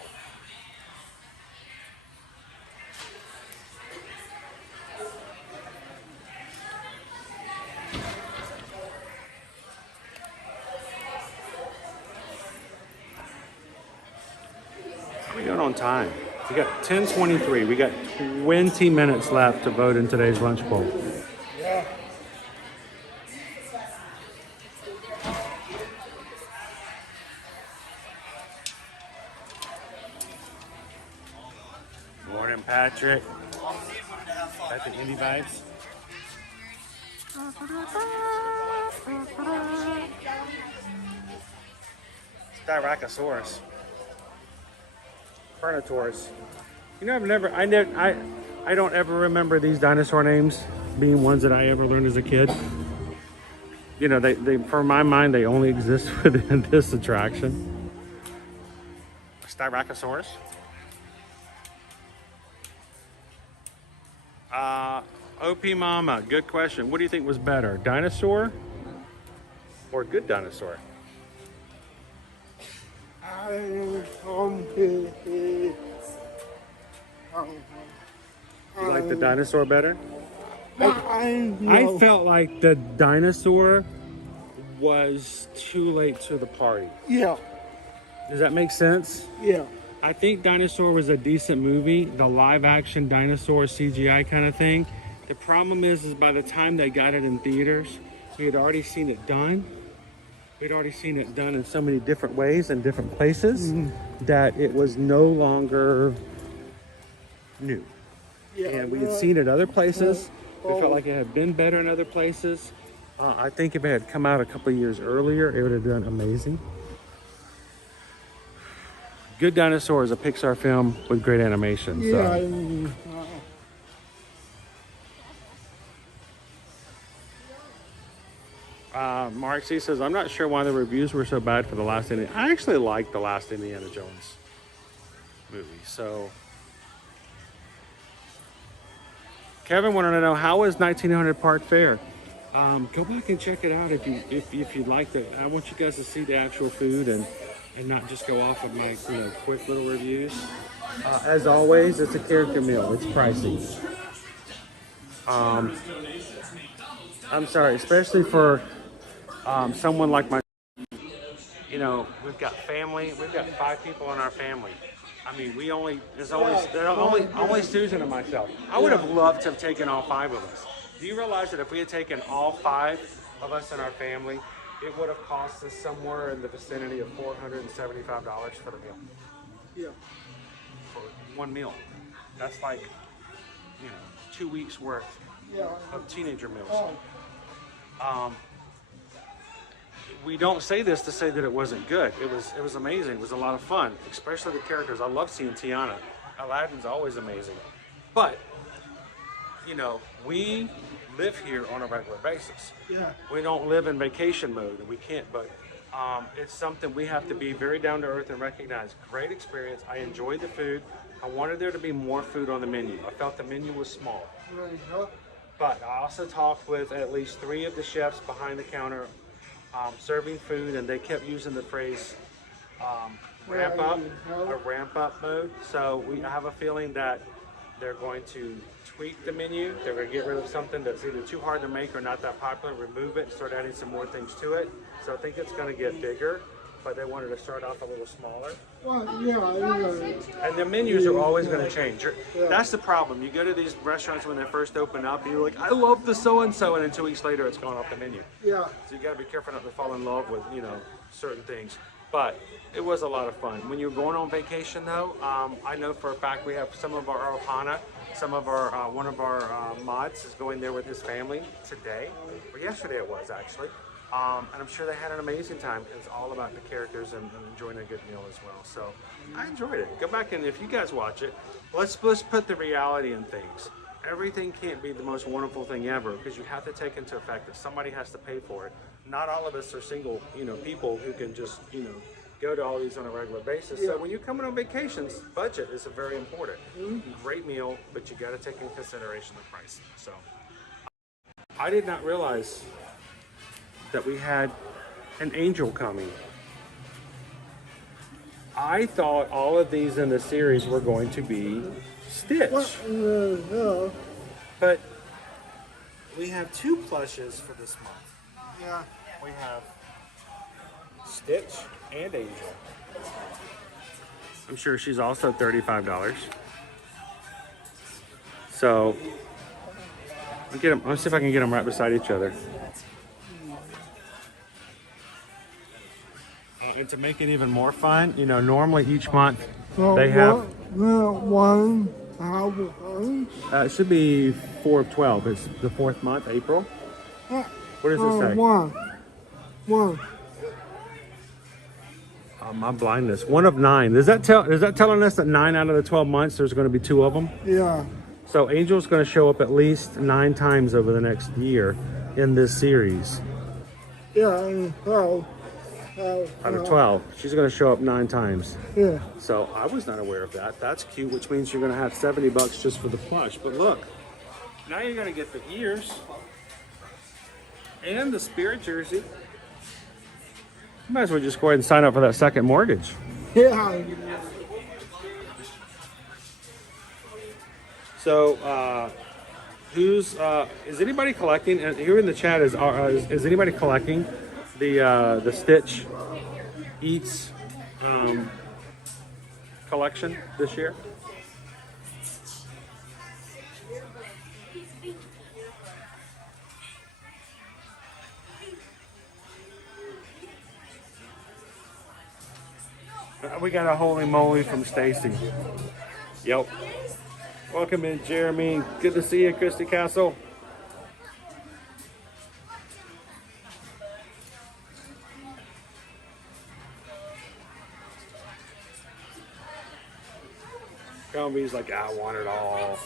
We're going on time. We got 10:23. We got 20 minutes left to vote in today's lunch poll. Yeah. Morning, Patrick. Got the Indy vibes. Styracosaurus. Carnotaurus. You know, I don't ever remember these dinosaur names being ones that I ever learned as a kid. You know, they for my mind, they only exist within this attraction. Styracosaurus. OP Mama, good question. What do you think was better, dinosaur or good dinosaur? You like the dinosaur better? I felt like the Dinosaur was too late to the party. Yeah. Does that make sense? Yeah. I think Dinosaur was a decent movie, the live action Dinosaur CGI kind of thing. The problem is by the time they got it in theaters, we had already seen it done. We'd already seen it done in so many different ways and different places that it was no longer new. Yeah, and we had seen it other places. We felt like it had been better in other places. I think if it had come out a couple of years earlier, it would have done amazing. Good Dinosaur is a Pixar film with great animation. Yeah. Mark C says, I'm not sure why the reviews were so bad for the last Indiana. I actually liked the last Indiana Jones movie. So Kevin wanted to know, how was 1900 Park Fair? Go back and check it out if you'd like to. I want you guys to see the actual food and not just go off of my quick little reviews. As always, it's a character meal. It's pricey. I'm sorry, especially for someone like my, we've got family. We've got 5 people in our family. I mean, there's only Susan and myself. I would have loved to have taken all 5 of us. Do you realize that if we had taken all 5 of us in our family, it would have cost us somewhere in the vicinity of $475 for the meal? Yeah. For one meal. That's like, 2 weeks worth of teenager meals. We don't say this to say that it wasn't good. It was amazing. It was a lot of fun, especially the characters. I love seeing Tiana. Aladdin's always amazing. But, we live here on a regular basis. Yeah. We don't live in vacation mode. We can't, but it's something we have to be very down to earth and recognize. Great experience. I enjoyed the food. I wanted there to be more food on the menu. I felt the menu was small. But I also talked with at least 3 of the chefs behind the counter serving food, and they kept using the phrase ramp up mode. So I have a feeling that they're going to tweak the menu. They're going to get rid of something that's either too hard to make or not that popular, remove it, and start adding some more things to it. So I think it's going to get bigger, but they wanted to start off a little smaller. Well, yeah. And the menus are always going to change. That's the problem. You go to these restaurants when they first open up, and you're like, I love the so-and-so, and then 2 weeks later, it's gone off the menu. Yeah. So you got to be careful not to fall in love with, certain things. But it was a lot of fun. When you're going on vacation, though, I know for a fact we have some of our Ohana, one of our mods is going there with his family today, or yesterday it was actually. And I'm sure they had an amazing time. It's all about the characters and enjoying a good meal as well. So I enjoyed it. Go back and if you guys watch it, let's put the reality in things. Everything can't be the most wonderful thing ever because you have to take into effect that somebody has to pay for it. Not all of us are single, people who can just, go to all these on a regular basis. So when you're coming on vacations, budget is very important. Great meal, but you got to take into consideration the price. So I did not realize that we had an angel coming. I thought all of these in the series were going to be Stitch. But we have 2 plushes for this month. Yeah. We have Stitch and Angel. I'm sure she's also $35. So let's see if I can get them right beside each other. And to make it even more fun, normally each month they have. It should be 4/12. It's the 4th month, April. What does it say? One. My blindness. 1 of 9. Is that telling us that 9 out of the 12 months there's going to be 2 of them? Yeah. So Angel's going to show up at least 9 times over the next year in this series. Yeah. Out of 12, she's going to show up 9 times. Yeah. So I was not aware of that. That's cute, which means you're going to have $70 just for the plush. But look, now you're going to get the ears and the spirit jersey. You might as well just go ahead and sign up for that second mortgage. Yeah. So Who's is anybody collecting? And here in the chat is anybody collecting the Stitch Eats collection this year? We got a holy moly from Stacy. Yep. Welcome in, Jeremy. Good to see you, Christy Castle. Gumby's like, I want it all.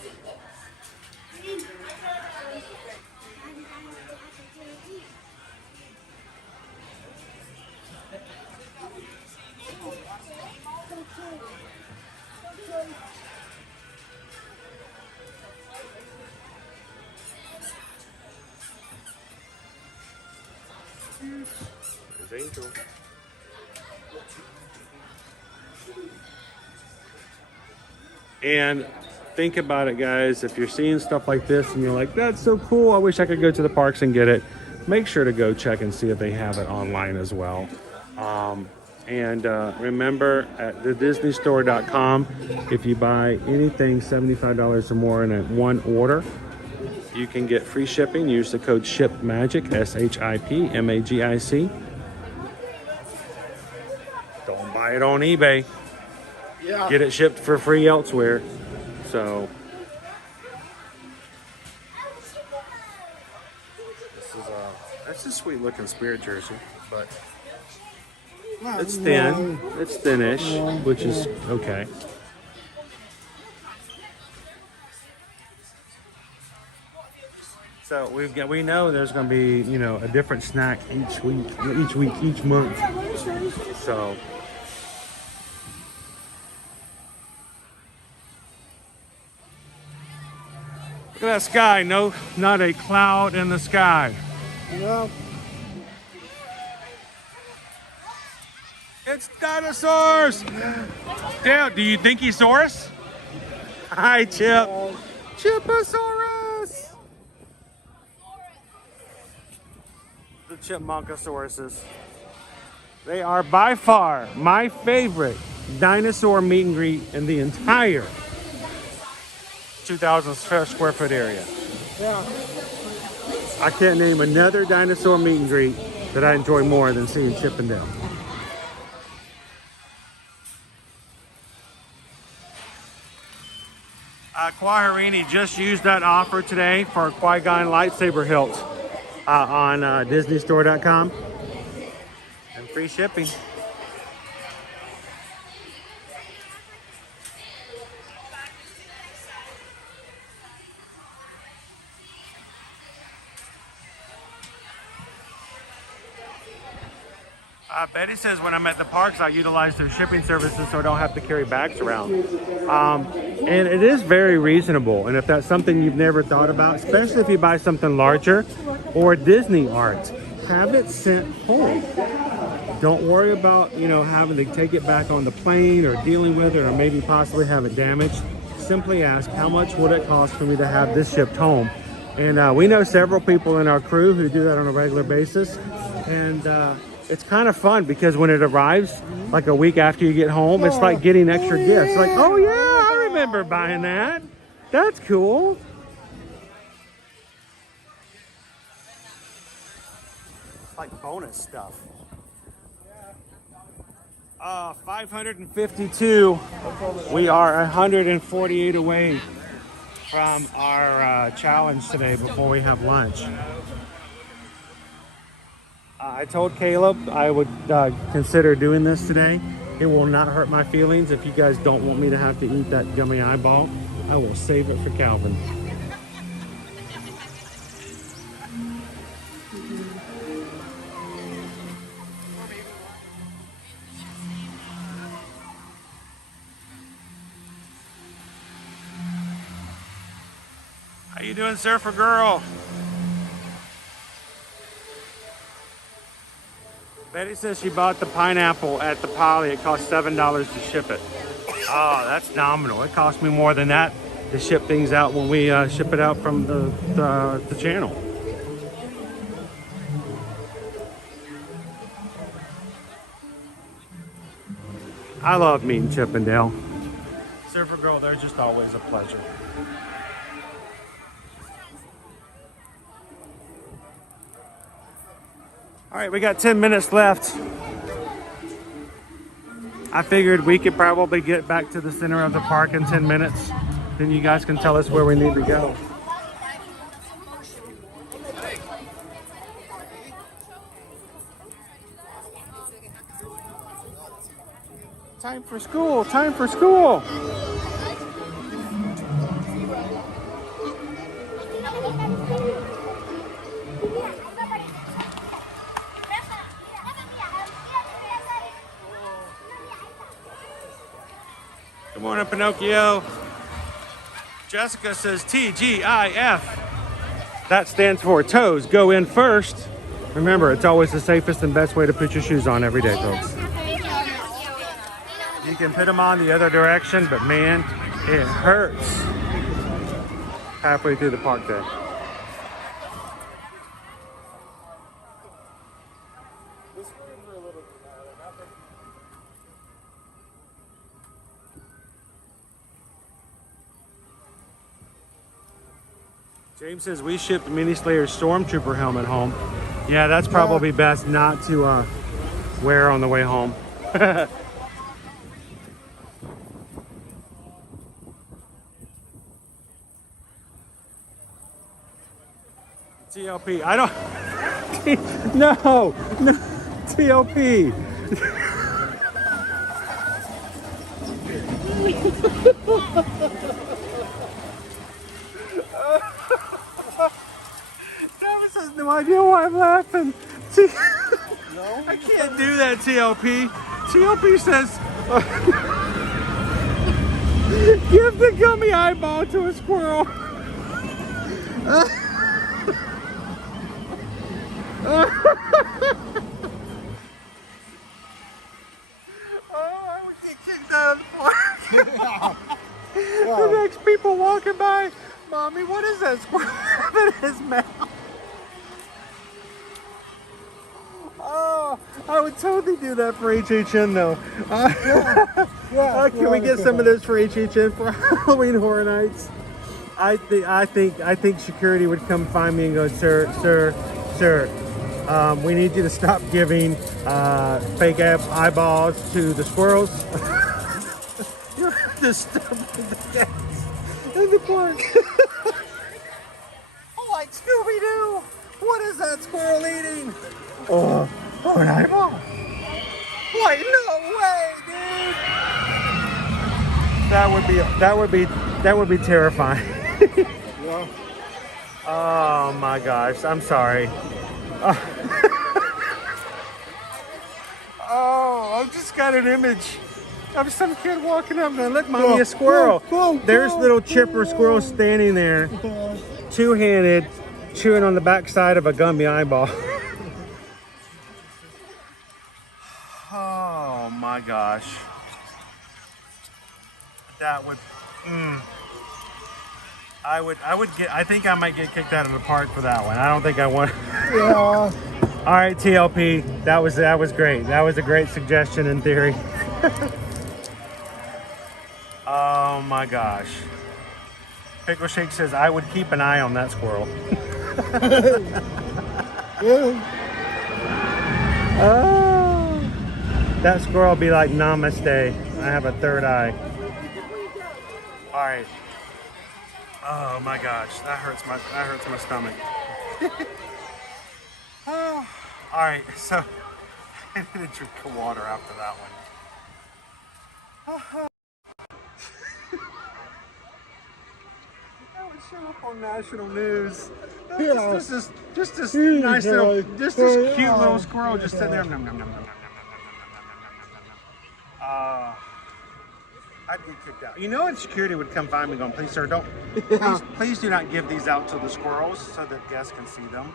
There's Angel. And think about it, guys. If you're seeing stuff like this and you're like, that's so cool, I wish I could go to the parks and get it, make sure to go check and see if they have it online as well. Remember, at the Dinostore.com, if you buy anything $75 or more in a one order, you can get free shipping. Use the code SHIPMAGIC, SHIPMAGIC. Don't buy it on eBay. Yeah. Get it shipped for free elsewhere. So that's a sweet looking Spirit jersey, but it's thin. It's thin-ish, which is okay. So we know there's going to be, you know, a different snack each month. So look at that sky. No, not a cloud in the sky. Yeah. It's dinosaurs. Dale, do you think he's Saurus? Hi, Chip. Chiposaurus. The Chipmunkosauruses. They are by far my favorite dinosaur meet and greet in the entire 2,000 square foot area. Yeah. I can't name another dinosaur meet and greet that I enjoy more than seeing Chip and Dale. Quaharini just used that offer today for Qui-Gon lightsaber hilt on Disneystore.com and free shipping. Betty says when I'm at the parks, I utilize their shipping services so I don't have to carry bags around. And it is very reasonable. And if that's something you've never thought about, especially if you buy something larger or Disney art, have it sent home. Don't worry about, you know, having to take it back on the plane or dealing with it or maybe possibly have it damaged. Simply ask, how much would it cost for me to have this shipped home? And we know several people in our crew who do that on a regular basis. And it's kind of fun because when it arrives, like a week after you get home, it's like getting extra gifts. Like, oh yeah, I remember buying that. That's cool. It's like bonus stuff. 552. We are 148 away from our challenge today before we have lunch. I told Caleb I would consider doing this today. It will not hurt my feelings. If you guys don't want me to have to eat that gummy eyeball, I will save it for Calvin. How you doing, Surfer Girl? Betty says she bought the pineapple at the Poly. It cost $7 to ship it. Oh, that's nominal. It cost me more than that to ship things out when we ship it out from the channel. I love meeting Chip and Dale. Surfer Girl, they're just always a pleasure. All right, we got 10 minutes left. I figured we could probably get back to the center of the park in 10 minutes. Then you guys can tell us where we need to go. Time for school, time for school. Good morning, Pinocchio. Jessica says TGIF. That stands for toes go in first. Remember, it's always the safest and best way to put your shoes on every day, folks. You can put them on the other direction, but man, it hurts halfway through the park day. James says we shipped Mini Slayer's Stormtrooper helmet home. Yeah, that's probably best not to wear on the way home. TLP, I don't, no, TLP. Travis has no idea why I'm laughing. No? I can't do that, TLP. TLP says, give the gummy eyeball to a squirrel. Oh, I would get kicked out of the park. The next people walking by, Mommy, what is that squirrel in his mouth? Oh, I would totally do that for HHN though. Can we get some of those for HHN for Halloween Horror Nights? I think security would come find me and go, sir. We need you to stop giving fake eyeballs to the squirrels. You're disturbing the cats in the park. Like Scooby-Doo. What is that squirrel eating? Oh, an eyeball. Like, no way, dude. That would be terrifying. Yeah. Oh my gosh, I'm sorry. Oh, I've just got an image of some kid walking up and look, Mommy, a squirrel. There's little chipper squirrel standing there, two-handed, chewing on the backside of a gummy eyeball. Oh my gosh. That would, I think I might get kicked out of the park for that one. I don't think I want. Yeah. All right, TLP, that was great. That was a great suggestion in theory. Oh my gosh. Pickle Shake says I would keep an eye on that squirrel. Oh, that squirrel will be like, namaste. I have a third eye. All right. Oh my gosh, that hurts my stomach. Oh, all right, so I need to drink water after that one. That would show up on national news. Yeah. Just this nice little, just this cute little squirrel just sitting there. Nom, nom, nom, nom, nom, nom, nom, nom, nom, nom. I'd get kicked out. You know, and security would come find me going, please, sir, please do not give these out to the squirrels so that guests can see them.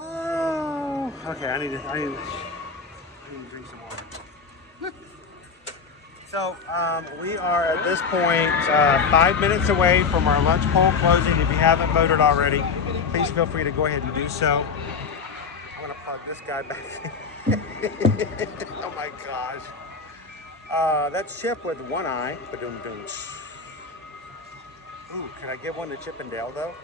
Oh, okay, I need I need to drink some water. So we are at this point 5 minutes away from our lunch poll closing. If you haven't voted already, please feel free to go ahead and do so. I'm gonna plug this guy back in. Oh my gosh. That's Chip with one eye. Ba-doom-doom. Ooh, can I give one to Chip and Dale though?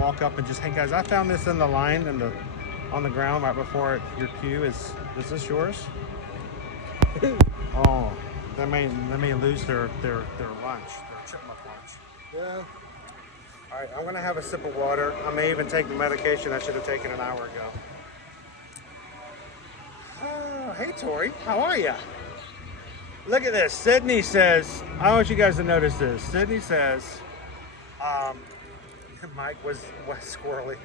Walk up and just, hey guys, I found this in the line and on the ground right before your queue. Is this yours? Oh, they may lose their lunch, their chipmunk lunch. Yeah. All right, I'm gonna have a sip of water. I may even take the medication I should have taken an hour ago. Oh, hey Tori, how are you? Look at this. Sydney says, I want you guys to notice this. Sydney says, Mike was squirrely.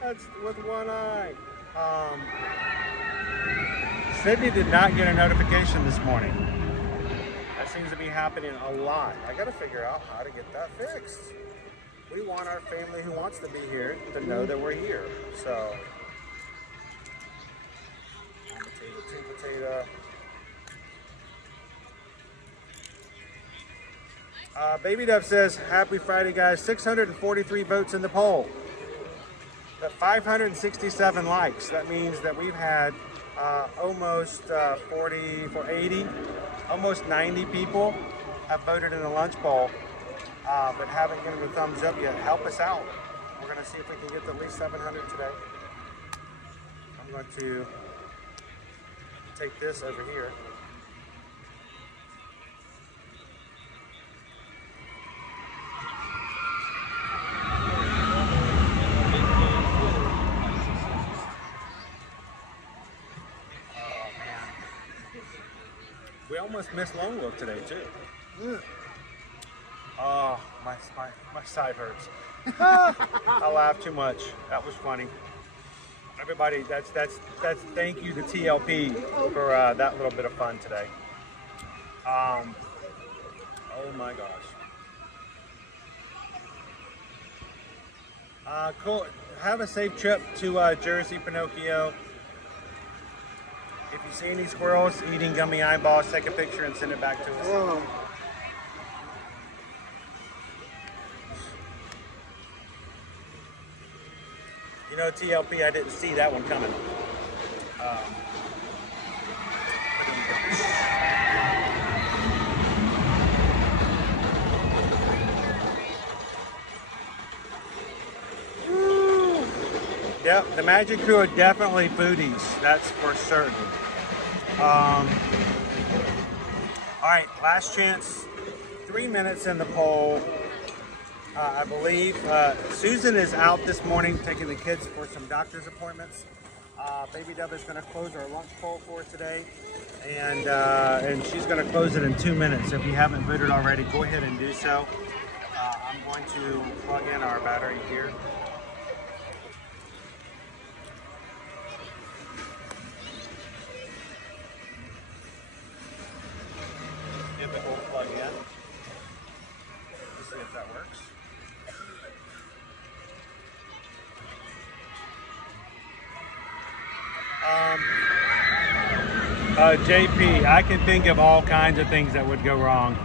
That's with one eye. Sydney did not get a notification this morning. That seems to be happening a lot. I gotta figure out how to get that fixed. We want our family who wants to be here to know that we're here. So, potato. Baby Dove says, happy Friday, guys. 643 votes in the poll. But 567 likes. That means that we've had almost 80, almost 90 people have voted in the lunch poll, but haven't given a thumbs up yet. Help us out. We're going to see if we can get to at least 700 today. I'm going to take this over here. We almost missed Lone Wolf today too. Oh, my side hurts. I laughed too much. That was funny. Everybody, that's thank you to TLP for that little bit of fun today. Oh my gosh. Cool. Have a safe trip to Jersey, Pinocchio. If you see any squirrels eating gummy eyeballs, take a picture and send it back to us. Oh. You know, TLP, I didn't see that one coming. Yep, the Magic Crew are definitely foodies. That's for certain. All right, last chance. 3 minutes in the poll. I believe Susan is out this morning taking the kids for some doctor's appointments. Baby Dove is going to close our lunch poll for today, and she's going to close it in 2 minutes. If you haven't voted already, go ahead and do so. I'm going to plug in our battery here. If it will plug in. Let's see if that works. JP, I can think of all kinds of things that would go wrong.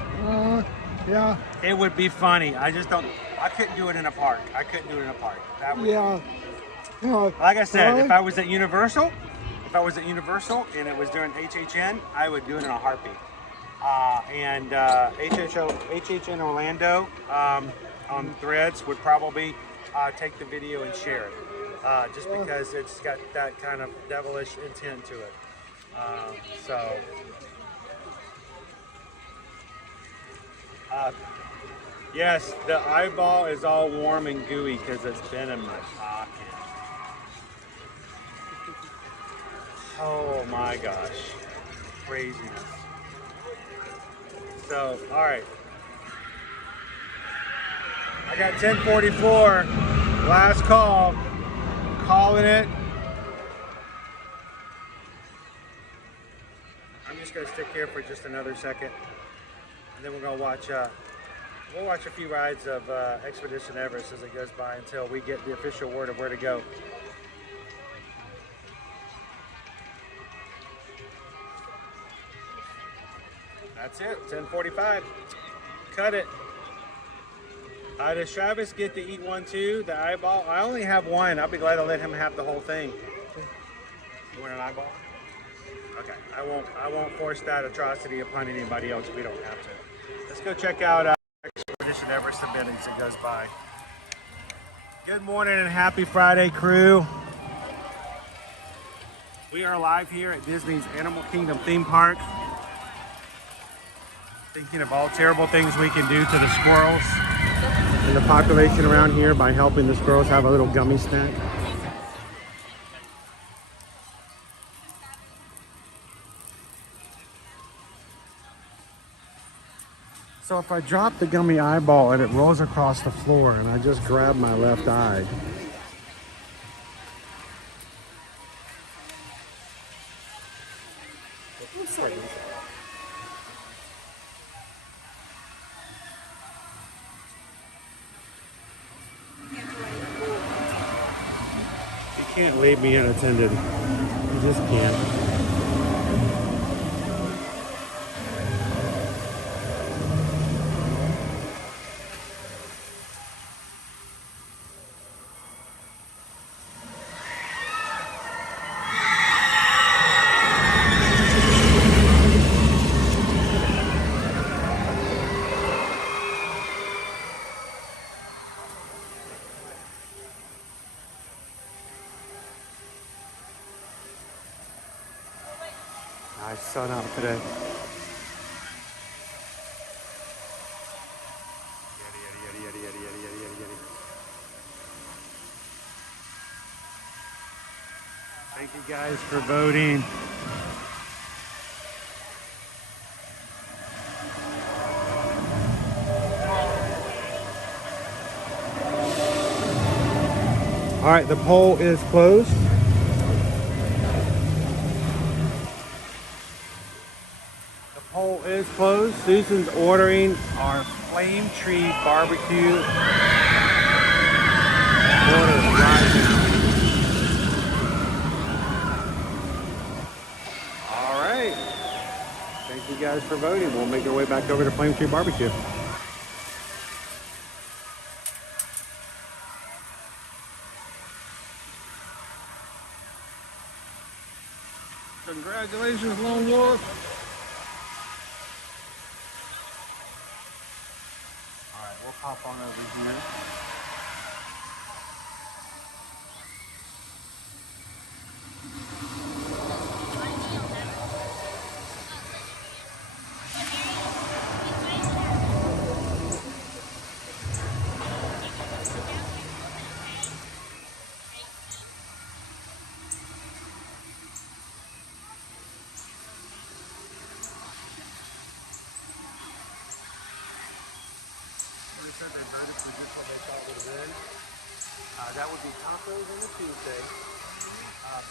Yeah. It would be funny. I couldn't do it in a park. That would, Yeah. like I said, if I was at Universal and it was during HHN, I would do it in a heartbeat. And HHN Orlando on Threads would probably take the video and share it, just because it's got that kind of devilish intent to it. Yes, the eyeball is all warm and gooey because it's been in my pocket. Oh my gosh, craziness. So, all right. I got 10:44, last call, calling it. I'm just gonna stick here for just another second, and then we're gonna watch. We'll watch a few rides of Expedition Everest as it goes by until we get the official word of where to go. That's it, 10:45. Cut it. Does Travis get to eat one too? The eyeball? I only have one. I'll be glad to let him have the whole thing. You want an eyeball? Okay. I won't force that atrocity upon anybody else if we don't have to. Let's go check out Expedition Everest event as it goes by. Good morning and happy Friday, crew. We are live here at Disney's Animal Kingdom theme park. Thinking of all terrible things we can do to the squirrels and the population around here by helping the squirrels have a little gummy snack. So if I drop the gummy eyeball and it rolls across the floor and I just grab my left eye, you can't leave me unattended. You just can't. Nice sun out today. Thank you guys for voting. All right, the poll is closed. Poll is closed. Susan's ordering our Flame Tree Barbecue order right now. All right. Thank you guys for voting. We'll make our way back over to Flame Tree Barbecue. Congratulations, Lone Wolf. We'll hop on over here. They said they voted for just what they thought would have been. That would be tacos on a Tuesday,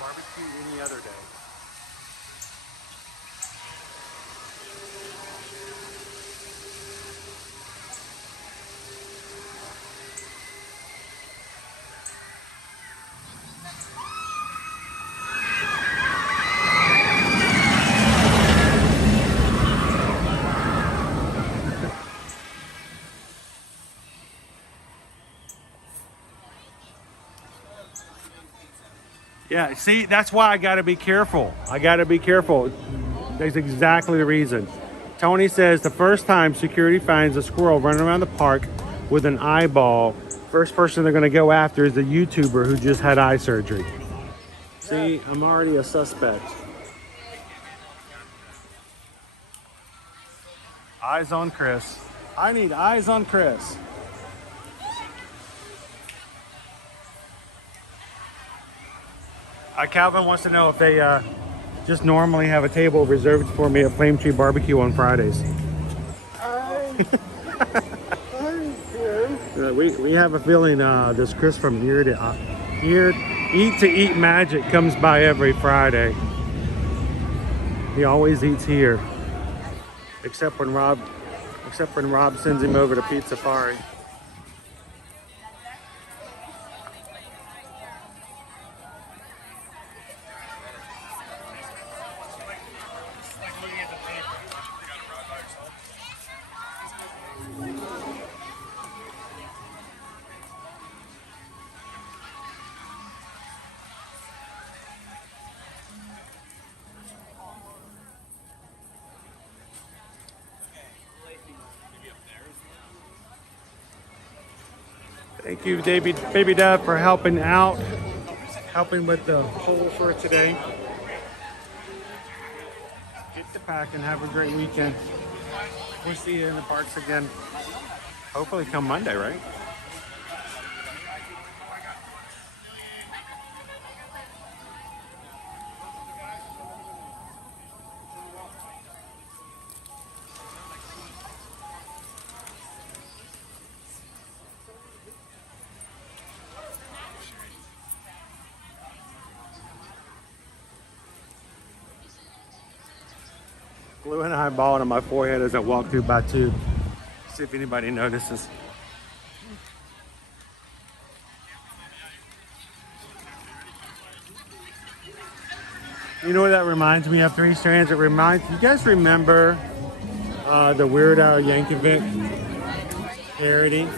barbecue any other day. Yeah, see, that's why I gotta be careful. I gotta be careful. That's exactly the reason. Tony says the first time security finds a squirrel running around the park with an eyeball, first person they're gonna go after is the YouTuber who just had eye surgery. See, I'm already a suspect. Eyes on Chris. I need eyes on Chris. Calvin wants to know if they just normally have a table reserved for me at Flame Tree Barbecue on Fridays. We have a feeling this Chris from Eat to Eat Magic comes by every Friday. He always eats here, except when Rob sends him over to Pizza Safari. Thank you, Baby Dove, for helping out, helping with the poll for today. Get the pack and have a great weekend. We'll see you in the parks again. Hopefully come Monday, right? Glue an eyeball on my forehead as I walk through Batu. See if anybody notices. You know what that reminds me of? Three Strands. It reminds you guys remember the Weird Al Yankovic parody?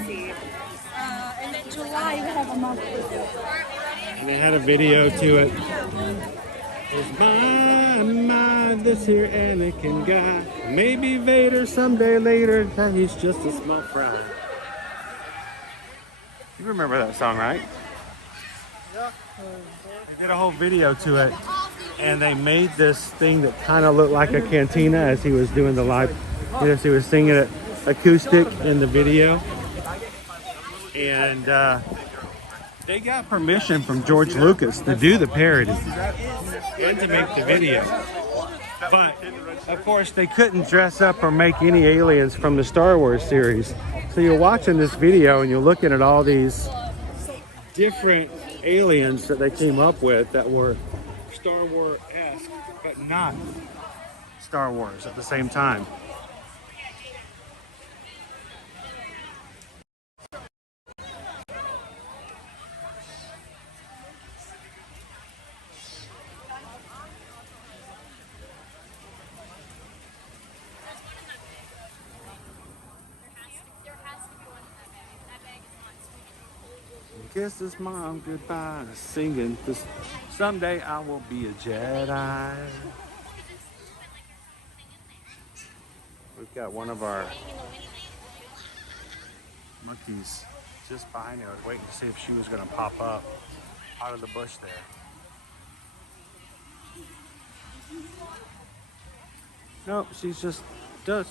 And in July we have a month. And they had a video to it. It's my, this here Anakin guy. Maybe Vader someday later, that he's just a small fry. You remember that song, right? Yeah. They did a whole video to it, and they made this thing that kind of looked like a cantina as he was doing the live. You know, so he was singing it acoustic in the video, and they got permission from George Lucas to do the parody and to make the video. But of course, they couldn't dress up or make any aliens from the Star Wars series. So you're watching this video and you're looking at all these different aliens that they came up with that were Star Wars-esque, but not Star Wars at the same time. Kiss his mom goodbye, singing this. Someday I will be a Jedi. We've got one of our monkeys just behind there, waiting to see if she was going to pop up out of the bush there. Nope, she's just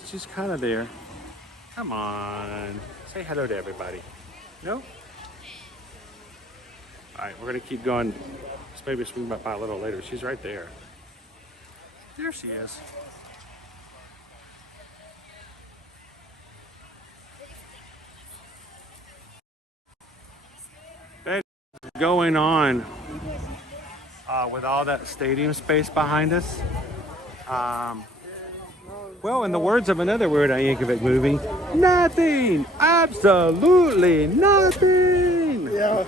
she's kind of there. Come on, say hello to everybody. No? All right, we're gonna keep going. Just maybe swing by a little later. She's right there. There she is. That's going on with all that stadium space behind us. Well, in the words of another Weird Al Yankovic movie, nothing, absolutely nothing. Yeah.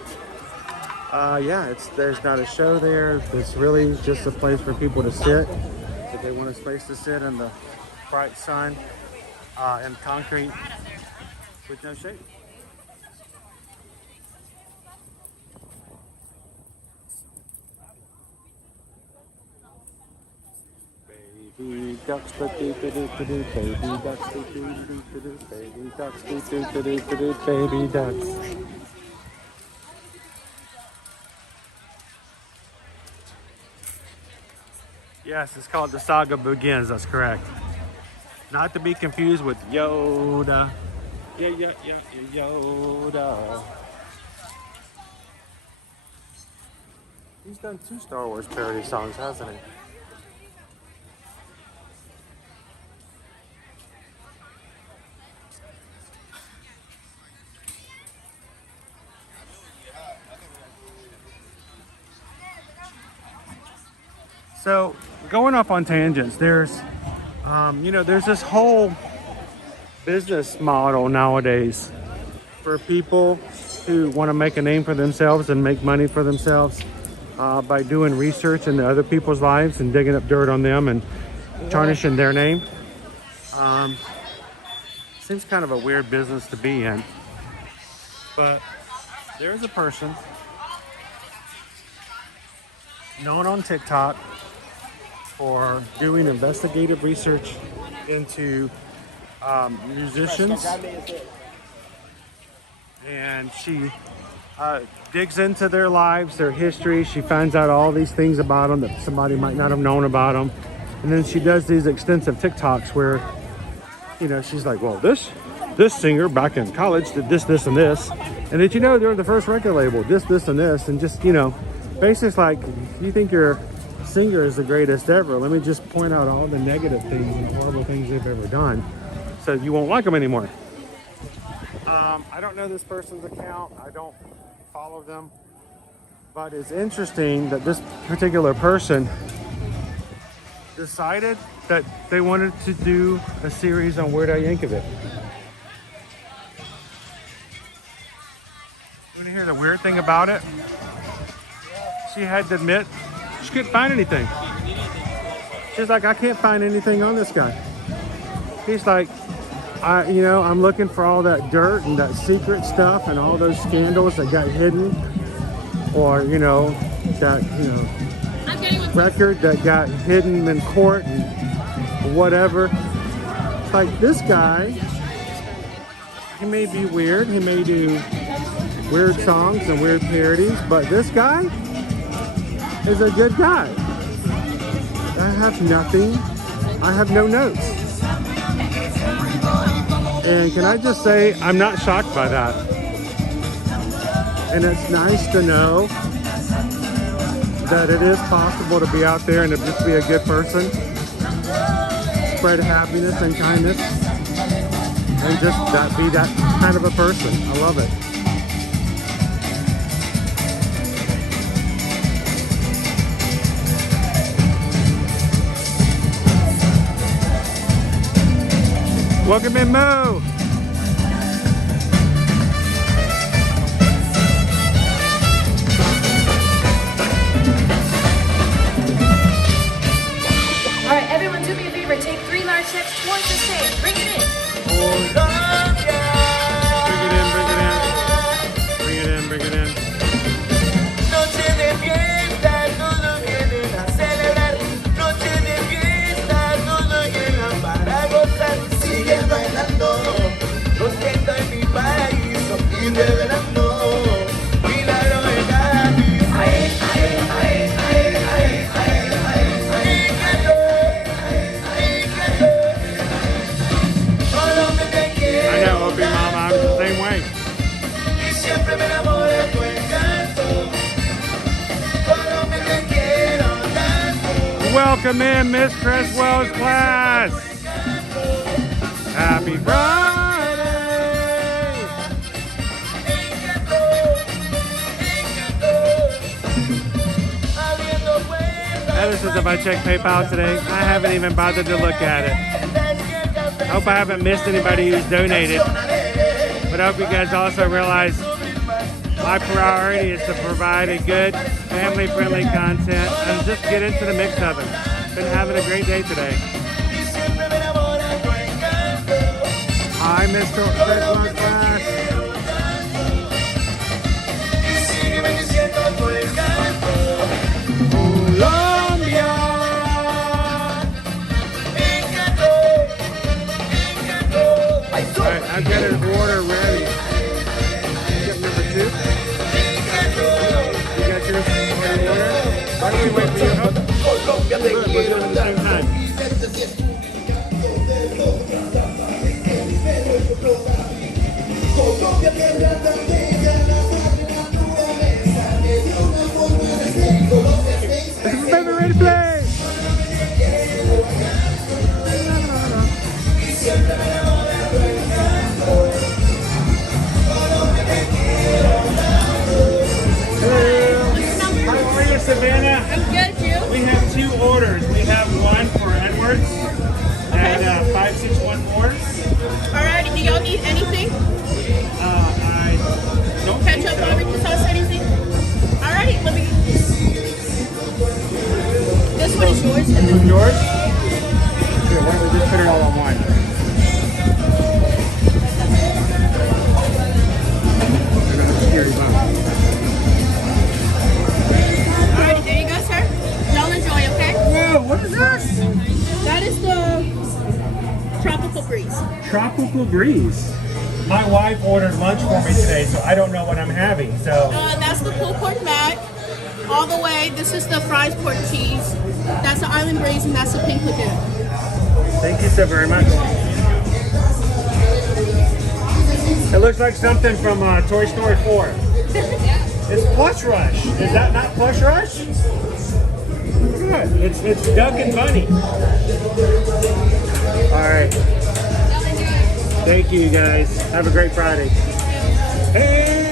Yeah, there's not a show there. It's really just a place for people to sit. If they want a space to sit in the bright sun and concrete with no shade. Baby ducks, baby ducks, baby ducks, baby ducks. Yes, it's called The Saga Begins, that's correct. Not to be confused with Yoda. Yeah, Yoda. He's done 2 Star Wars parody songs, hasn't he? So, going off on tangents, there's, there's this whole business model nowadays for people who want to make a name for themselves and make money for themselves by doing research into other people's lives and digging up dirt on them and tarnishing their name. Seems kind of a weird business to be in, but there's a person known on TikTok for doing investigative research into musicians and she digs into their lives, their history. She finds out all these things about them that somebody might not have known about them. And then she does these extensive TikToks where, you know, she's like, well, this singer back in college did this, this, and this. And did you know they're the first record label, this, and this. And just, you know, basically like, if you think your singer is the greatest ever, let me just point out all the negative things and horrible things they've ever done, so you won't like them anymore. I don't know this person's account. I don't follow them. But it's interesting that this particular person decided that they wanted to do a series on Weird Al Yankovic. You want to hear the weird thing about it? She had to admit she couldn't find anything. She's like, I can't find anything on this guy. He's like, you know, I'm looking for all that dirt and that secret stuff and all those scandals that got hidden, or, you know, that, you know, record that got hidden in court and whatever. It's like, this guy, he may be weird, he may do weird songs and weird parodies, but this guy is a good guy. I have nothing, I have no notes. And can I just say, I'm not shocked by that. And it's nice to know that it is possible to be out there and to just be a good person, spread happiness and kindness, and just be that kind of a person. I love it. Welcome in, Mo. Alright, everyone do me a favor, take 3 large steps towards the stage. Bring it in. Bring it in, bring it in. Noche de fiesta, todos vienen a celebrar. Noche de fiesta, todos llegan para gozar. Siguen bailando, los que están en mi país son fin de verano. Milagro de Cádiz. Ay, ay, ay, ay, ay, ay, ay, ay, I know, Opie Mama, I'm the same way. y siempre me enamoro de tu encanto. Colombia te quiero tanto. Welcome in, Miss Creswell's class. Happy Friday. This is if I check PayPal today. I haven't even bothered to look at it. I hope I haven't missed anybody who's donated. But I hope you guys also realize my priority is to provide a good family-friendly content and just get into the mix of it. Been having a great day today. Hi, Mr. Creswell's class. Colombia. Alright, I've got an order ready. Get number 2. You got yours already ordered? Why don't we wait for you? We're doing it at the same time. Is everybody ready to play? Savannah. I'm good, you? We have 2 orders. We have one for Edwards at 5614. Alrighty, do y'all need anything? I don't Ketchup, barbecue sauce, anything? Alrighty, let me... This one is yours. This is yours? Here, why don't we just put it all on one? Scary bomb. Alrighty, there you go, sir. Y'all enjoy, okay? Whoa, what is this? That is the tropical breeze. Tropical breeze. My wife ordered lunch for me today, so I don't know what I'm having. So that's the pulled pork mac. All the way. This is the fried pork cheese. That's the island braised, and that's the pink lagoon. thank you so very much. It looks like something from Toy Story 4. It's Plush Rush. Is that not Plush Rush? Good. It's Duck and Bunny. All right. Thank you, guys. Have a great Friday. Hey.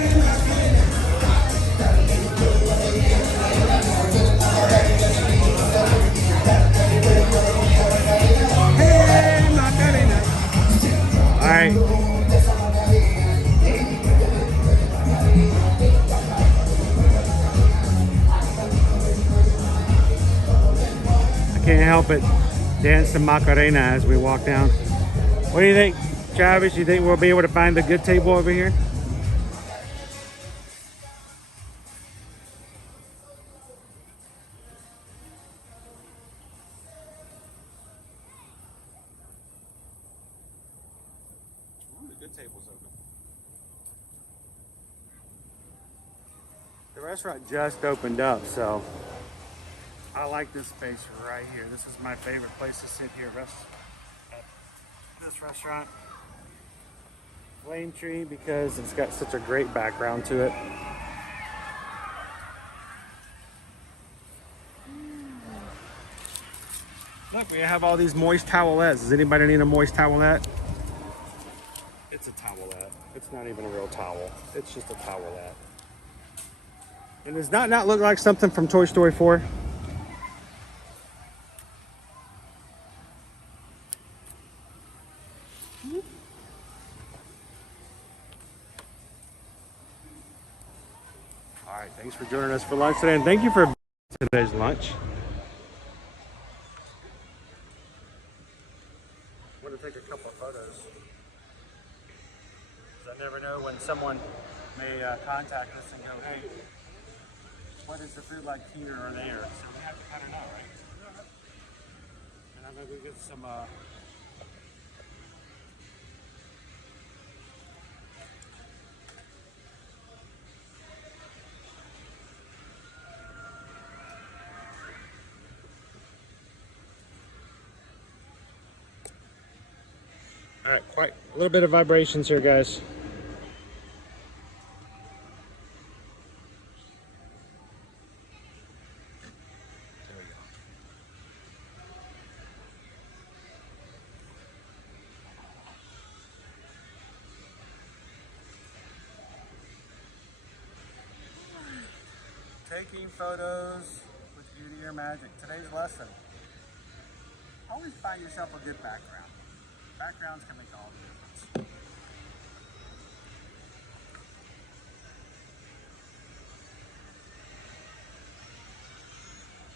All right. I can't help it. Dance the Macarena as we walk down. What do you think, Travis? You think we'll be able to find a good table over here? Ooh, the good table's open. The restaurant just opened up, so I like this space right here. This is my favorite place to sit here, at this restaurant. Flame tree, because it's got such a great background to it. Look, we have all these moist towelettes. Does anybody need a moist towelette? It's a towelette. It's not even a real towel. It's just a towelette. And does that not look like something from Toy Story 4? All right, thanks for joining us for lunch today, and thank you for today's lunch. I'm going to take a couple of photos. I never know when someone may contact us and go, hey, what is the food like here or there? So we have to kind of know, right? And I'm going to go get some all right, quite a little bit of vibrations here, guys. Taking photos with beauty or magic. Today's lesson. Always find yourself a good background. Backgrounds can make all the difference.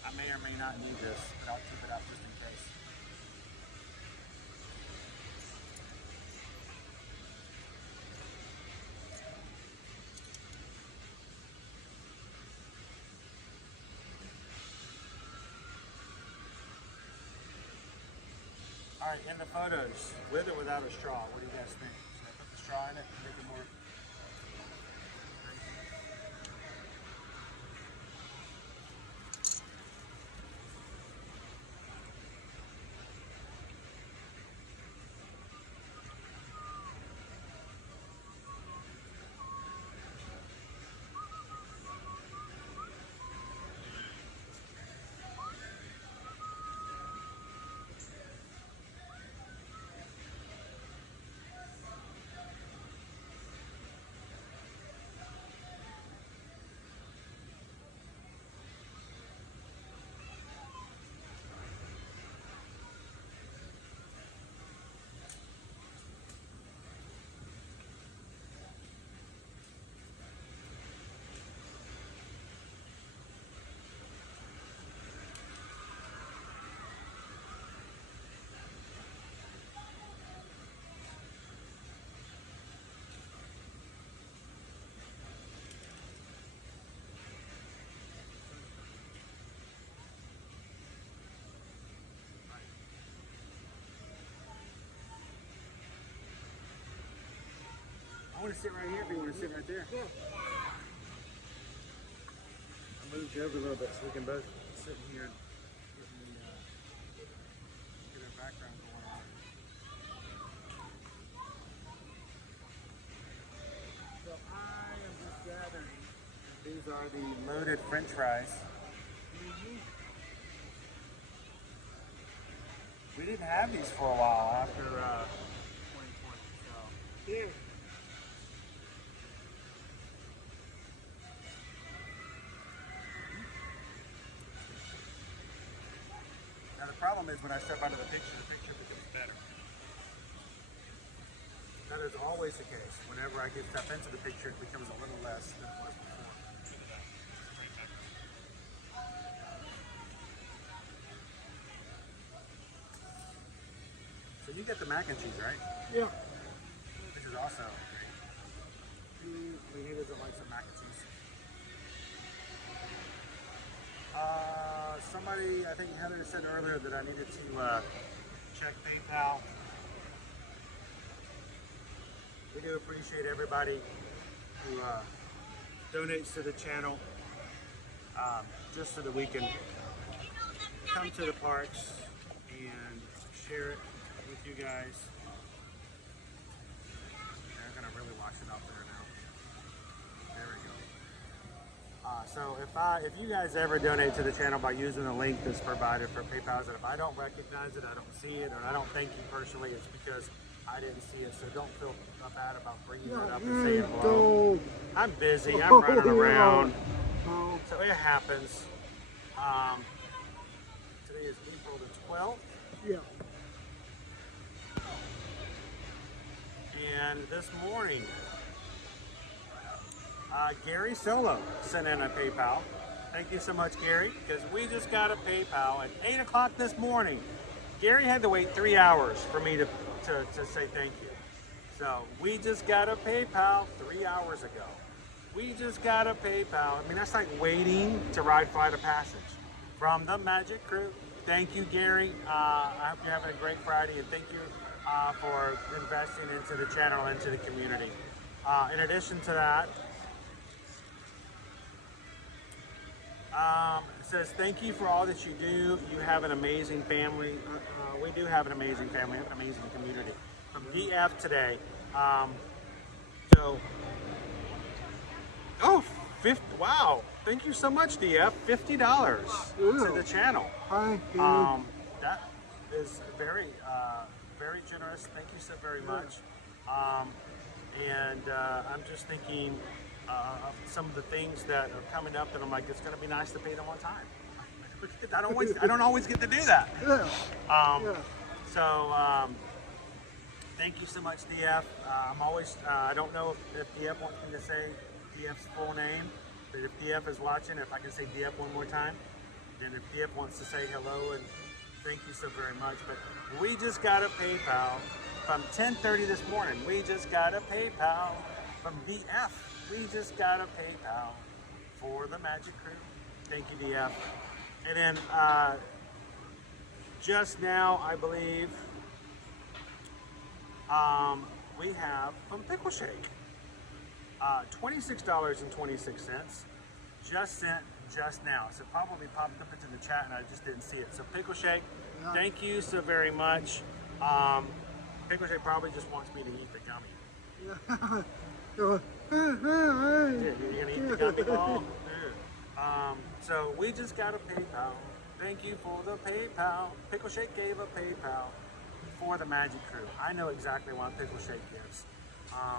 I may or may not need this, but I'll keep it up just in case. All right, in the photos, with or without a straw, what do you guys think? Should I put the straw in it to make it more? want to sit right here if you want to sit right there. Yeah. I moved you over a little bit so we can both sit in here and get our background going on. So I am just gathering. These are the loaded French fries. We didn't have these for a while after 2020. So. Yeah. Now the problem is when I step out of the picture becomes better. That is always the case. Whenever I get step into the picture, it becomes a little less than it was before. So you get the mac and cheese, right? Yeah. Which is also great. He doesn't like some mac and cheese. Somebody, I think Heather said earlier that I needed to check PayPal. We do appreciate everybody who donates to the channel just so that we can come to the parks and share it with you guys. They're gonna really watch it out there now. There we go. So if you guys ever donate to the channel by using the link that's provided for PayPal, and if I don't recognize it, I don't see it, or I don't thank you personally, it's because I didn't see it. So don't feel bad about bringing it up and saying hello. I'm busy. I'm running around. So it happens. Today is April the 12th. Yeah. And this morning, Gary Solo sent in a PayPal. Thank you so much, Gary, because we just got a PayPal at 8 o'clock this morning. Gary had to wait 3 hours for me to say thank you. So we just got a PayPal 3 hours ago. We just got a PayPal. I mean, that's like waiting to ride Flight of Passage from the Magic Crew. Thank you, Gary. I hope you're having a great Friday, and thank you for investing into the channel and into the community. In addition to that, it says, thank you for all that you do. You have an amazing family. We do have an amazing family, an amazing community. From DF today. Wow. Thank you so much, DF. $50 to the channel. That is very, very generous. Thank you so very much. I'm just thinking of some of the things that are coming up that I'm like, it's going to be nice to pay them on time. I don't always get to do that. Thank you so much, DF. I don't know if DF wants me to say DF's full name, but if DF is watching, if I can say DF one more time, then if DF wants to say hello and thank you so very much. But we just got a PayPal from 10:30 this morning. We just got a PayPal from DF. We just got a PayPal for the Magic Crew. Thank you, DF. And then just now, I believe, we have from Pickle Shake, $26.26. Just sent just now. So it probably popped up into the chat and I just didn't see it. So Pickle Shake, thank you so very much. Pickle Shake probably just wants me to eat the gummy. You're gonna eat the gummy ball? So we just got a PayPal. Thank you for the PayPal. Pickle Shake gave a PayPal for the Magic Crew. I know exactly what Pickle Shake gives. I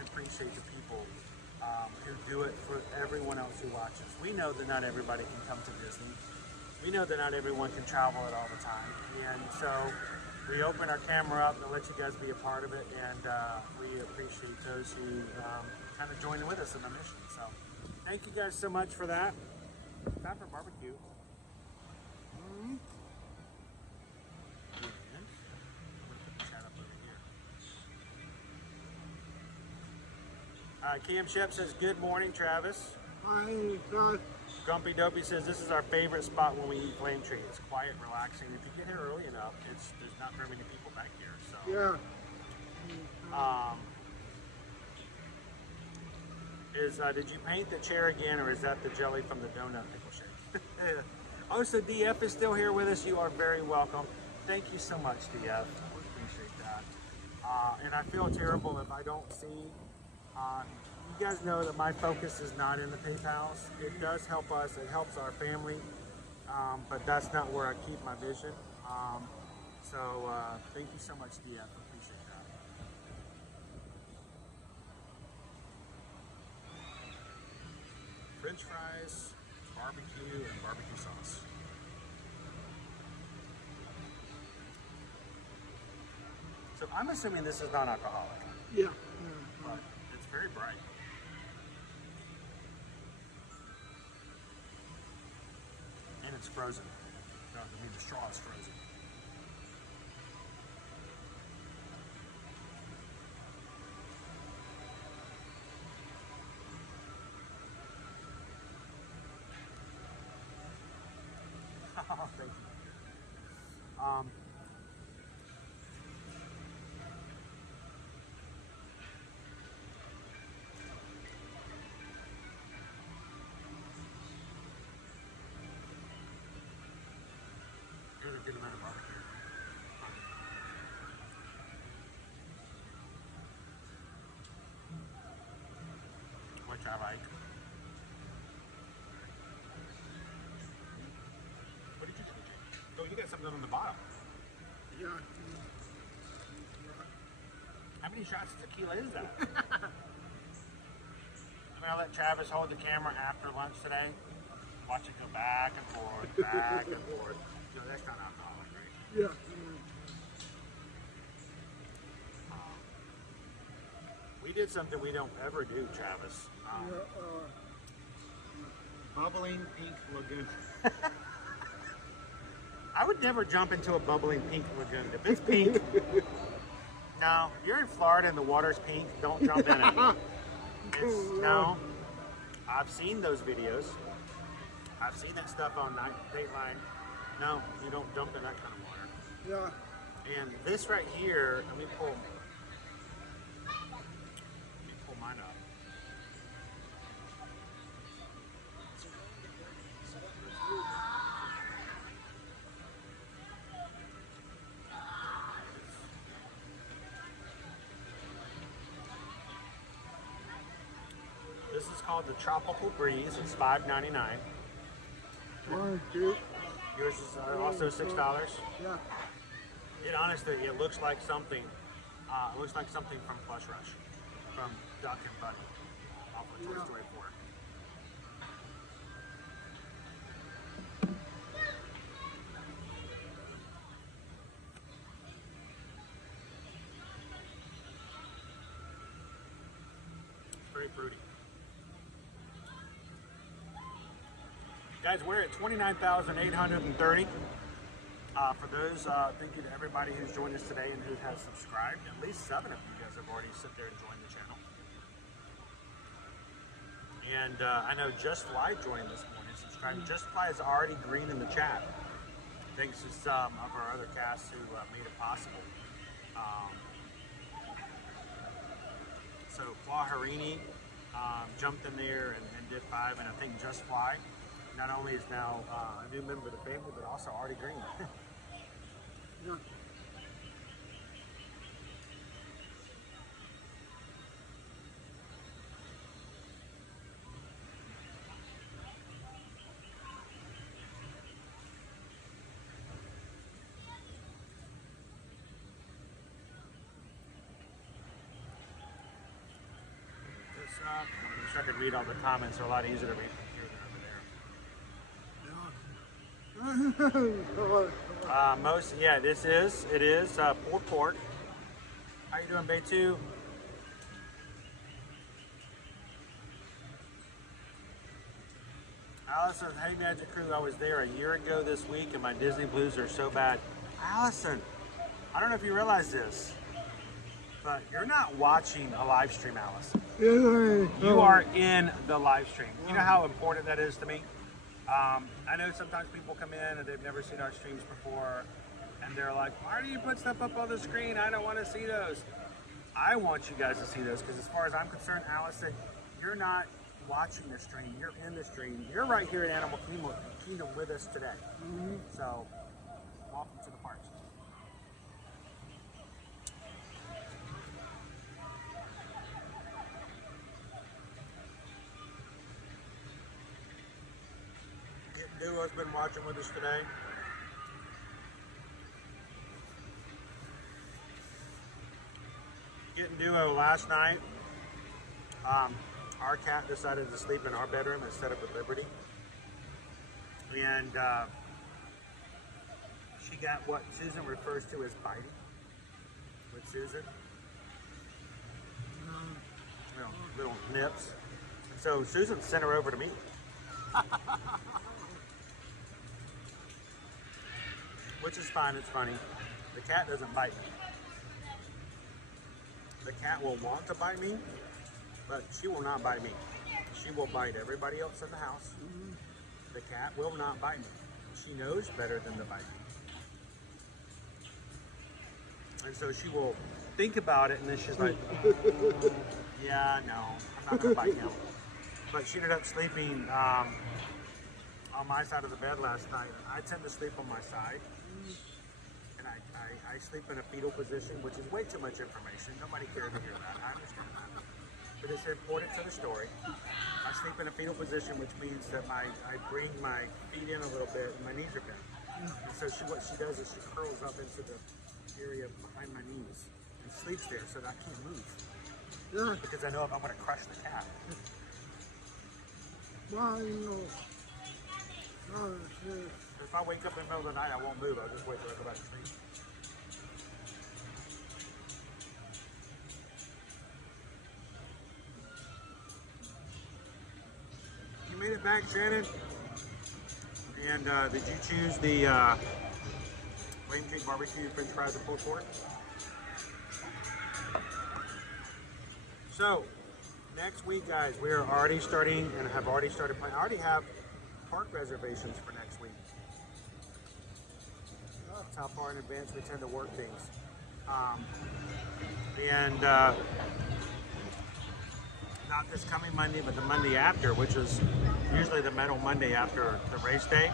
appreciate the people who do it for everyone else who watches. We know that not everybody can come to Disney. We know that not everyone can travel it all the time. And so we open our camera up and let you guys be a part of it. And we appreciate those who kind of join with us in the mission. So thank you guys so much for that. Time for barbecue. Cam Shep says, good morning, Travis. Hi, Grumpy Dopey says, this is our favorite spot when we eat flame tree. It's quiet, relaxing. If you get here early enough, there's not very many people back here. So. Yeah. is, did you paint the chair again, or is that the jelly from the donut pickle shake? Oh, so DF is still here with us. You are very welcome. Thank you so much, DF. Appreciate that. And I feel terrible if I don't see. You guys know that my focus is not in the PayPals. It does help us. It helps our family. But that's not where I keep my vision. So thank you so much, DF. Appreciate that. French fries, barbecue, and barbecue sauce. So I'm assuming this is non-alcoholic. Yeah. But it's very bright. And it's frozen. No, I mean the straw is frozen. Thank you. Here's a good amount of barbecue. Which I like. What did you do? Oh, you got something on the bottom. Yeah. How many shots of tequila is that? I'm gonna let Travis hold the camera after lunch today. Watch it go back and forth, back and forth. No, that's not alcoholic, right? Yeah. We did something we don't ever do, Travis. Bubbling pink lagoon. I would never jump into a bubbling pink lagoon. If it's pink, no. You're in Florida and the water's pink, don't jump in it. No. I've seen those videos. I've seen that stuff on Dateline. No, you don't jump in that kind of water. Yeah. And this right here, let me pull mine up. This is called the Tropical Breeze. It's $5.99. One, two. Yours is also $6. Yeah. It honestly, it looks like something. It looks like something from Plush Rush, from Duck and Buddy, off of Toy Story 4. It's very fruity. Guys, we're at 29,830. For those, thank you to everybody who's joined us today and who has subscribed. At least 7 of you guys have already sit there and joined the channel. And I know Just Fly joined this morning, subscribed. Just Fly is already green in the chat. Thanks to some of our other casts who made it possible. So Quaharini jumped in there and did 5, and I think Just Fly not only is now a new member of the family, but also already green. Yeah. I wish I could read all the comments. They're a lot easier to read from here than over there. It is pulled pork. How you doing, Bay 2? Allison, hey Magic Crew, I was there a year ago this week and my Disney Blues are so bad. Allison, I don't know if you realize this, but you're not watching a live stream, Allison. You are in the live stream. You know how important that is to me? I know sometimes people come in and they've never seen our streams before and they're like, why do you put stuff up on the screen? I don't want to see those. I want you guys to see those because as far as I'm concerned, Allison, you're not watching the stream, you're in the stream. You're right here at Animal Kingdom with us today. So, welcome to the parks. Duo's been watching with us today. Getting Duo last night. Our cat decided to sleep in our bedroom instead of with Liberty. And she got what Susan refers to as biting with Susan. Little nips. So Susan sent her over to me. Which is fine, it's funny. The cat doesn't bite me. The cat will want to bite me, but she will not bite me. She will bite everybody else in the house. The cat will not bite me. She knows better than to bite me. And so she will think about it, and then she's like, yeah, no, I'm not gonna bite him. But she ended up sleeping on my side of the bed last night. I tend to sleep on my side. And I sleep in a fetal position, which is way too much information. Nobody cares to hear that. I understand that. But it's important to the story. I sleep in a fetal position, which means that I bring my feet in a little bit and my knees are bent. And so what she does is she curls up into the area behind my knees and sleeps there so that I can't move. Because I know if I'm going to crush the cat. If I wake up in the middle of the night, I won't move. I'll just wait till I go back to sleep. You made it back, Shannon. And did you choose the Lame Tree Barbecue French fries and pulled pork? So, next week, guys, we are already starting and have already started planning. I already have park reservations for next week. That's how far in advance we tend to work things. Not this coming Monday, but the Monday after, which is usually the Metal Monday after the race day.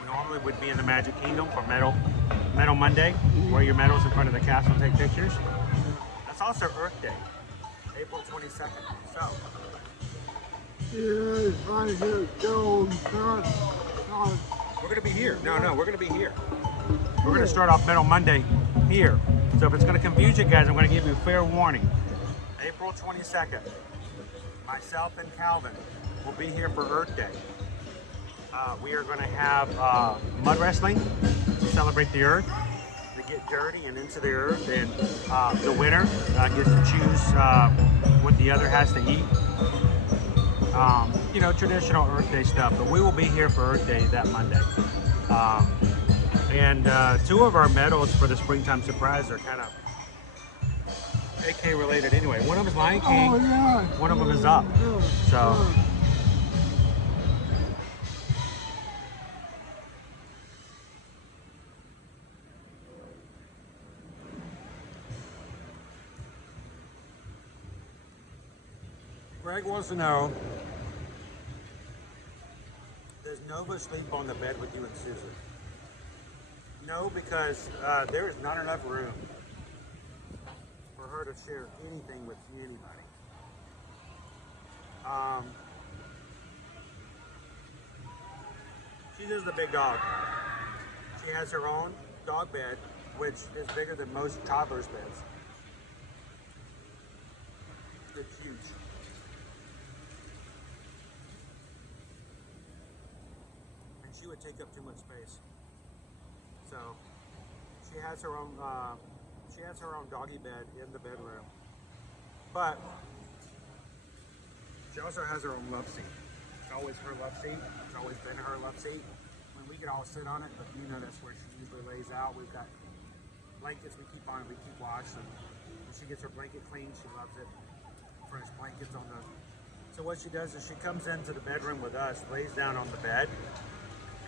We normally would be in the Magic Kingdom for Metal Monday, wear your medals in front of the castle and take pictures. That's also Earth Day, April 22nd. So. We're going to be here. No, we're going to be here. We're going to start off Metal Monday here. So if it's going to confuse you guys, I'm going to give you fair warning. April 22nd, myself and Calvin will be here for Earth Day. We are going to have mud wrestling to celebrate the Earth, to get dirty and into the Earth, and the winner gets to choose what the other has to eat. You know, traditional Earth Day stuff, but we will be here for Earth Day that Monday. And two of our medals for the Springtime Surprise are kind of AK related anyway. One of them is Lion King, one of them is Up. So. Greg wants to know, does Nova sleep on the bed with you and Susan? No, because there is not enough room for her to share anything with anybody. She is the big dog. She has her own dog bed, which is bigger than most toddlers' beds. It's huge. She would take up too much space. So she has her own doggy bed in the bedroom. But she also has her own love seat. It's always her love seat. It's always been her love seat. When we could all sit on it, but you know that's where she usually lays out. We've got blankets we keep on, we keep wash, and when she gets her blanket clean, she loves it. Fresh blankets on the. So what she does is she comes into the bedroom with us, lays down on the bed.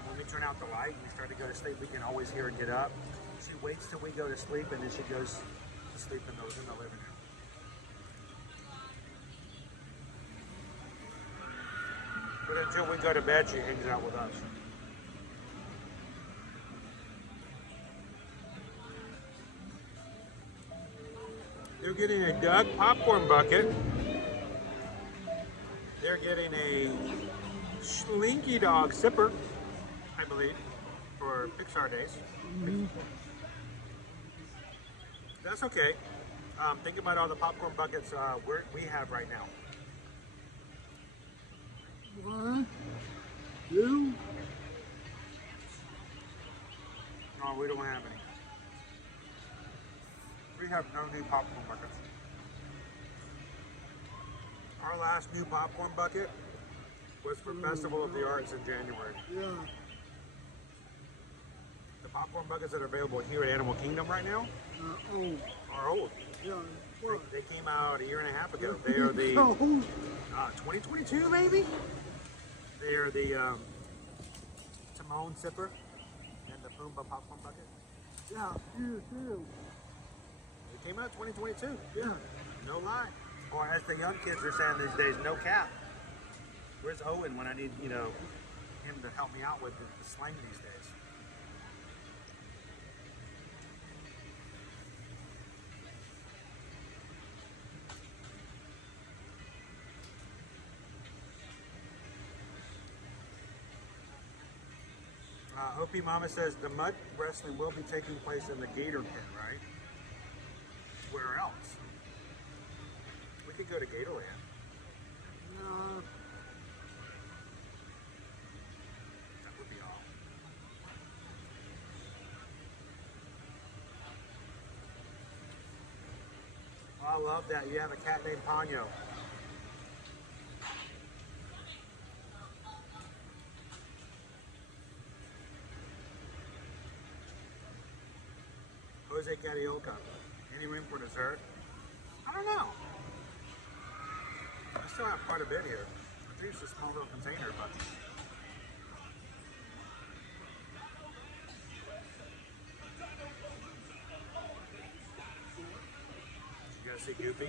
When we turn out the light and we start to go to sleep, we can always hear her get up. She waits till we go to sleep, and then she goes to sleep in the living room. But until we go to bed, she hangs out with us. They're getting a Doug popcorn bucket. They're getting a Slinky Dog sipper, I believe, for Pixar days. That's okay. Think about all the popcorn buckets we have right now. 1, 2. No, we don't have any. We have no new popcorn buckets. Our last new popcorn bucket was for Festival of the Arts in January. Yeah. The popcorn buckets that are available here at Animal Kingdom right now Old. are old. Yeah. They came out a year and a half ago. They are the 2022 maybe? They are the Timon sipper and the Pumbaa popcorn bucket. Yeah, you too. They came out 2022. Yeah. No lie. Or as the young kids are saying these days, no cap. Where's Owen when I need, him to help me out with the slang these days? Opie Mama says the mud wrestling will be taking place in the Gator Pit, right? Where else? We could go to Gatorland. No. That would be all. I love that. You have a cat named Ponyo. Jose Carioca. Any room for dessert? I don't know. I still have quite a bit here. I think it's a small little container, but... You guys see Goofy?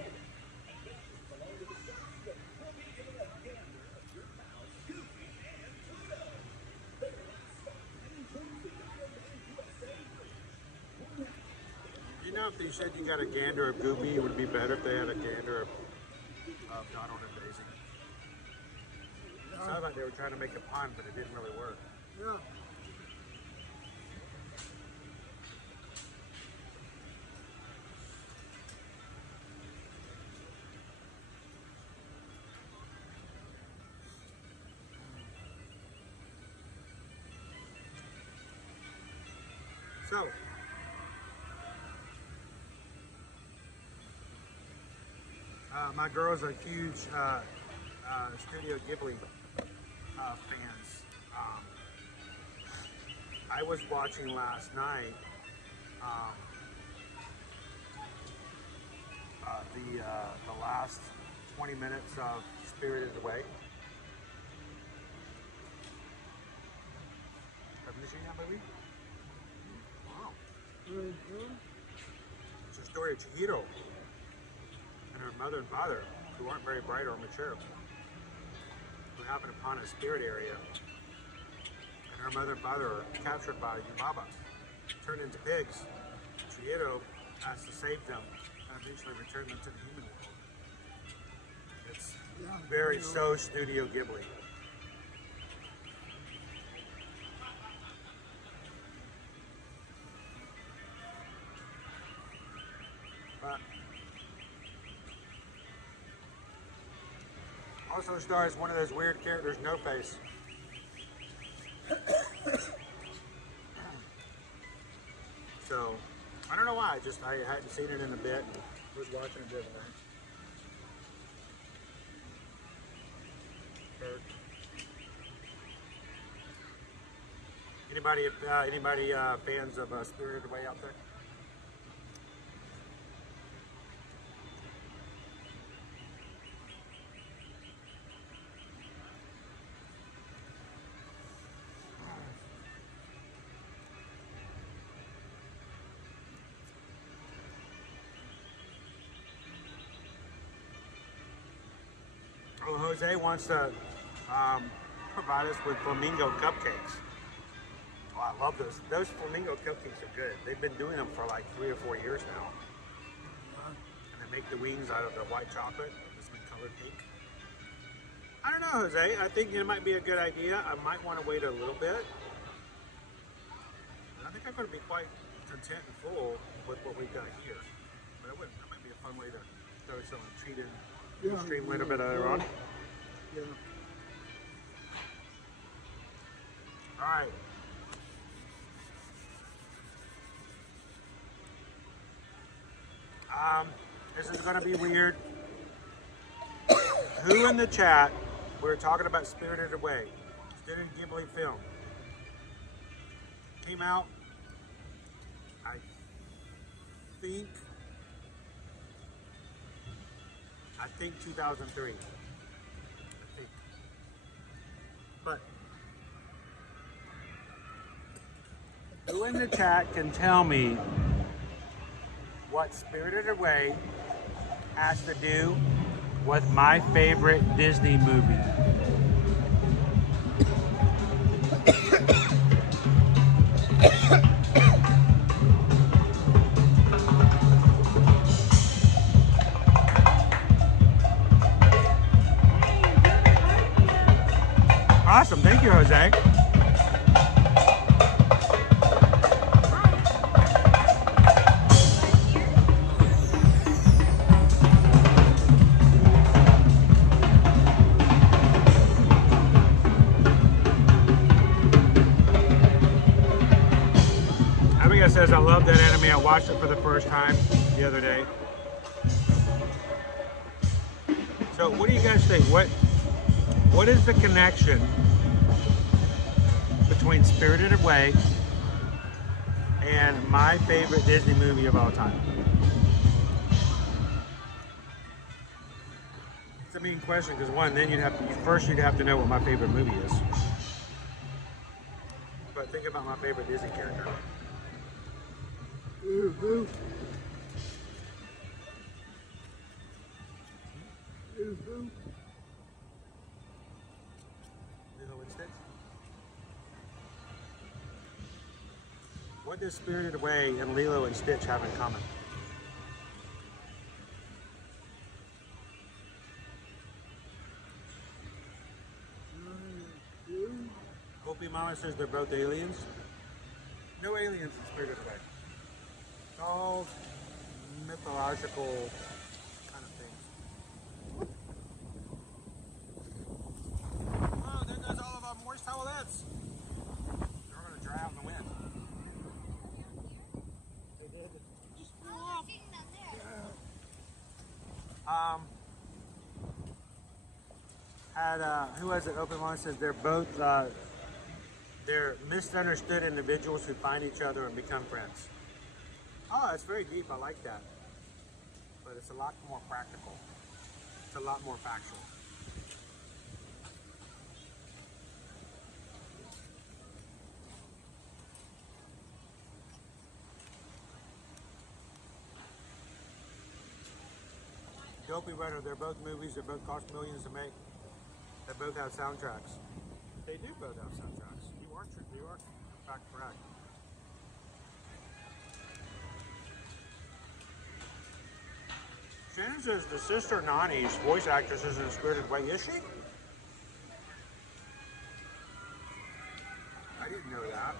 If they said you got a gander of Goofy, it would be better if they had a gander of Donald and Daisy. It sounded like they were trying to make a pun, but it didn't really work. Yeah. So, my girls are huge Studio Ghibli fans. I was watching last night the last 20 minutes of Spirited Away. Have you seen that movie? Wow. It's a story of Chihiro and her mother and father, who aren't very bright or mature, who happen upon a spirit area, and her mother and father are captured by Yubaba, turned into pigs. Chihiro has to save them and eventually return them to the human world. It's very so Studio Ghibli. But also stars one of those weird characters, No Face. So, I don't know why, I hadn't seen it in a bit and was watching it the other night. Anybody fans of Spirited Away out there? Well, Jose wants to provide us with flamingo cupcakes. Oh, I love those. Those flamingo cupcakes are good. They've been doing them for like 3 or 4 years now. And they make the wings out of the white chocolate. It's been colored pink. I don't know, Jose. I think it might be a good idea. I might want to wait a little bit. I think I'm going to be quite content and full with what we've got here. But that might be a fun way to throw some treat in the stream a little bit later on. Yeah. All right. This is going to be weird. Who in the chat, we were talking about Spirited Away, Studio Ghibli film. Came out, I think 2003. I think. But who in the chat can tell me what Spirited Away has to do with my favorite Disney movie? Awesome, thank you, Jose. Abigail says, I love that anime. I watched it for the first time the other day. So what do you guys think? What is the connection between Spirited Away and my favorite Disney movie of all time? It's a mean question because one, then you'd have to know what my favorite movie is. But think about my favorite Disney character. Lilo and Stitch? What does Spirited Away and Lilo and Stitch have in common? Opie Mama says they're both aliens. No aliens in Spirited Away. It's all mythological kind of things. Oh, there goes all of our moist towelettes. They're going to dry out in the wind. They did. Just blew up. Who was it? Open One says they're both they're misunderstood individuals who find each other and become friends. Oh, it's very deep. I like that. But it's a lot more practical. It's a lot more factual. Dopey Runner, they're both movies. They both cost millions to make. They both have soundtracks. They do both have soundtracks. You are in fact correct. Shannon says the sister Nani's voice actress is in Spirited Away. Is she? I didn't know that.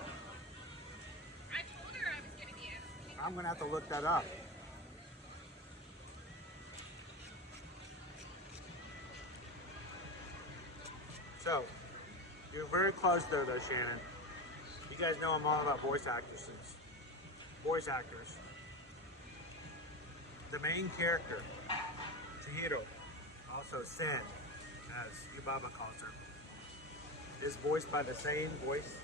I told her I was going to be asking. I'm going to have to look that up. So, you're very close though, Shannon. You guys know I'm all about voice actresses. Voice actors. The main character, Chihiro, also Sen, as Yubaba calls her, is voiced by the same voice,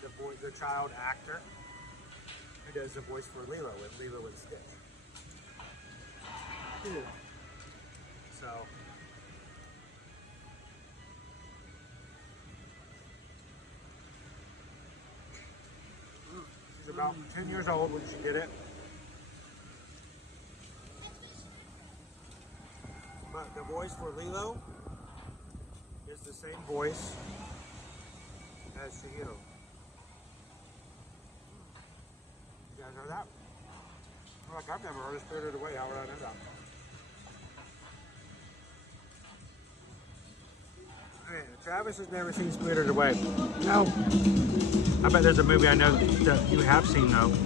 the child actor who does the voice for Lilo with Lilo and Stitch. Yeah. So, she's about 10 years old when she did it. But the voice for Lilo is the same voice as Chihiro. You guys know that? Well, like I've never heard of Spirited Away. How would I know that? Okay, Travis has never seen Spirited Away. No. I bet there's a movie I know that you have seen though. Have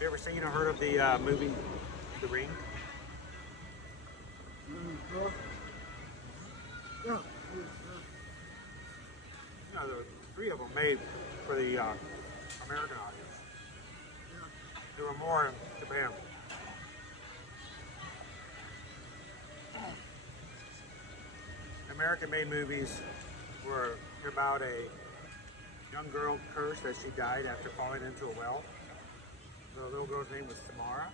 you ever seen or heard of the movie The Ring? Yeah. No, there were 3 of them made for the American audience. There were more in Japan. American-made movies were about a young girl cursed that she died after falling into a well. The little girl's name was Samara.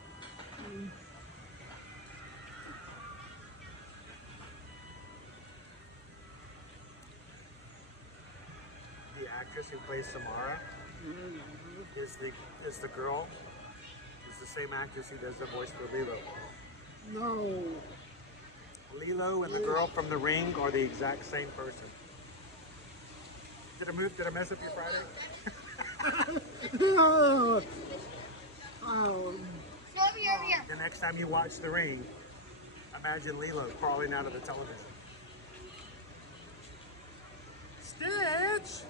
The actress who plays Samara is the girl. Is the same actress who does the voice for Lilo. No. Lilo and the girl from The Ring are the exact same person. Did I mess up your Friday? No. The next time you watch The Ring, imagine Lilo crawling out of the television. Stitch!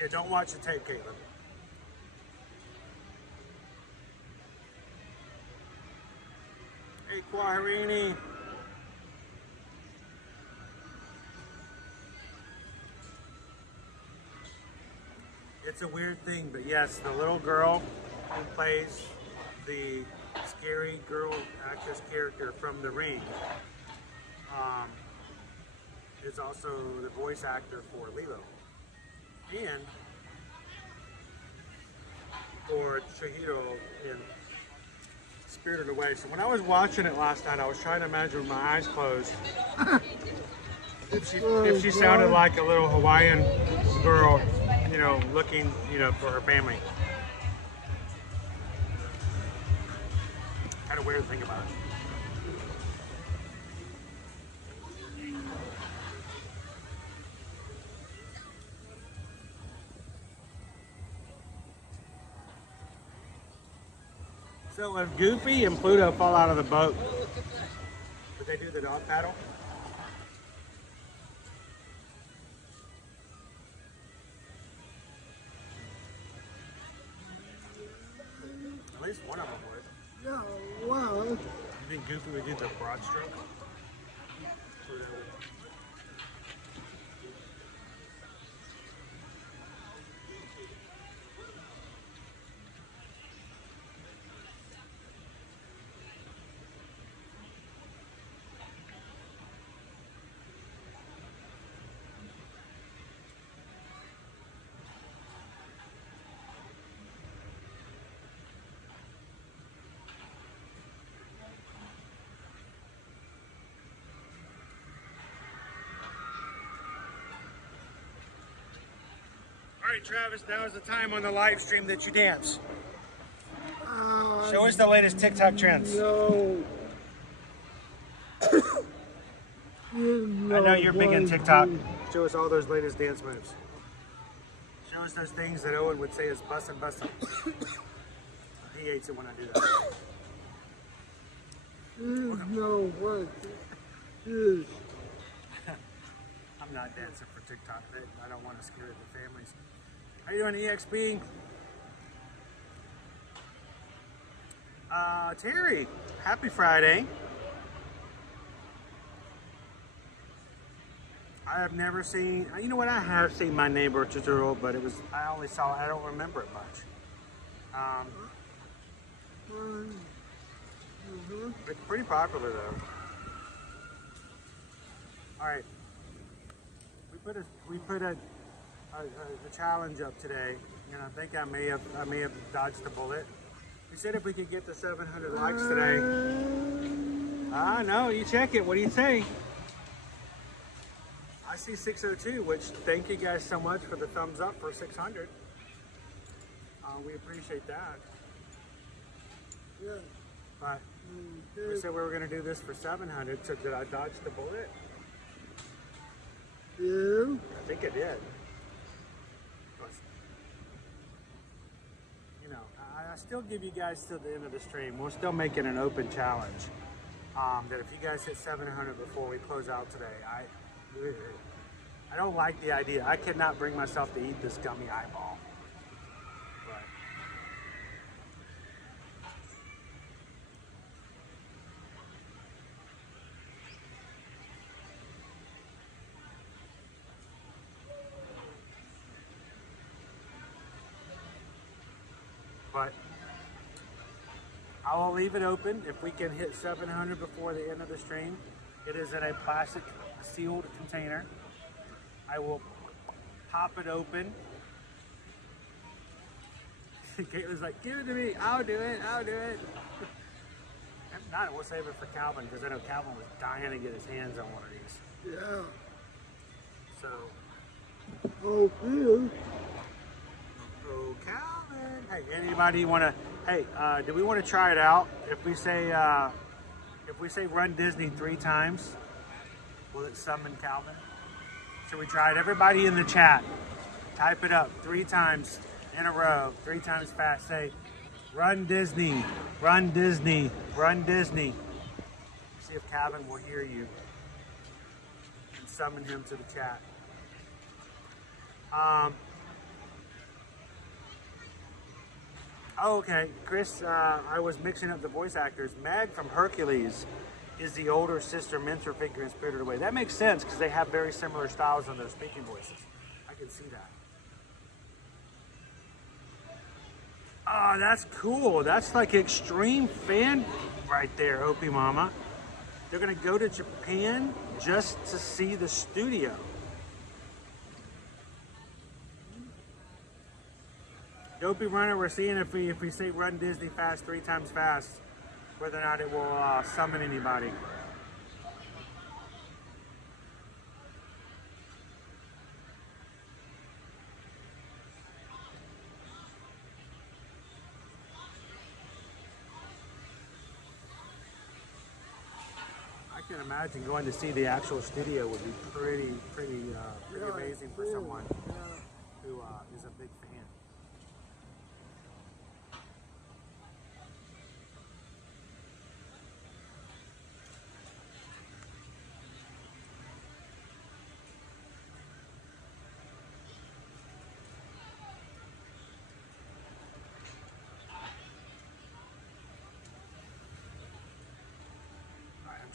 Yeah, don't watch the tape, Caitlin. Hey, Quaharini. It's a weird thing, but yes, the little girl who plays the scary girl actress character from The Ring is also the voice actor for Lilo and for Chihiro in Spirited Away. So when I was watching it last night, I was trying to imagine with my eyes closed if she sounded like a little Hawaiian girl, you know, looking, you know, for her family. Kind of weird to think about it. So if Goofy and Pluto fall out of the boat, would they do the dog paddle? At least one of them would. Yeah, well. You think Goofy would do the broad stroke? All right, Travis, now is the time on the live stream that you dance. Show us the latest TikTok trends. No. I know you're big in TikTok. Show us all those latest dance moves. Show us those things that Owen would say is bussin', bussin'. He hates it when I do that. No what? I'm not dancing for TikTok. I don't want to scare the families. How you doing, EXP? Terry, happy Friday. I have never seen, you know what, I have seen My Neighbor Totoro, but I only saw it, I don't remember it much. It's pretty popular though. All right, we put a challenge up today, and I think I may have dodged a bullet. We said if we could get to 700 likes today. No, you check it. What do you say? I see 602, which thank you guys so much for the thumbs up for 600. We appreciate that. Yeah. But we said we were going to do this for 700. So did I dodge the bullet? Yeah. I think I did. You know, I still give you guys till the end of the stream. We're still making an open challenge. That if you guys hit 700 before we close out today, I don't like the idea. I could not bring myself to eat this gummy eyeball. But I will leave it open if we can hit 700 before the end of the stream. It is in a plastic sealed container. I will pop it open. Caitlin's like, give it to me. I'll do it. I'll do it. If not, we'll save it for Calvin because I know Calvin was dying to get his hands on one of these. Yeah. So. Oh, yeah. Oh, Calvin. Hey, anybody want to? Hey, do we want to try it out? If we say run Disney 3 times, will it summon Calvin? Should we try it? Everybody in the chat, type it up 3 times in a row, 3 times fast. Say, run Disney, run Disney, run Disney. See if Calvin will hear you and summon him to the chat. Oh, okay, Chris, I was mixing up the voice actors. Meg from Hercules is the older sister mentor figure in Spirited Away. That makes sense because they have very similar styles on their speaking voices. I can see that. Oh, that's cool. That's like extreme fan right there, Opie Mama. They're gonna go to Japan just to see the studio. Dopey Runner, we're seeing if we say run Disney fast 3 times fast, whether or not it will summon anybody. I can imagine going to see the actual studio would be pretty amazing for someone who is a big fan.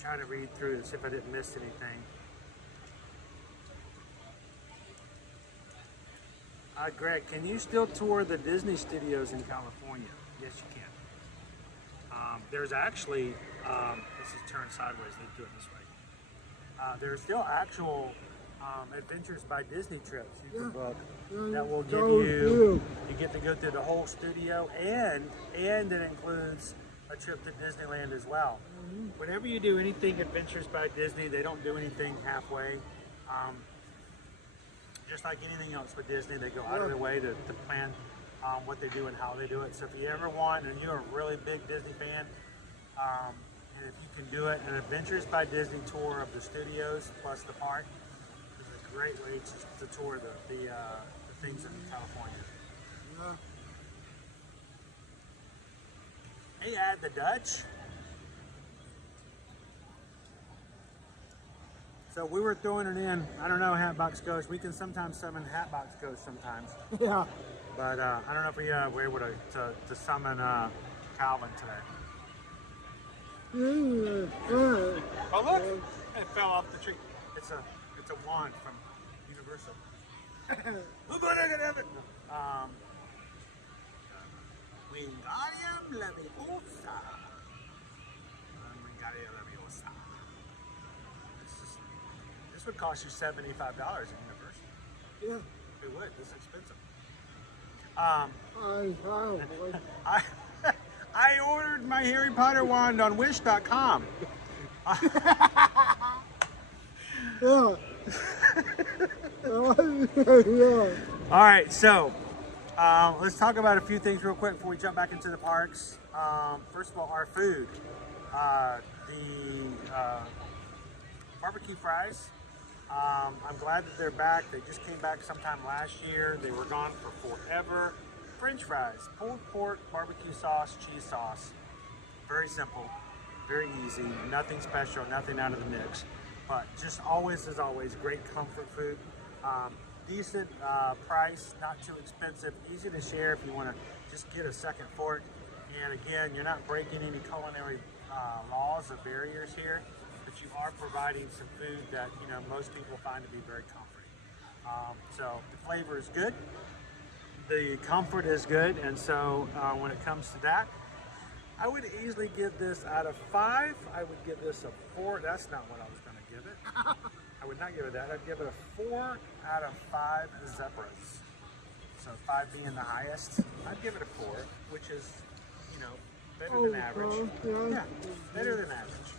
Trying to read through this if I didn't miss anything. Greg, can you still tour the Disney studios in California? Yes, you can. There's actually, this is turned sideways, they do it this way. There's still actual Adventures by Disney trips you can book that will give you get to go through the whole studio, and it includes a trip to Disneyland as well. Whenever you do anything Adventures by Disney, they don't do anything halfway. Just like anything else with Disney, they go out of their way to plan what they do and how they do it. So if you ever want, and you're a really big Disney fan, and if you can do it, an Adventures by Disney tour of the studios plus the park is a great way to tour the things in California. Yeah. Hey, add the Dutch. So we were throwing it in. I don't know, Hatbox Ghost. We can sometimes summon Hatbox Ghost sometimes. Yeah. But I don't know if we were able to summon Calvin today. Oh look! It fell off the tree. It's a wand from Universal. Wingardium Leviosa. Wingardium Leviosa. This would cost you $75 in Universal. Yeah. It would. This is expensive. I ordered my Harry Potter wand on Wish.com. Yeah. All right, so Let's talk about a few things real quick before we jump back into the parks. First of all, our food. The barbecue fries. I'm glad that they're back. They just came back sometime last year. They were gone for forever. French fries, pulled pork, barbecue sauce, cheese sauce. Very simple, very easy, nothing special, nothing out of the mix. But just always, as always, great comfort food. Decent price, not too expensive, easy to share if you want to just get a second fork. And again, you're not breaking any culinary laws or barriers here, but you are providing some food that most people find to be very comforting. So the flavor is good, the comfort is good, and so when it comes to that, I would easily give this out of 5. I would give this a 4. That's not what I was going to give it. I would not give it that. I'd give it a 4 out of 5 zebras. So 5 being the highest, I'd give it a 4, which is, better than average. Yeah, better than average.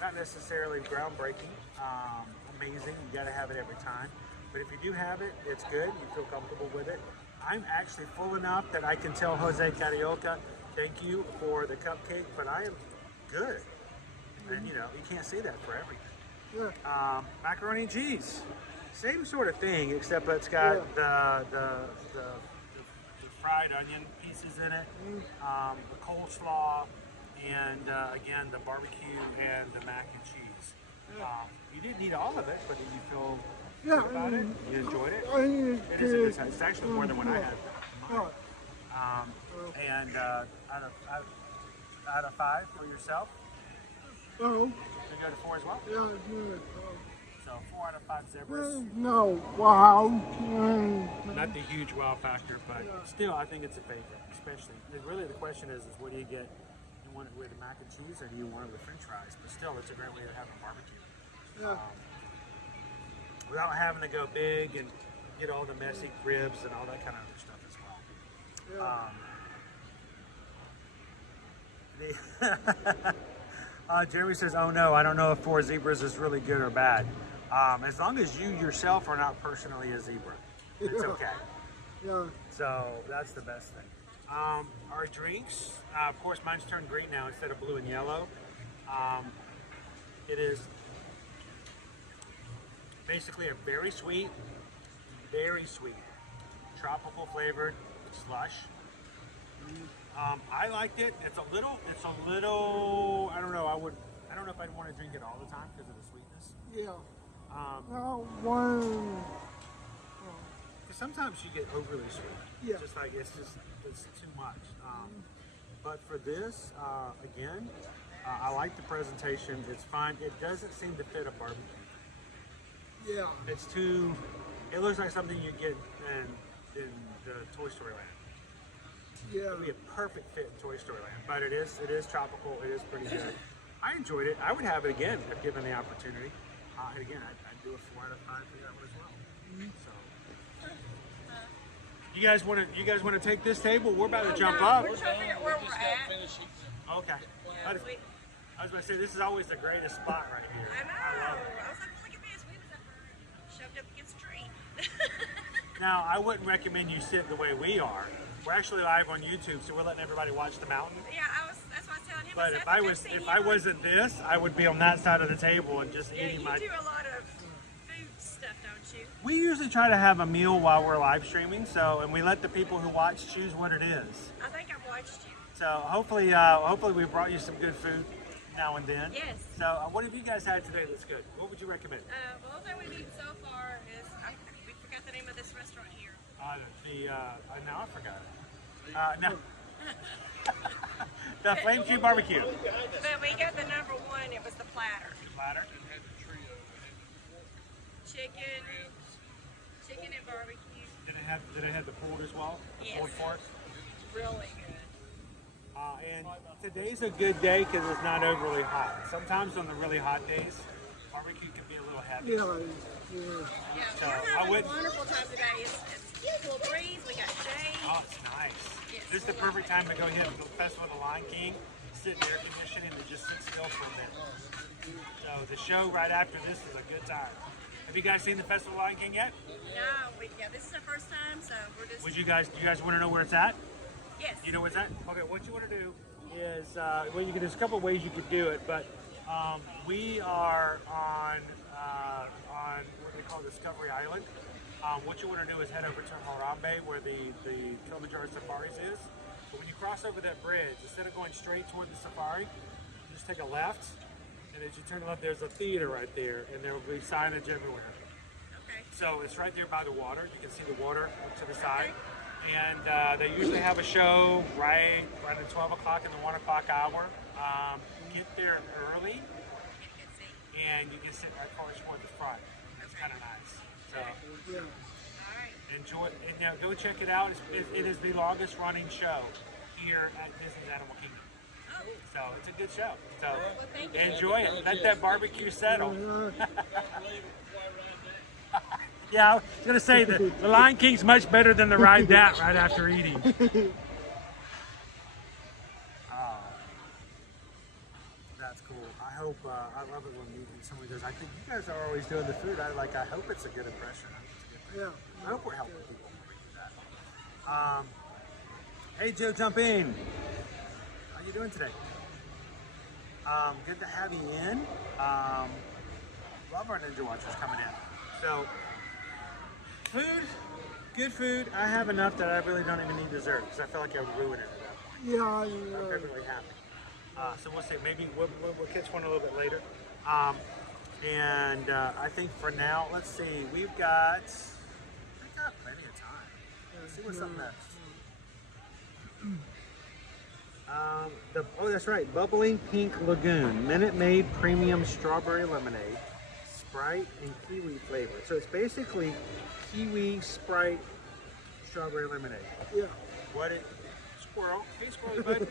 Not necessarily groundbreaking, amazing. You got to have it every time. But if you do have it, it's good. You feel comfortable with it. I'm actually full enough that I can tell Jose Carioca, thank you for the cupcake, but I am good. And you can't say that for everything. Yeah. Macaroni and cheese, same sort of thing, except it's got the fried onion pieces in it, the coleslaw, and again the barbecue and the mac and cheese. You didn't eat all of it, but did you feel good about it? You enjoyed it? It's actually more than what I had. And out of 5 for yourself? No. You go to 4 as well? Yeah, good. So 4 out of 5 zebras? No, wow. Not the huge wow factor, but still I think it's a favorite, especially. Really the question is what do you get? You want it with the mac and cheese or do you want it with french fries? But still, it's a great way to have a barbecue. Yeah. Without having to go big and get all the messy ribs and all that kind of other stuff as well. Jeremy says, oh no, I don't know if 4 zebras is really good or bad. As long as you yourself are not personally a zebra, it's okay. Yeah. So that's the best thing. Our drinks, of course, mine's turned green now instead of blue and yellow. It is basically a very sweet, tropical flavored slush. I liked it. It's a little, I don't know, I don't know if I'd want to drink it all the time because of the sweetness. Yeah. Because sometimes you get overly sweet. Yeah. Just like, it's too much. But for this, again, I like the presentation. It's fine. It doesn't seem to fit a barbecue. Yeah. It's too, it looks like something you get in the Toy Story Land. Yeah. It'd be a perfect fit in Toy Story Land, but it is tropical. It is pretty good. I enjoyed it. I would have it again if given the opportunity. And again, I'd do a 4 out of 5 for that one as well. So, you guys want to take this table? We're about to jump up. We're trying to figure out where we're at. Okay. I was going to say this is always the greatest spot right here. I know. I was like, look at this. We was up there shoved up against a tree. Now, I wouldn't recommend you sit the way we are. We're actually live on YouTube, so we're letting everybody watch the mountain. Yeah, that's what I was telling him. But if I wasn't this, I would be on that side of the table and just eating my. You do a lot of food stuff, don't you? We usually try to have a meal while we're live streaming, and we let the people who watch choose what it is. I think I've watched you. So hopefully we brought you some good food now and then. Yes. So what have you guys had today that's good? What would you recommend? Well, the thing we've eaten so far is we forgot the name of this restaurant here. Now I forgot it. No. The Flame Cube Barbecue. But we got the number 1. It was the platter. The platter. Chicken and barbecue. Did it have the pulled as well? The Yes. pulled pork. Really good. And today's a good day because it's not overly hot. Sometimes on the really hot days, barbecue can be a little heavy. Yeah, So we're I having would. a wonderful time today. It's a little breeze. We got shade. Oh, it's nice. Yes. This is the perfect time to go hit the Festival of the Lion King, sit in air conditioning, and just sit still for a minute. So the show right after this is a good time. Have you guys seen the Festival of Lion King yet? No, yeah, this is our first time, so we're just... Do you guys want to know where it's at? Yes. You know where it's at? Okay, what you want to do is, there's a couple of ways you could do it, but we are on what they call Discovery Island. What you want to do is head over to Harambe, where the Kilaminjaro Safaris is. But when you cross over that bridge, instead of going straight toward the safari, you just take a left, and as you turn left, there's a theater right there, and there will be signage everywhere. Okay. So it's right there by the water. You can see the water to the side. And they usually have a show right at 12 o'clock in the 1 o'clock hour. Get there early, and you can sit right toward the front. It's kind of nice. So enjoy, and now go check it out. It is the longest running show here at Disney's Animal Kingdom. So it's a good show. So enjoy it. Let that barbecue settle. Yeah, I was going to say that the Lion King's much better than the ride that right after eating. Oh, that's cool. I hope, I love it when somebody goes, I think you guys are always doing the food. I hope it's a good impression. I hope we're helping people do that. Hey Joe, jump in. How you doing today? Good to have you in. Love our Ninja Watchers coming in. So, food, good food. I have enough that I really don't even need dessert because I feel like I would ruin it. Yeah, I'm perfectly happy. So we'll see. Maybe we'll catch one a little bit later. I think for now, let's see. We've got plenty of time. Let's see what's up next. Oh, that's right. Bubbling Pink Lagoon, Minute Maid Premium Strawberry Lemonade, Sprite and kiwi flavor. So it's basically kiwi, Sprite, strawberry lemonade. Yeah. What it? Squirrel. Hey, squirrel, bud.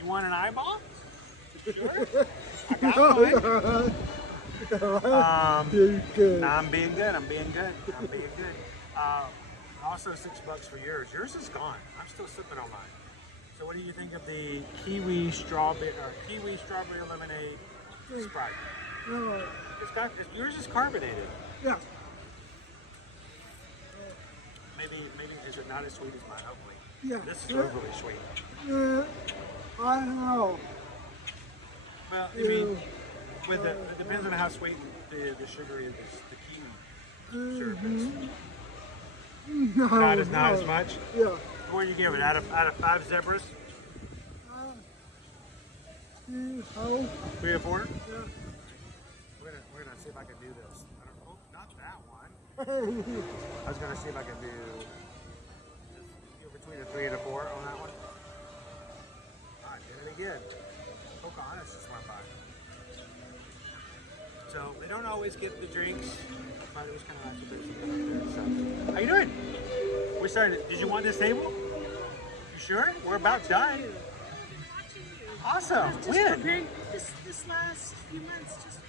You want an eyeball? Sure. I got one. No, I'm being good. I'm being good. Also $6 for yours. Yours is gone. I'm still sipping on mine. So what do you think of the kiwi strawberry lemonade Sprite? Yours is carbonated. Yeah. Maybe is it not as sweet as mine? Hopefully. Yeah. This is overly sweet. Yeah. I don't know. Well, I mean, it depends on how sweet the sugar is. The kiwi syrup is. No, not as much. Yeah. What do you give it out of 5 zebras? 3 or 4? Yeah. We're gonna see if I can do this. Not that one. I was gonna see if I can do between a 3 and a 4 on that one. I did it again. Pocahontas just went by. So they don't always get the drinks, but it was kind of nice to do something like that. So, how you doing? We're starting. Did you want this table? You sure? We're about done. Awesome. When? This last few months, just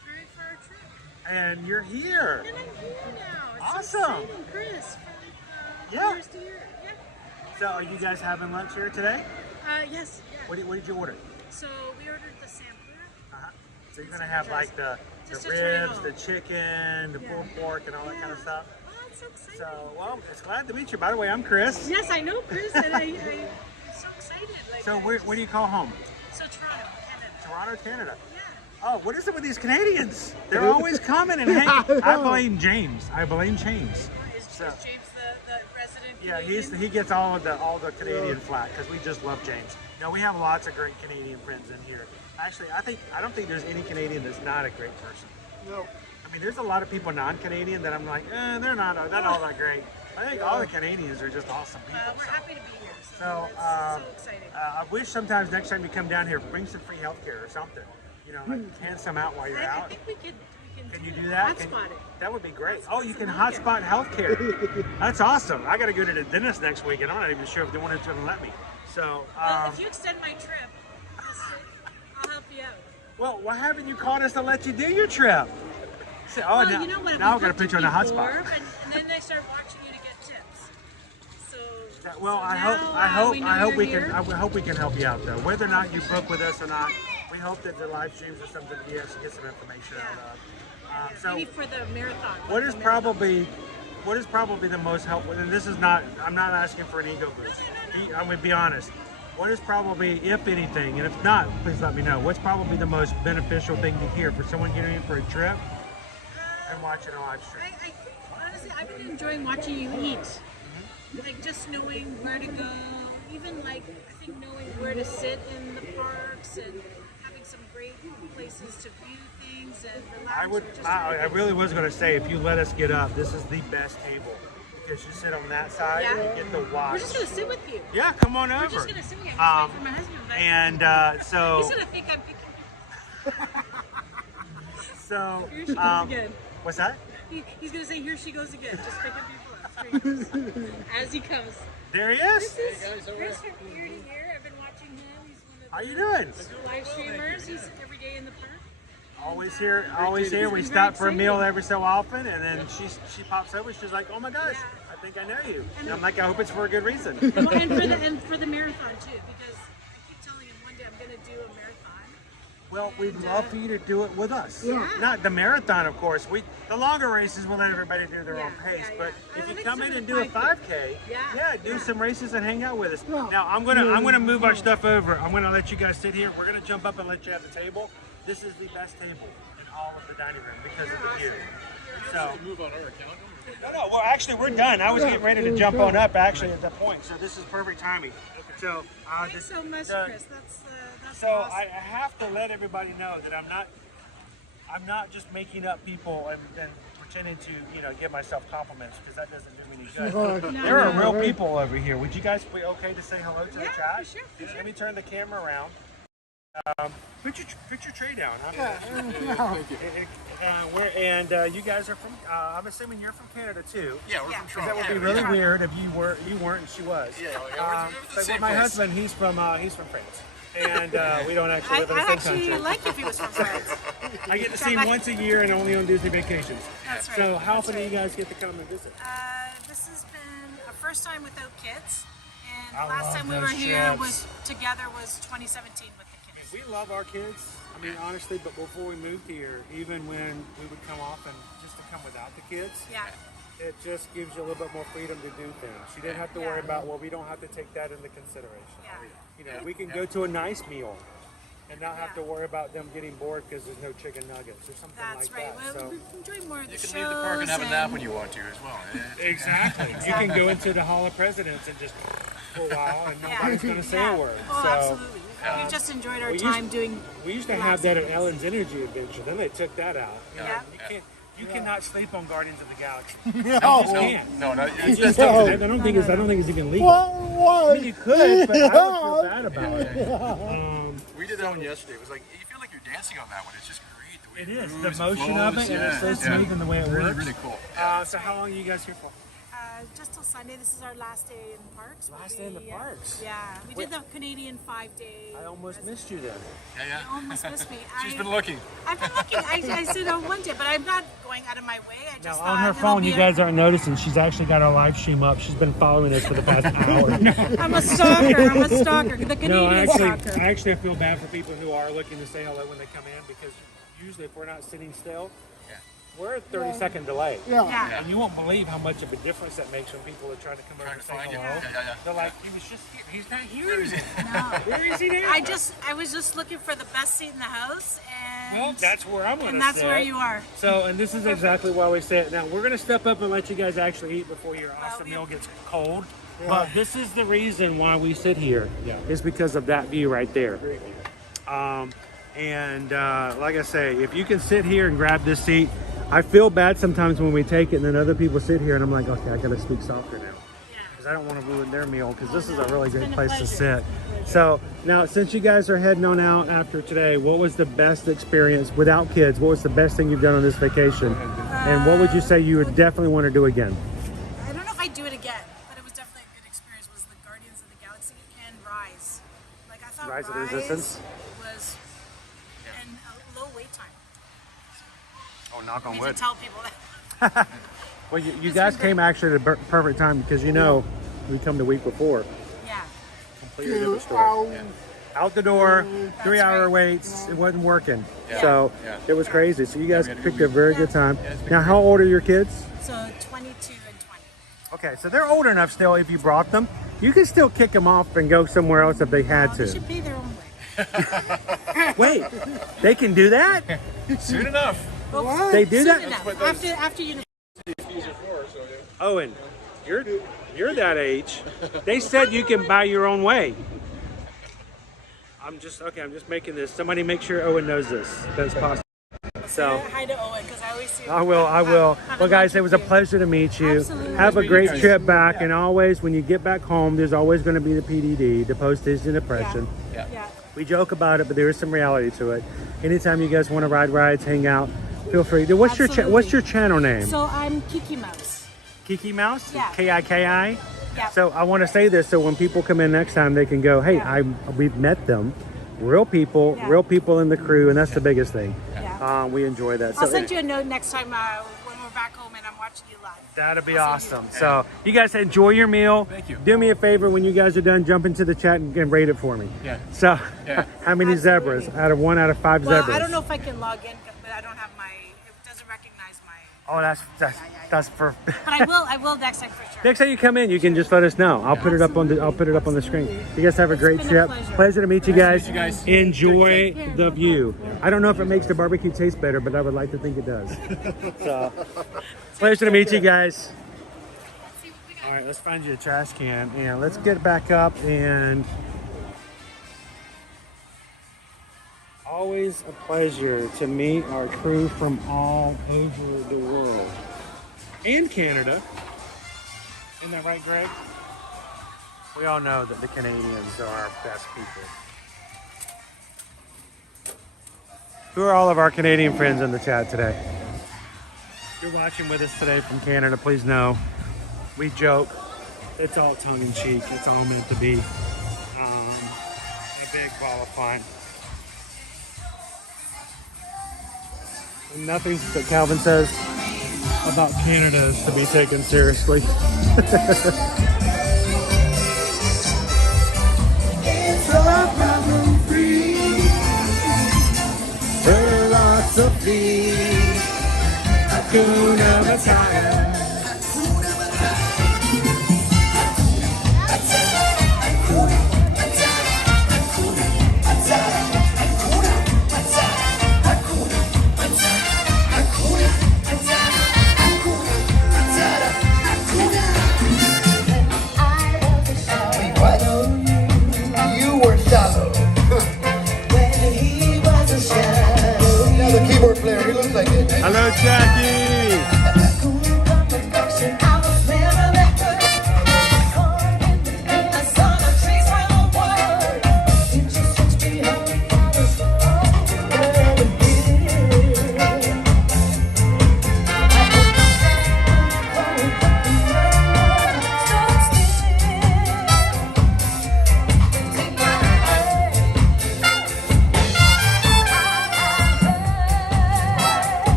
preparing for our trip. And you're here. And I'm here now. It's awesome. So exciting, Chris. From yeah. years to year. Yeah. So are you guys having lunch here today? Yes. Yeah. What did you order? So we ordered the sampler. So you're gonna have like the ribs, the chicken, the pulled pork, and all that kind of stuff. Oh, that's so exciting. So, well, it's glad to meet you. By the way, I'm Chris. Yes, I know Chris, and I'm so excited. Like, so where do you call home? So Toronto, Canada. Toronto, Canada. Yeah. Oh, what is it with these Canadians? They're always coming and hanging. I blame James. Is James the resident Canadian? Yeah, he gets all the Canadian flack because we just love James. No, we have lots of great Canadian friends in here. Actually, I don't think there's any Canadian that's not a great person. No. I mean, there's a lot of people non-Canadian that I'm like, they're not all that great. I think all the Canadians are just awesome people. We're happy to be here. So exciting. I wish sometimes next time you come down here, bring some free healthcare or something. You know, like hand some out while you're out. I think we can Can you do that? Hotspot it. That would be great. Oh, you can hotspot healthcare. That's awesome. I got to go to the dentist next week, and I'm not even sure if they want to let me. So, well, if you extend my trip, I'll help you out. Well, why haven't you called us to let you do your trip? So, well, you know what? Now I'm going to put you on the hotspot. And then they start watching you to get tips. So, well, I hope we can help you out though. Whether or not you book with us or not, we hope that the live streams are something that you actually get some information out of. So maybe for the marathon. what is probably the most helpful, and this is not, I'm not asking for an ego boost. I'm going to be honest. What is probably, if anything, and if not, please let me know, what's probably the most beneficial thing to hear for someone getting in for a trip and watching a live stream? I think, honestly, I've been enjoying watching you eat. Like just knowing where to go, even like, I think knowing where to sit in the parks and having some great places to view things and relax. I really was going to say, if you let us get up, this is the best table. Because you sit on that side and you get the watch. We're just going to sit with you. Yeah, come on over. We're just going to sit with you. I'm just waiting for my husband. But And so... He's going to think I'm picking. So... Here she goes again. What's that? He's going to say, here she goes again. Just picking people up, strangers. As he comes. There he is. This is Chris from year to year. I've been watching him. He's one of the How you doing? live streamers. He's every day in the park. Always here, always here. We stop for a meal every so often, and then she pops over. She's like, "Oh my gosh, I think I know you." And I'm like, "I hope it's for a good reason." And for the marathon too, because I keep telling him one day I'm going to do a marathon. Well, we'd love for you to do it with us. Yeah. Not the marathon, of course. The longer races we'll let everybody do their own pace. But if you come in and do a 5K, do some races and hang out with us. Now I'm gonna move our stuff over. I'm gonna let you guys sit here. We're gonna jump up and let you have the table. This is the best table in all of the dining room because of the view. So move on our account. No. Well, actually, we're done. I was getting ready to jump on up actually at that point. So this is perfect timing. So Thanks so much, Chris. That's so awesome. I have to let everybody know that I'm not just making up people and pretending to give myself compliments, because that doesn't do me any good. There are real people over here. Would you guys be okay to say hello to the chat? For sure. Let me turn the camera around. Put your tray down. Thank you. And you guys are from, I'm assuming you're from Canada too. Yeah, we're from Toronto. That would be really weird if you weren't and she was. Yeah, but my husband, he's from France. And we don't actually live in the same country. I'd actually like if he was from France. I get to see him once a year and only on Disney vacations. That's right. So how often do you guys get to come and visit? This has been a first time without kids. And the last time we were here was 2017 with the kids. We love our kids. I mean, honestly, but before we moved here, even when we would come off and just to come without the kids, it just gives you a little bit more freedom to do things. You didn't have to worry about, well, we don't have to take that into consideration. We can go to a nice meal and not have to worry about them getting bored because there's no chicken nuggets or something like that. That's right. We're enjoying more of the shows. You can leave the park and have a nap when you want to as well. Exactly. You can go into the Hall of Presidents and just for a while and nobody's going to say a word. Oh, absolutely. We've just enjoyed our time doing. We used to have that at Ellen's Energy Adventure. Then they took that out. You cannot sleep on Guardians of the Galaxy. No, I don't think it's even legal. I mean, you could, but I would feel bad about it. We did that one yesterday. It was like, you feel like you're dancing on that one. It's just great. It is. The motion of it, and it's so smooth in the way it works. Really cool. So how long are you guys here for? Just till Sunday. This is our last day in the parks. Last day in the parks? Yeah. We did the Canadian 5-day. I almost missed you then. Yeah. You almost missed me. She's been looking. I've been looking. I said on one day, but I'm not going out of my way. I just now, on her phone, you guys aren't noticing, she's actually got our live stream up. She's been following us for the past hour. I'm a stalker. The Canadian stalker. I feel bad for people who are looking to say hello when they come in, because usually if we're not sitting still, we're a 30-second delay. And you won't believe how much of a difference that makes when people are trying to come over and say hello. They're like, he was just here. He's not here. Where is he now? I was just looking for the best seat in the house, and well, that's where I'm going to sit. And that's where you are. So, and this is exactly why we say it. Now, we're going to step up and let you guys actually eat before your awesome meal gets cold. But this is the reason why we sit here, is because of that view right there. Like I say, if you can sit here and grab this seat, I feel bad sometimes when we take it and then other people sit here and I'm like, okay, I gotta speak softer now. Because I don't want to ruin their meal, because this is a really great place to sit. So now, since you guys are heading on out after today, what was the best experience without kids? What was the best thing you've done on this vacation? And what would you say you would definitely want to do again? I don't know if I'd do it again, but it was definitely a good experience. Was the Guardians of the Galaxy and Rise. Like I thought Rise of the Resistance was and a low wait time. Oh, knock on wood. wood. Tell people that. Well, you guys came actually at the perfect time, because we come the week before. Yeah. Completely different story. out the door, 3-hour waits. It wasn't working. So it was crazy. So you guys picked a very good time. Now, how old are your kids? So 22 and 20. Okay, so they're old enough still. If you brought them, you can still kick them off and go somewhere else if they had to. They should pay their own way. Wait, they can do that? Soon enough. What? They do that? After you. Owen, you're that age. They said you can buy your own way. I'm just making this. Somebody make sure Owen knows this. That's possible. So Hi to Owen, because I always see him. I will. Well, guys, it was a pleasure to meet you. Absolutely. Have a great trip back, and always, when you get back home, there's always going to be the PDD, the post-Disney depression. Yeah. We joke about it, but there is some reality to it. Anytime you guys want to ride rides, hang out, feel free. What's your channel name? So I'm Kiki Mouse. Kiki Mouse? Yeah. K-I-K-I? Yeah. So I want to say this so when people come in next time, they can go, hey, we've met them. Real people in the crew, and that's the biggest thing. Yeah. We enjoy that. I'll send you a note next time when we're back home and I'm watching you live. That'd be awesome. So you guys enjoy your meal. Thank you. Do me a favor when you guys are done, jump into the chat and rate it for me. Yeah. So how many zebras? Out of 1 out of 5 Well, zebras? I don't know if I can log in, but I don't have it doesn't recognize my. Oh, that's for. But I will next time for sure. Next time you come in, you can just let us know. I'll put it up on the screen. You guys have a great trip. Pleasure to meet you guys. Enjoy the view. I don't know if it makes the barbecue taste better, but I would like to think it does. So, pleasure to meet you guys. All right, let's find you a trash can and let's get back up. And always a pleasure to meet our crew from all over the world. And Canada. Isn't that right, Greg? We all know that the Canadians are our best people. Who are all of our Canadian friends in the chat today? If you're watching with us today from Canada, please know we joke. It's all tongue-in-cheek. It's all meant to be a big qualifying. And nothing that Calvin says about Canada is to be taken seriously. It's all problem-free. Philosophy. Hakuna Matata. Hello, Jackie.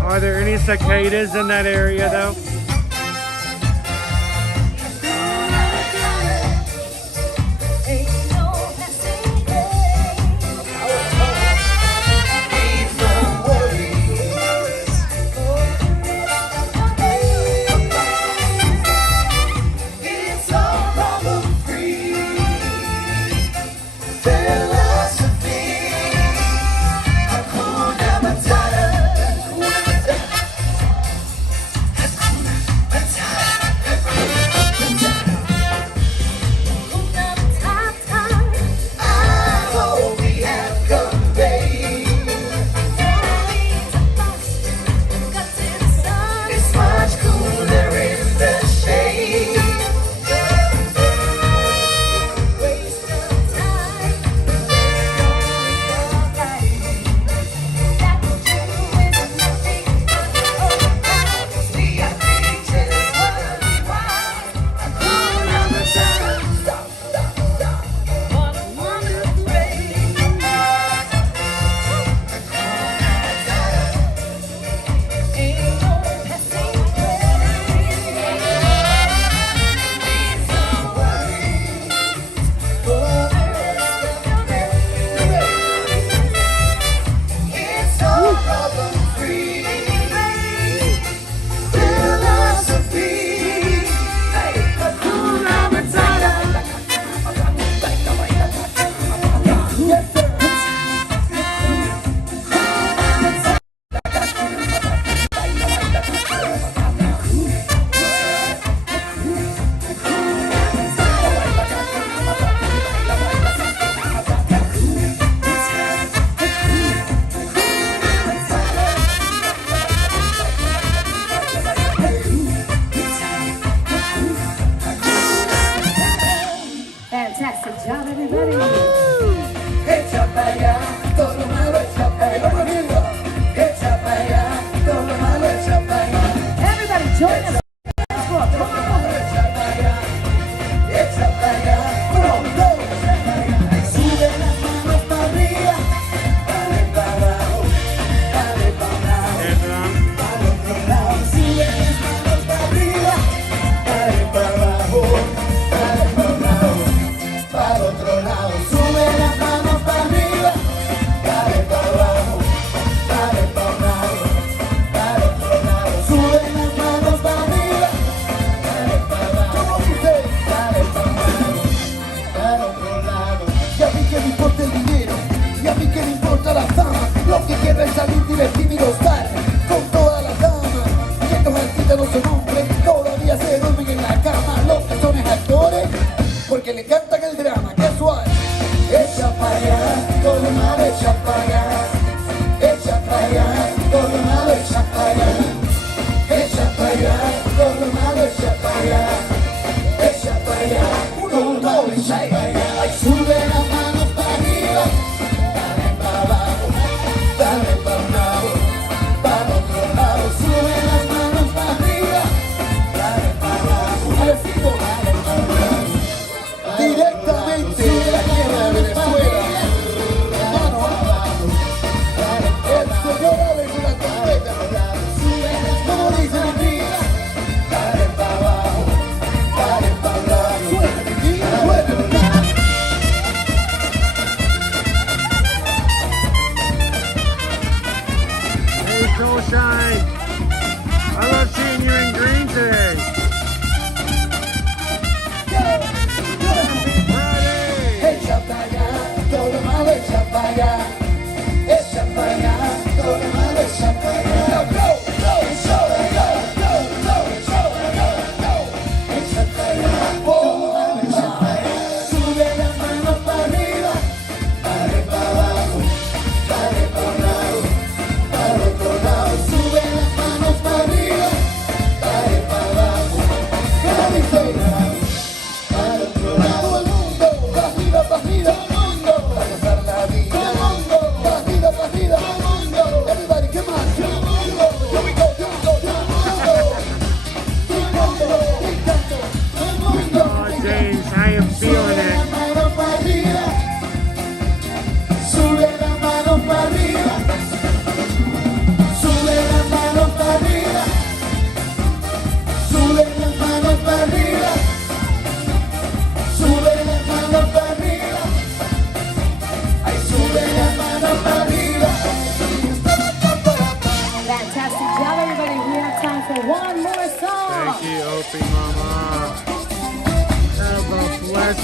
Are there any cicadas in that area though?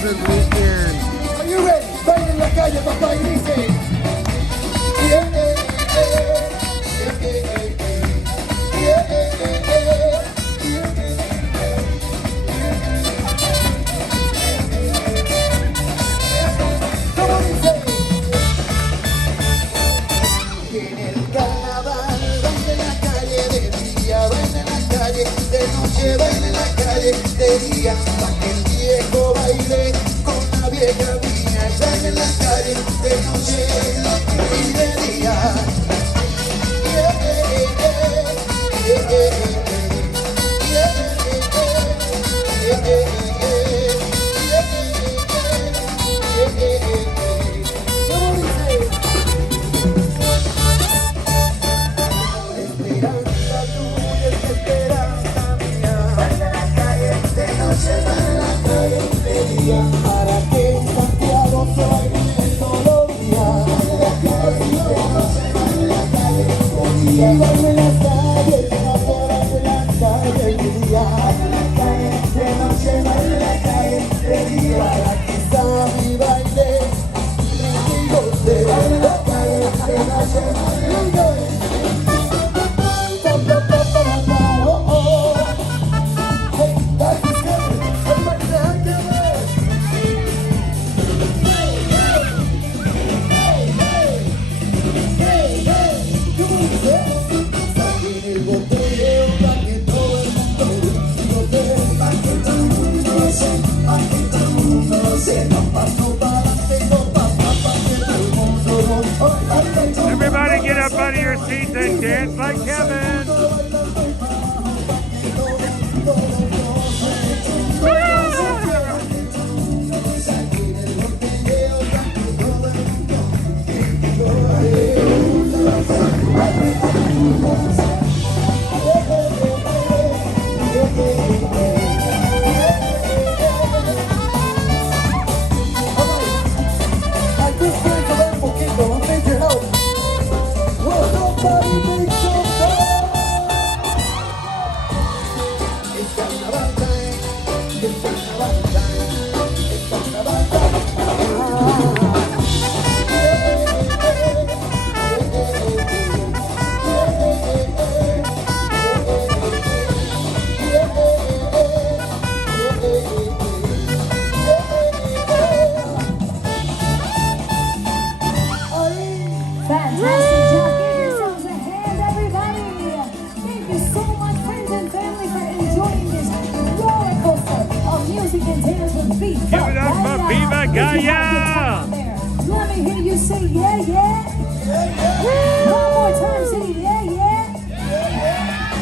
Christmas weekend. Are you ready? Baila en la calle, papá, y dice. ¿Cómo dice? En el carnaval, baila en la calle de día, baila en la calle de noche, baila en la calle de día, para que el viejo baile con la vieja mía, baila en la calle de noche y de día. Esperanza tuya es esperanza mía. Baila en la calle de noche, baila en la calle de día, para que en Santiago se baile todos los días. Baila en la calle de noche, baila en la calle de día, baila en la calle de noche, baila en la calle de día, baila en la calle de noche, baila en la calle de día, para que Sammy baile y goce. Baila en la calle de noche, baila en la calle. Everybody get up out of your seats and dance like Kevin. Fantastic job. Give yourselves a hand, everybody. Thank you so much, friends and family, for enjoying this roller coaster of music and dance with Viva Give it up for Viva Gaia. Let me hear you say yeah, yeah. One more time, say yeah, yeah.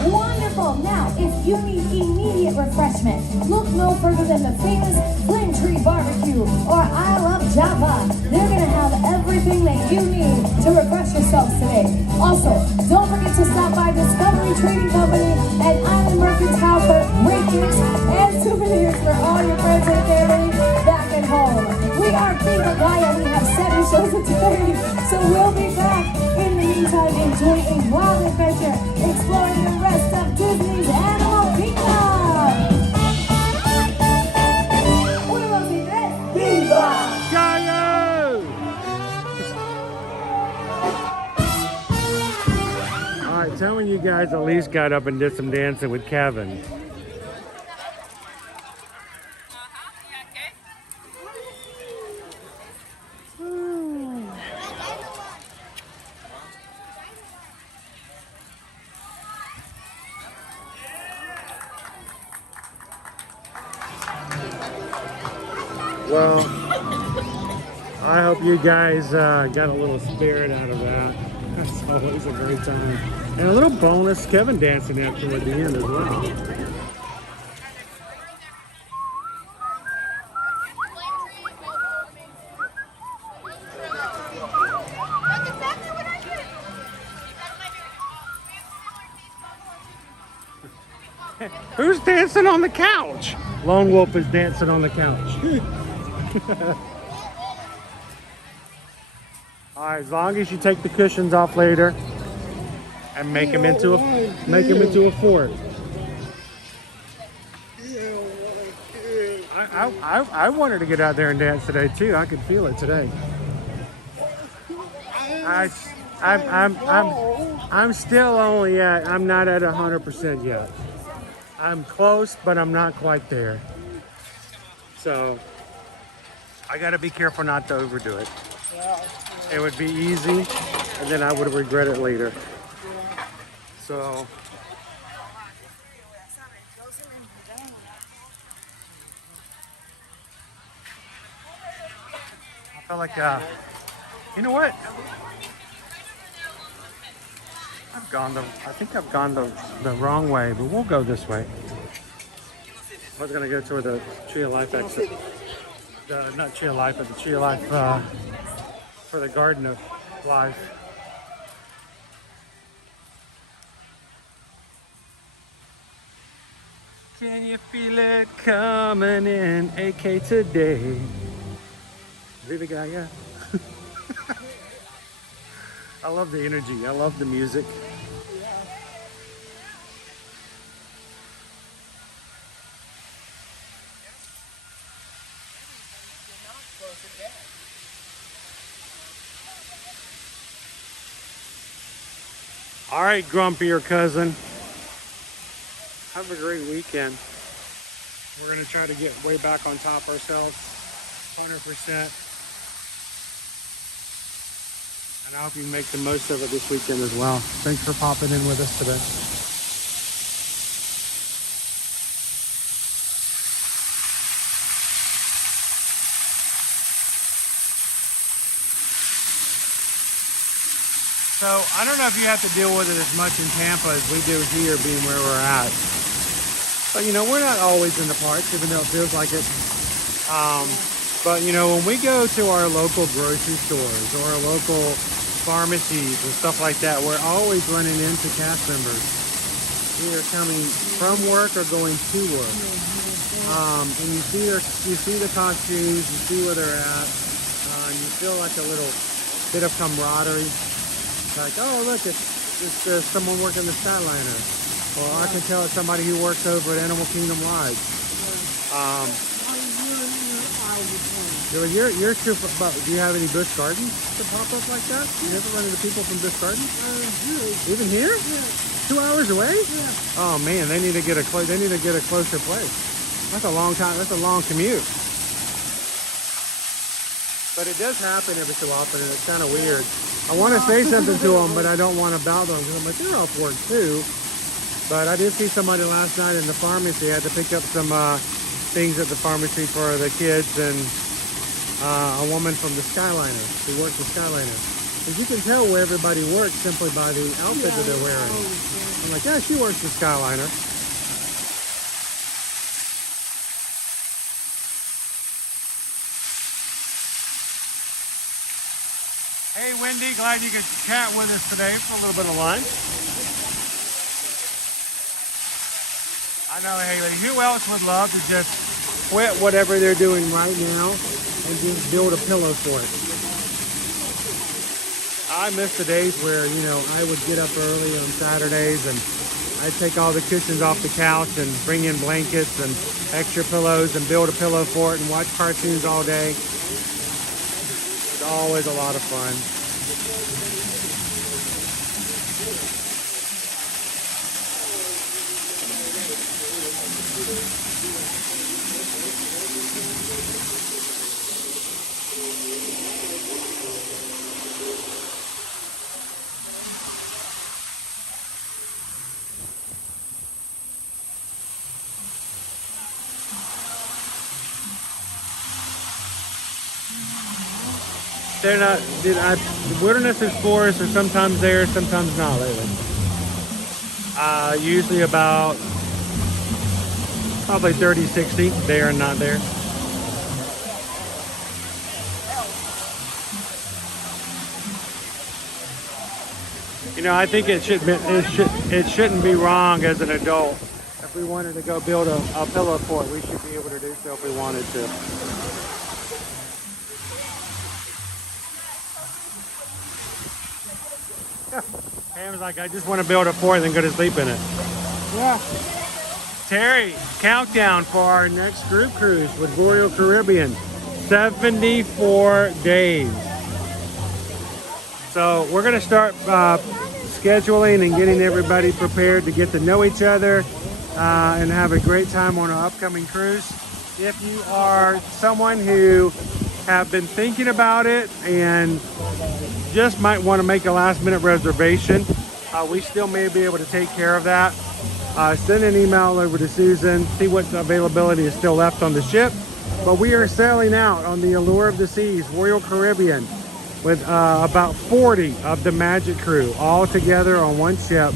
Wonderful. Now, if you need immediate refreshment, look no further than the famous Windtraders Barbecue or I Love Java. They're going to have everything that you need to refresh yourselves today. Also, don't forget to stop by Discovery Trading Company and Island Mercantile for great gifts and souvenirs for all your friends and family back at home. We are Viva Gaia. We have 7 shows today, so we'll be back. In the meantime, enjoy a wild adventure exploring the rest of Disney's Animal Kingdom. Uno, dos, y tres. Viva Gaia! All right, tell me you guys at least got up and did some dancing with Kevin. Well, I hope you guys got a little spirit out of that. That's always a great time. And a little bonus Kevin dancing after at the end as well. Who's dancing on the couch? Lone Wolf is dancing on the couch. All right, as long as you take the cushions off later and make them into a fort. I wanted to get out there and dance today too. I could feel it today. I'm still only at, I'm not at 100% yet. I'm close, but I'm not quite there. So I gotta be careful not to overdo it. It would be easy, and then I would regret it later. So I feel like, you know what? I think I've gone the wrong way, but we'll go this way. I was gonna go toward the Tree of Life exit. Not Tree of Life, but the Tree of Life for the Garden of Life. Can you feel it coming in, AK today? Viva Gaia. I love the energy. I love the music. All right, grumpier cousin. Have a great weekend. We're gonna try to get way back on top ourselves, 100%. And I hope you make the most of it this weekend as well. Thanks for popping in with us today. So I don't know if you have to deal with it as much in Tampa as we do here, being where we're at. But you know, we're not always in the parks, even though it feels like it. But you know, when we go to our local grocery stores or our local pharmacies and stuff like that, we're always running into cast members either coming from work or going to work. And you see the costumes, you see where they're at, and you feel like a little bit of camaraderie. Like, oh look, it's someone working the Skyliner, or I can tell it's somebody who works over at Animal Kingdom Rides. You're super. Do you have any Busch Gardens to pop up like that? Do you ever run into people from Busch Gardens? Even here? Yeah. 2 hours away? Yeah. Oh man, they need to get a closer place. That's a long time. That's a long commute. But it does happen every so often, and it's kind of weird. I want to say something to them, but I don't want to bow them because I'm like, they're off work too. But I did see somebody last night in the pharmacy. I had to pick up some things at the pharmacy for the kids, and a woman from the Skyliner who works the Skyliner. Because you can tell where everybody works simply by the outfit that they're wearing. I'm like, yeah, she works the Skyliner. Hey, Wendy, glad you could chat with us today for a little bit of lunch. I know, Haley. Who else would love to just quit whatever they're doing right now and just build a pillow for it? I miss the days where, you know, I would get up early on Saturdays and I'd take all the cushions off the couch and bring in blankets and extra pillows and build a pillow for it and watch cartoons all day. It's always a lot of fun. They're not, the wilderness explorers are sometimes there, sometimes not lately. Usually about probably 30, 60 there and not there. You know, I think it shouldn't be wrong as an adult. If we wanted to go build a pillow fort, we should be able to do so if we wanted to. Pam's like, I just want to build a fort and then go to sleep in it. Yeah. Terry, countdown for our next group cruise with Royal Caribbean. 74 days. So we're going to start scheduling and getting everybody prepared to get to know each other and have a great time on our upcoming cruise. If you are someone who have been thinking about it and just might want to make a last minute reservation, we still may be able to take care of that. Send an email over to Susan, see what availability is still left on the ship. But we are sailing out on the Allure of the Seas, Royal Caribbean, with about 40 of the Magic crew all together on one ship.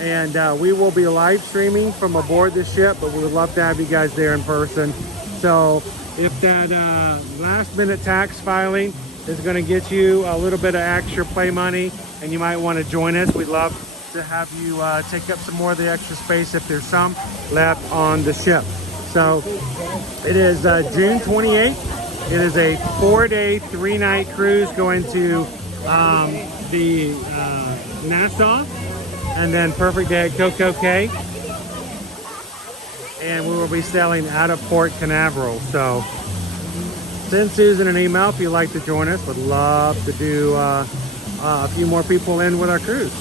And we will be live streaming from aboard the ship, but we would love to have you guys there in person. So if that last minute tax filing is going to get you a little bit of extra play money and you might want to join us, we'd love to have you take up some more of the extra space if there's some left on the ship. So it is June 28th. It is a 4-day, 3-night cruise going to the Nassau and then perfect day at Coco Cay. And we will be sailing out of Port Canaveral. So send Susan an email if you'd like to join us. Would love to do a few more people in with our cruise.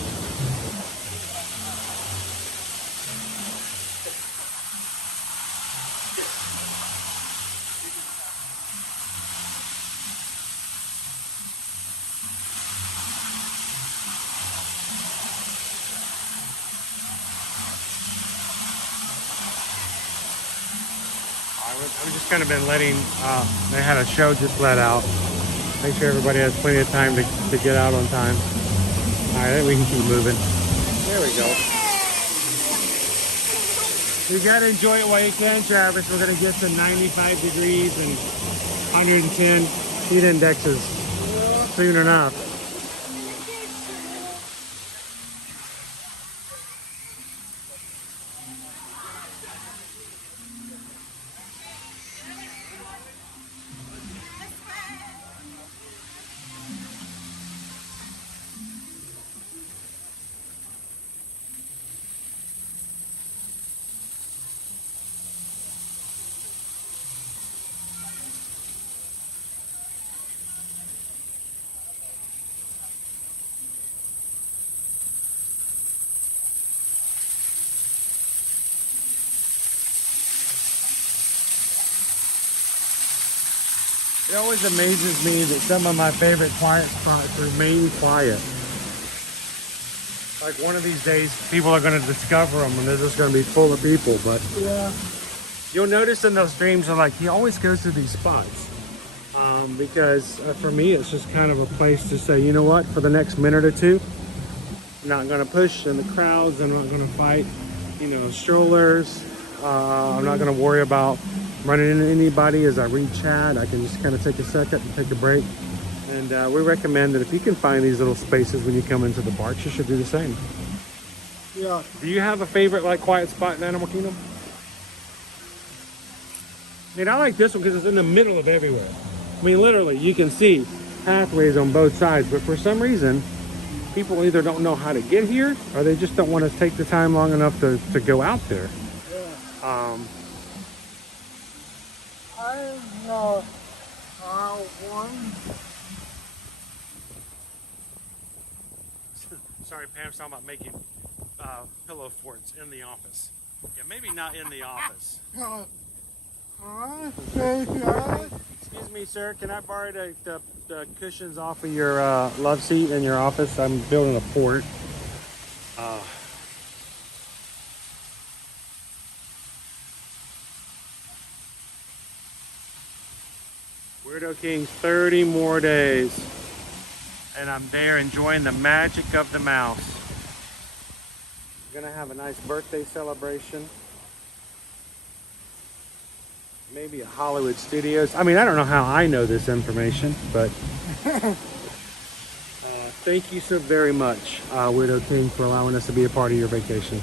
I've just kind of been letting, they had a show just let out. Make sure everybody has plenty of time to get out on time. All right, we can keep moving. There we go. You got to enjoy it while you can, Travis. We're going to get to 95 degrees and 110 heat indexes soon enough. It always amazes me that some of my favorite quiet spots remain quiet. Like one of these days, people are going to discover them and they're just going to be full of people. But yeah, you'll notice in those streams, like he always goes to these spots. Because for me, it's just kind of a place to say, you know what, for the next minute or two, I'm not going to push in the crowds. I'm not going to fight, strollers. I'm not going to worry about running into anybody as I read chat. I can just kind of take a second and take a break. And we recommend that if you can find these little spaces when you come into the parks, you should do the same. Yeah. Do you have a favorite quiet spot in Animal Kingdom? I mean, I like this one because it's in the middle of everywhere. I mean, literally, you can see pathways on both sides, but for some reason, people either don't know how to get here or they just don't want to take the time long enough to go out there. Yeah. I know one. Sorry, Pam's talking about making pillow forts in the office. Yeah, maybe not in the office. Excuse me, sir. Can I borrow the cushions off of your love seat in your office? I'm building a fort. Weirdo King's 30 more days. And I'm there enjoying the magic of the mouse. We're gonna have a nice birthday celebration. Maybe a Hollywood Studios. I mean, I don't know how I know this information, but thank you so very much, Weirdo King, for allowing us to be a part of your vacation.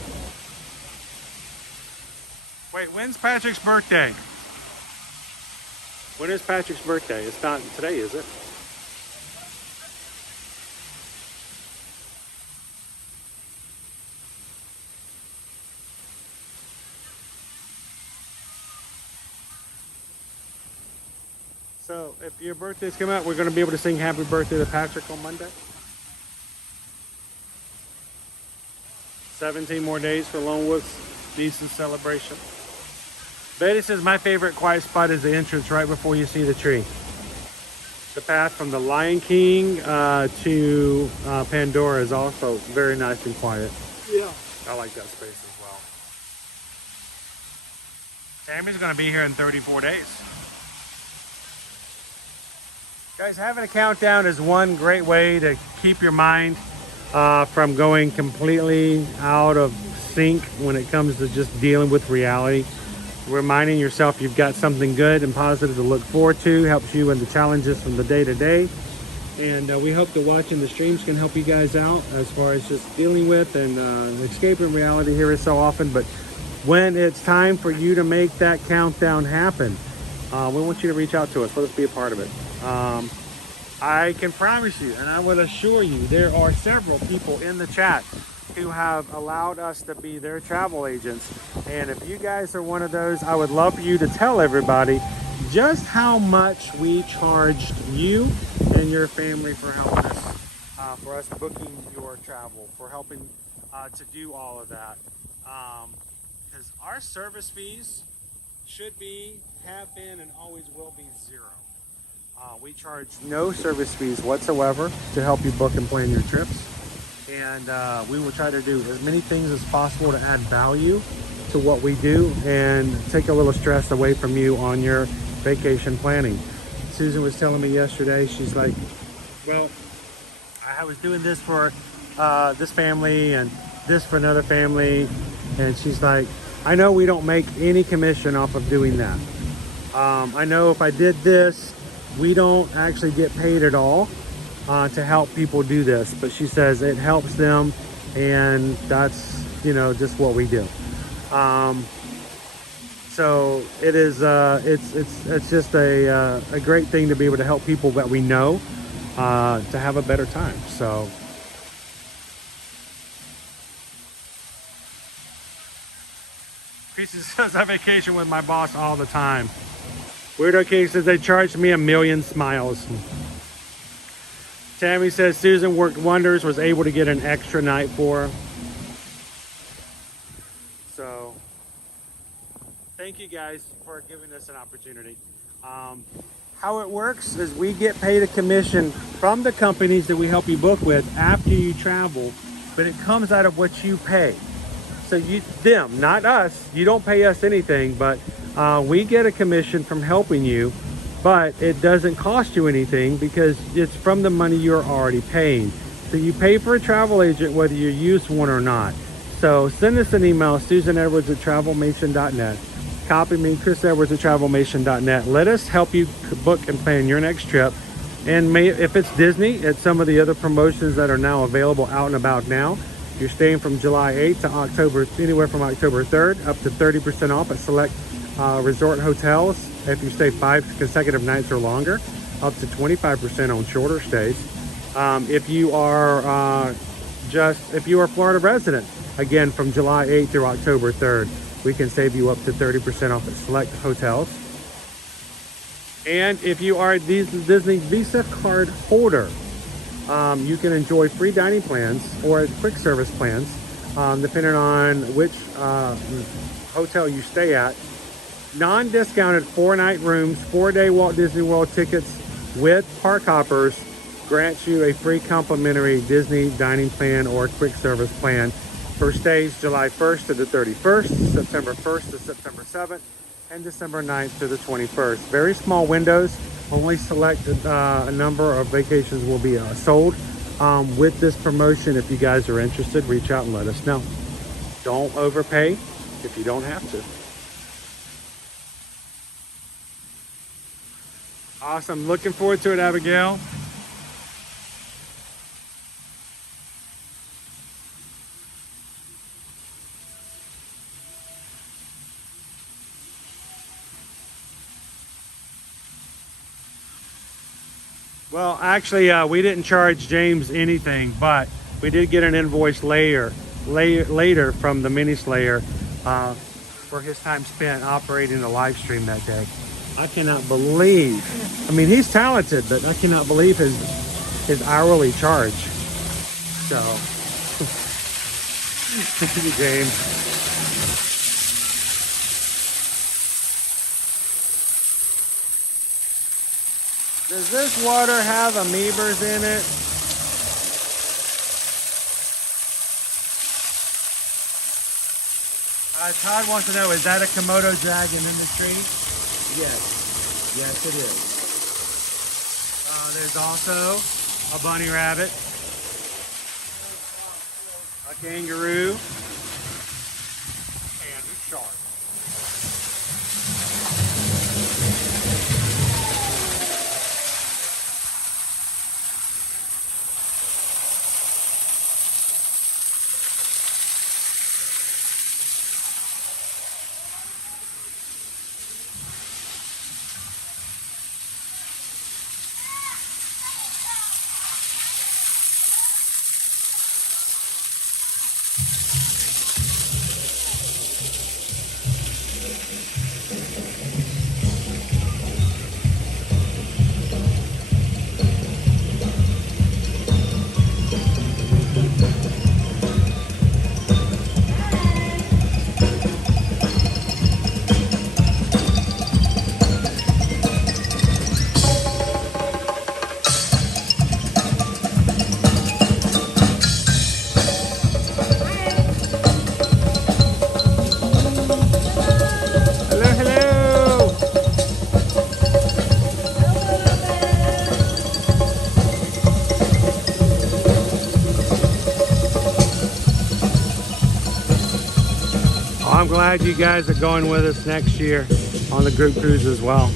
Wait, when's Patrick's birthday? When is Patrick's birthday? It's not today, is it? So if your birthday's coming up, we're going to be able to sing happy birthday to Patrick on Monday. 17 more days for Lone Wolf's decent celebration. Betty says my favorite quiet spot is the entrance right before you see the tree. The path from the Lion King to Pandora is also very nice and quiet. Yeah. I like that space as well. Tammy's going to be here in 34 days. Guys, having a countdown is one great way to keep your mind from going completely out of sync when it comes to just dealing with reality. Reminding yourself you've got something good and positive to look forward to helps you in the challenges from the day to day. And we hope that watching the streams can help you guys out as far as just dealing with and escaping reality here so often. But when it's time for you to make that countdown happen, we want you to reach out to us. Let us be a part of it. I can promise you, and I will assure you, there are several people in the chat who have allowed us to be their travel agents. And if you guys are one of those, I would love for you to tell everybody just how much we charged you and your family for helping us, for us booking your travel, for helping to do all of that. Because our service fees should be, have been, and always will be zero. We charge no service fees whatsoever to help you book and plan your trips. And we will try to do as many things as possible to add value to what we do and take a little stress away from you on your vacation planning. Susan was telling me yesterday, she's like, well, I was doing this for this family and this for another family. And she's like, I know we don't make any commission off of doing that. I know if I did this, we don't actually get paid at all to help people do this, but she says it helps them, and that's, you know, just what we do. So it is, it's just a great thing to be able to help people that we know to have a better time. So Chrissy says I vacation with my boss all the time. Weirdo King says they charged me 1,000,000 smiles. Tammy says Susan worked wonders, was able to get an extra night for her. So, thank you guys for giving us an opportunity. How it works is we get paid a commission from the companies that we help you book with after you travel, but it comes out of what you pay. So them, not us, you don't pay us anything, but we get a commission from helping you, but it doesn't cost you anything because it's from the money you're already paying. So you pay for a travel agent whether you use one or not. So send us an email, susanedwards@travelmation.net. Copy me, chrisedwards@travelmation.net. Let us help you book and plan your next trip. And if it's Disney, it's some of the other promotions that are now available out and about now. You're staying from July 8th to October, anywhere from October 3rd, up to 30% off at select resort hotels. If you stay 5 consecutive nights or longer, up to 25% on shorter stays. If you are a Florida resident, again, from July 8th through October 3rd, we can save you up to 30% off at select hotels. And if you are a Disney Visa card holder, you can enjoy free dining plans or quick service plans, depending on which hotel you stay at. Non-discounted 4-night rooms, 4-day Walt Disney World tickets with park hoppers grants you a free complimentary Disney dining plan or quick service plan for stays July 1st to the 31st, September 1st to September 7th, and December 9th to the 21st. Very small windows. Only select a number of vacations will be sold with this promotion. If you guys are interested, reach out and let us know. Don't overpay if you don't have to. Awesome. Looking forward to it, Abigail. Well, actually, we didn't charge James anything, but we did get an invoice later from the Mini Slayer for his time spent operating the live stream that day. I cannot believe. I mean, he's talented, but I cannot believe his hourly charge. So, James. Does this water have amoebas in it? Todd wants to know, is that a Komodo dragon in the tree? Yes. Yes, it is. There's also a bunny rabbit, a kangaroo, and a shark. I'm glad you guys are going with us next year on the group cruise as well.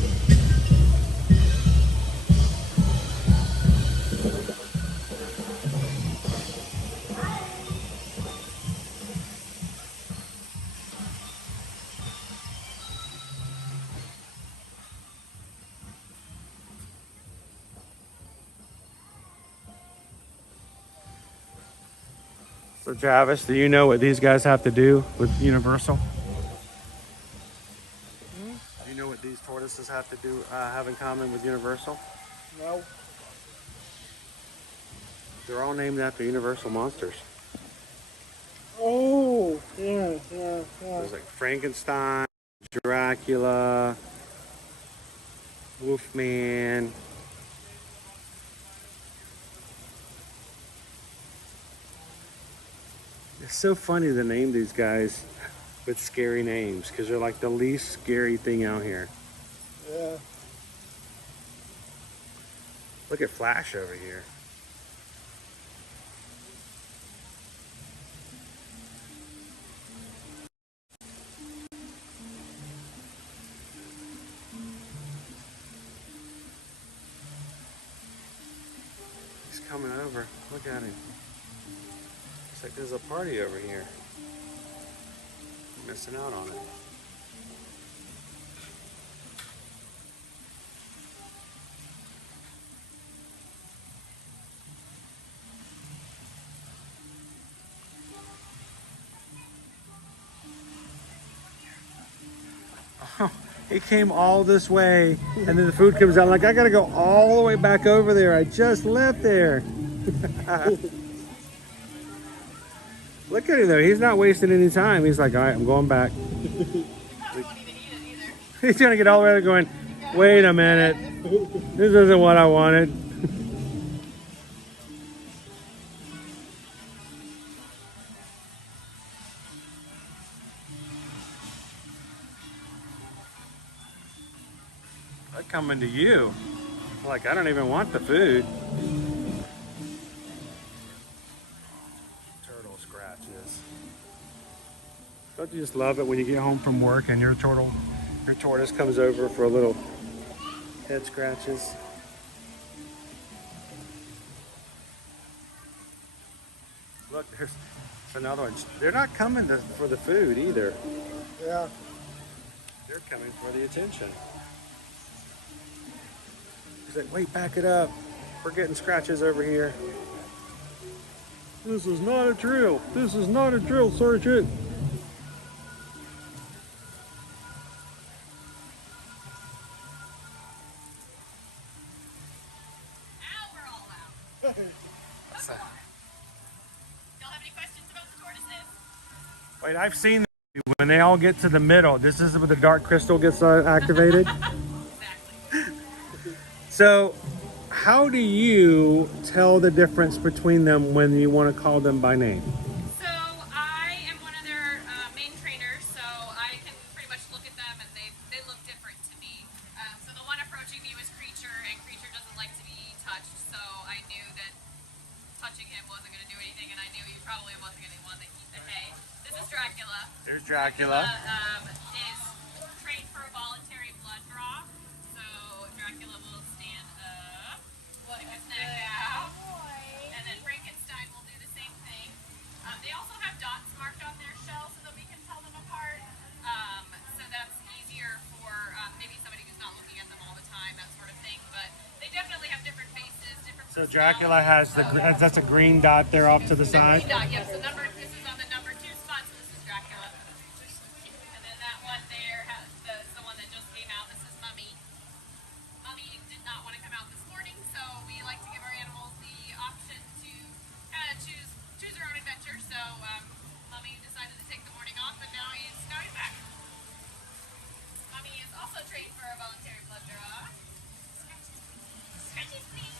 So Travis, do you know what these guys have to do with Universal? Do you know what these tortoises have to do, have in common with Universal? No. They're all named after Universal monsters. Oh, yeah. There's like Frankenstein, Dracula, Wolfman. It's so funny to name these guys with scary names because they're like the least scary thing out here. Yeah. Look at Flash over here. He's coming over. Look at him. Looks like there's a party over here. I'm missing out on it. Oh, he came all this way, and then the food comes out. Like, I gotta go all the way back over there. I just left there. Look at him though. He's not wasting any time. He's like, all right, I'm going back. He's gonna get all the way there going, wait a minute. This isn't what I wanted. I'm coming to you. Like, I don't even want the food. Turtle scratches. Don't you just love it when you get home from work and your tortoise comes over for a little head scratches? Look, there's another one. They're not coming for the food either. Yeah. They're coming for the attention. He's like, wait, back it up. We're getting scratches over here. This is not a drill. This is not a drill, Sergeant. So. Y'all have any questions about the tortoises? Wait, I've seen when they all get to the middle. This is where the dark crystal gets activated. So, how do you tell the difference between them when you want to call them by name? So I am one of their main trainers, so I can pretty much look at them and they look different to me. So the one approaching me was Creature, and Creature doesn't like to be touched, so I knew that touching him wasn't going to do anything, and I knew he probably wasn't going to want to eat the hay. This is Dracula. There's Dracula. Is trained for a voluntary blood draw, so Dracula will stand up, stick his neck out, and then Frankenstein will do the same thing. They also have dots marked on their shell so that we can tell them apart. So that's easier for maybe somebody who's not looking at them all the time, that sort of thing. But they definitely have different faces, different. So Dracula has that's a green dot there off to the side. Green dot, yep. So this is on the number 2 spot. So this is Dracula. And then that one there has the one that just came out. This is Mummy. Mummy did not want to come out this morning, so we like to give our animals the option to choose their own adventure. So Mummy decided to take the morning off, and now he's back. Mummy is also trained for a voluntary blood draw. Scratchy please.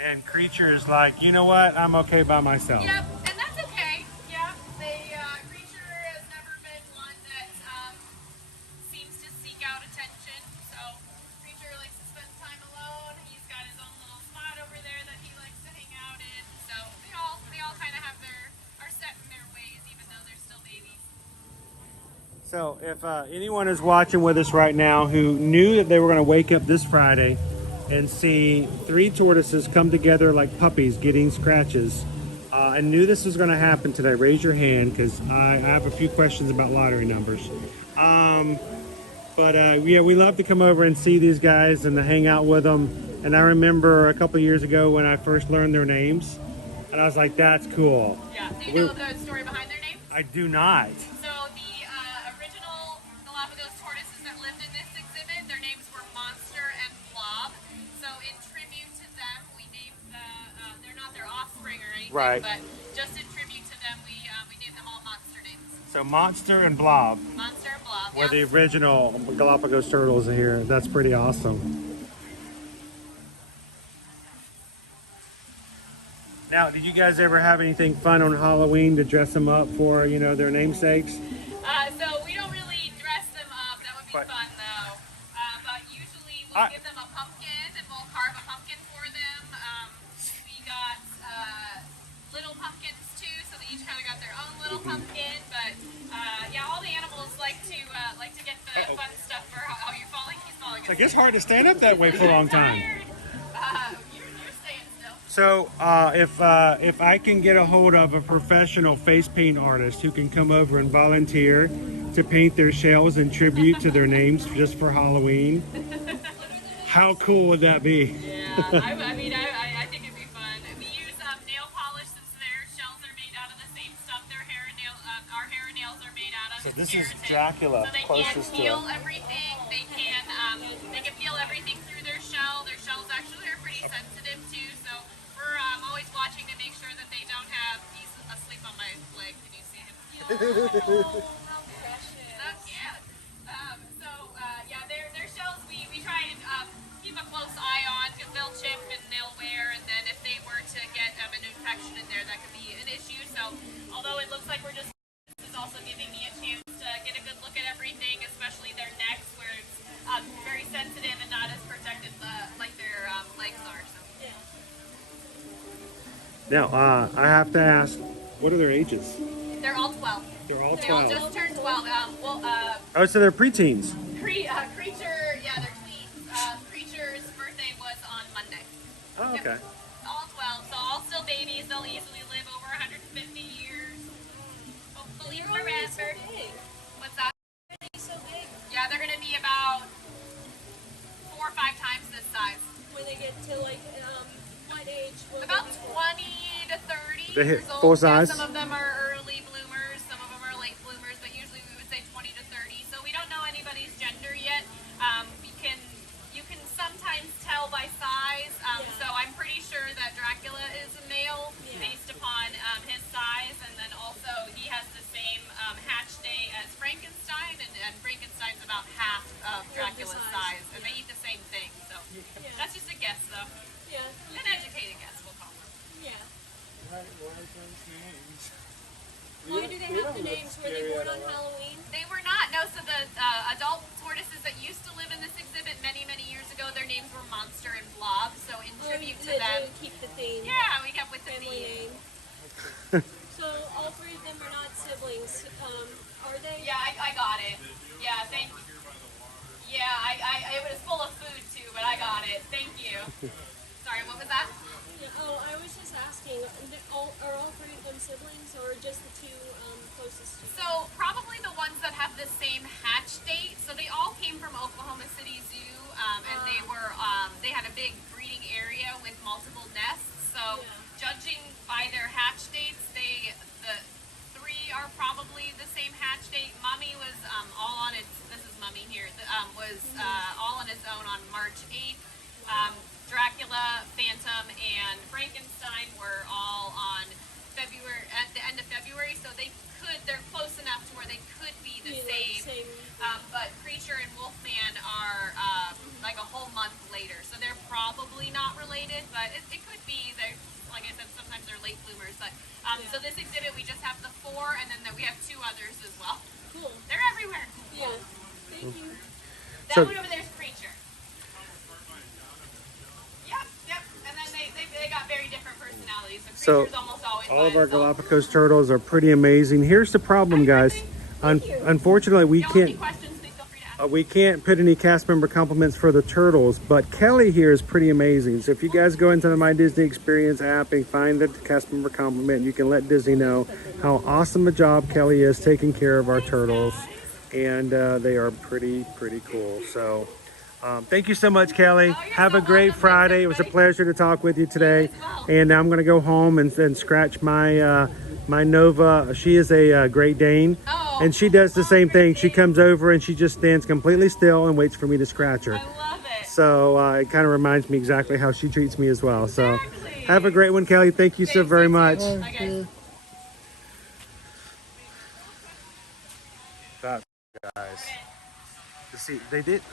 And Creature is like, you know what? I'm okay by myself. Yep, and that's okay. Yep, Creature has never been one that seems to seek out attention. So Creature likes to spend time alone. He's got his own little spot over there that he likes to hang out in. So they all kind of are set in their ways, even though they're still babies. So if anyone is watching with us right now who knew that they were going to wake up this Friday and see 3 tortoises come together like puppies getting scratches, and knew this was going to happen today, raise your hand, because I have a few questions about lottery numbers. Yeah, we love to come over and see these guys and to hang out with them. And I remember a couple years ago when I first learned their names, and I was like, that's cool. Yeah, do you know the story behind their names? I do not. So the original Galapagos tortoises that lived in this exhibit, their names were Monster and Blob. So in tribute to them, we named they're not their offspring or anything, Right. But just in tribute to them, we named them all monster names. So Monster and Blob Monster and Blob, were the original Galapagos turtles here. That's pretty awesome. Now, did you guys ever have anything fun on Halloween to dress them up for, their namesakes? So we don't really dress them up. That would be fun, though. But usually we'll give them a pumpkin, and we'll carve a pumpkin for them. We got little pumpkins, too, so they each kind of got their own little pumpkin. But, yeah, all the animals like to get the fun stuff for how you're falling. He's falling I guess hard to stand up that way for a long time. You're staying still. So if I can get a hold of a professional face paint artist who can come over and volunteer to paint their shells in tribute to their names just for Halloween, how cool would that be? Yeah, I think it'd be fun. We use nail polish since their shells are made out of the same stuff our hair and nails are made out of. So this is Dracula, so they closest can feel everything. They can feel everything through their shell. Their shells actually are pretty sensitive too. So we're always watching to make sure that they don't have. He's asleep on my leg. Can you see him? Oh, how precious. So cute. Yeah, their shells we try and keep a close eye on because they'll chip and they'll wear, and then if they were to get an infection in there, that could be an issue. So although it looks like we're just. This is also giving me a chance to get a good look at everything, especially their necks, where it's very sensitive and not as protected like their legs are. So. Yeah. Now, I have to ask, what are their ages? They're all 12. They're all 12. They all just turned 12. Oh, so they're preteens. Creature, yeah, they're tweens. Creature's birthday was on Monday. Oh, okay. Yep. All 12, so all still babies. They'll easily live over 150 years. Hopefully forever. What's that? So big. Yeah, they're going to be about 4 or 5 times this size. When they get to what age? About 20 to 30 They hit years old. full size? Yeah, some of them are early bloomers, some of them are late bloomers, but usually we would say 20 to 30. So we don't know anybody's gender yet. You can sometimes tell by size. So Why do they have the names? Were they born on Halloween? They were not. No, so the adult tortoises that used to live in this exhibit many, many years ago, their names were Monster and Blob. So in tribute to them, keep the theme. Yeah, we kept with the theme. So all three of them are not siblings, are they? Yeah, I got it. Yeah, thank you. Yeah, it was full of food too, but I got it. Thank you. Sorry, what was that? Yeah, I was just asking, are all three of them siblings or just the two closest to you? So probably the ones that have the same hatch date. So they all came from Oklahoma City Zoo, and they were they had a big breeding area with multiple nests. So judging by their hatch dates, the three are probably the same hatch date. Mommy was all on its. This is Mummy here. Was all on its own on March 8th. Dracula, Phantom, and Frankenstein were all on February, at the end of February, so they're close enough to where they could be the same. But Creature and Wolfman are like a whole month later, so they're probably not related, but it could be. They're, like I said, sometimes they're late bloomers. But so this exhibit, we just have the 4, and then we have 2 others as well. Cool. They're everywhere. Yeah. Thank you. That one over there is Creature. Yep. And then they got very different personalities. So Creature's almost always all of our Galapagos turtles are pretty amazing. Here's the problem, guys. Unfortunately, we can't put any cast member compliments for the turtles, but Kelly here is pretty amazing. So if you guys go into the My Disney Experience app and find the cast member compliment, you can let Disney know how awesome a job Kelly is taking care of our turtles, and they are pretty cool. So thank you so much, Kelly. Have a great Friday. It was a pleasure to talk with you today. And now I'm going to go home and scratch my my Nova. She is a Great Dane, and she does the same thing. She comes over and she just stands completely still and waits for me to scratch her. I love it. So it kind of reminds me exactly how she treats me as well. So have a great one, Kelly. Thank you so very much. That, guys. See,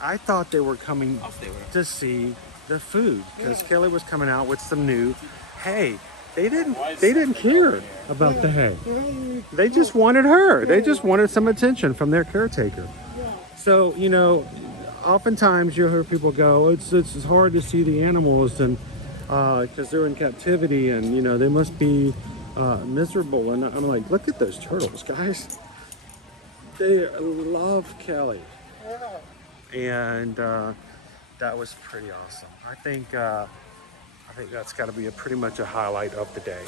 I thought they were coming to see the food because Kelly was coming out with some new hay. They didn't care about the hay. They just wanted her. They just wanted some attention from their caretaker. So, you know, oftentimes you'll hear people go, it's hard to see the animals and because they're in captivity and, you know, they must be miserable. And I'm like, look at those turtles, guys. They love Kelly. And that was pretty awesome. I think that's got to be pretty much a highlight of the day.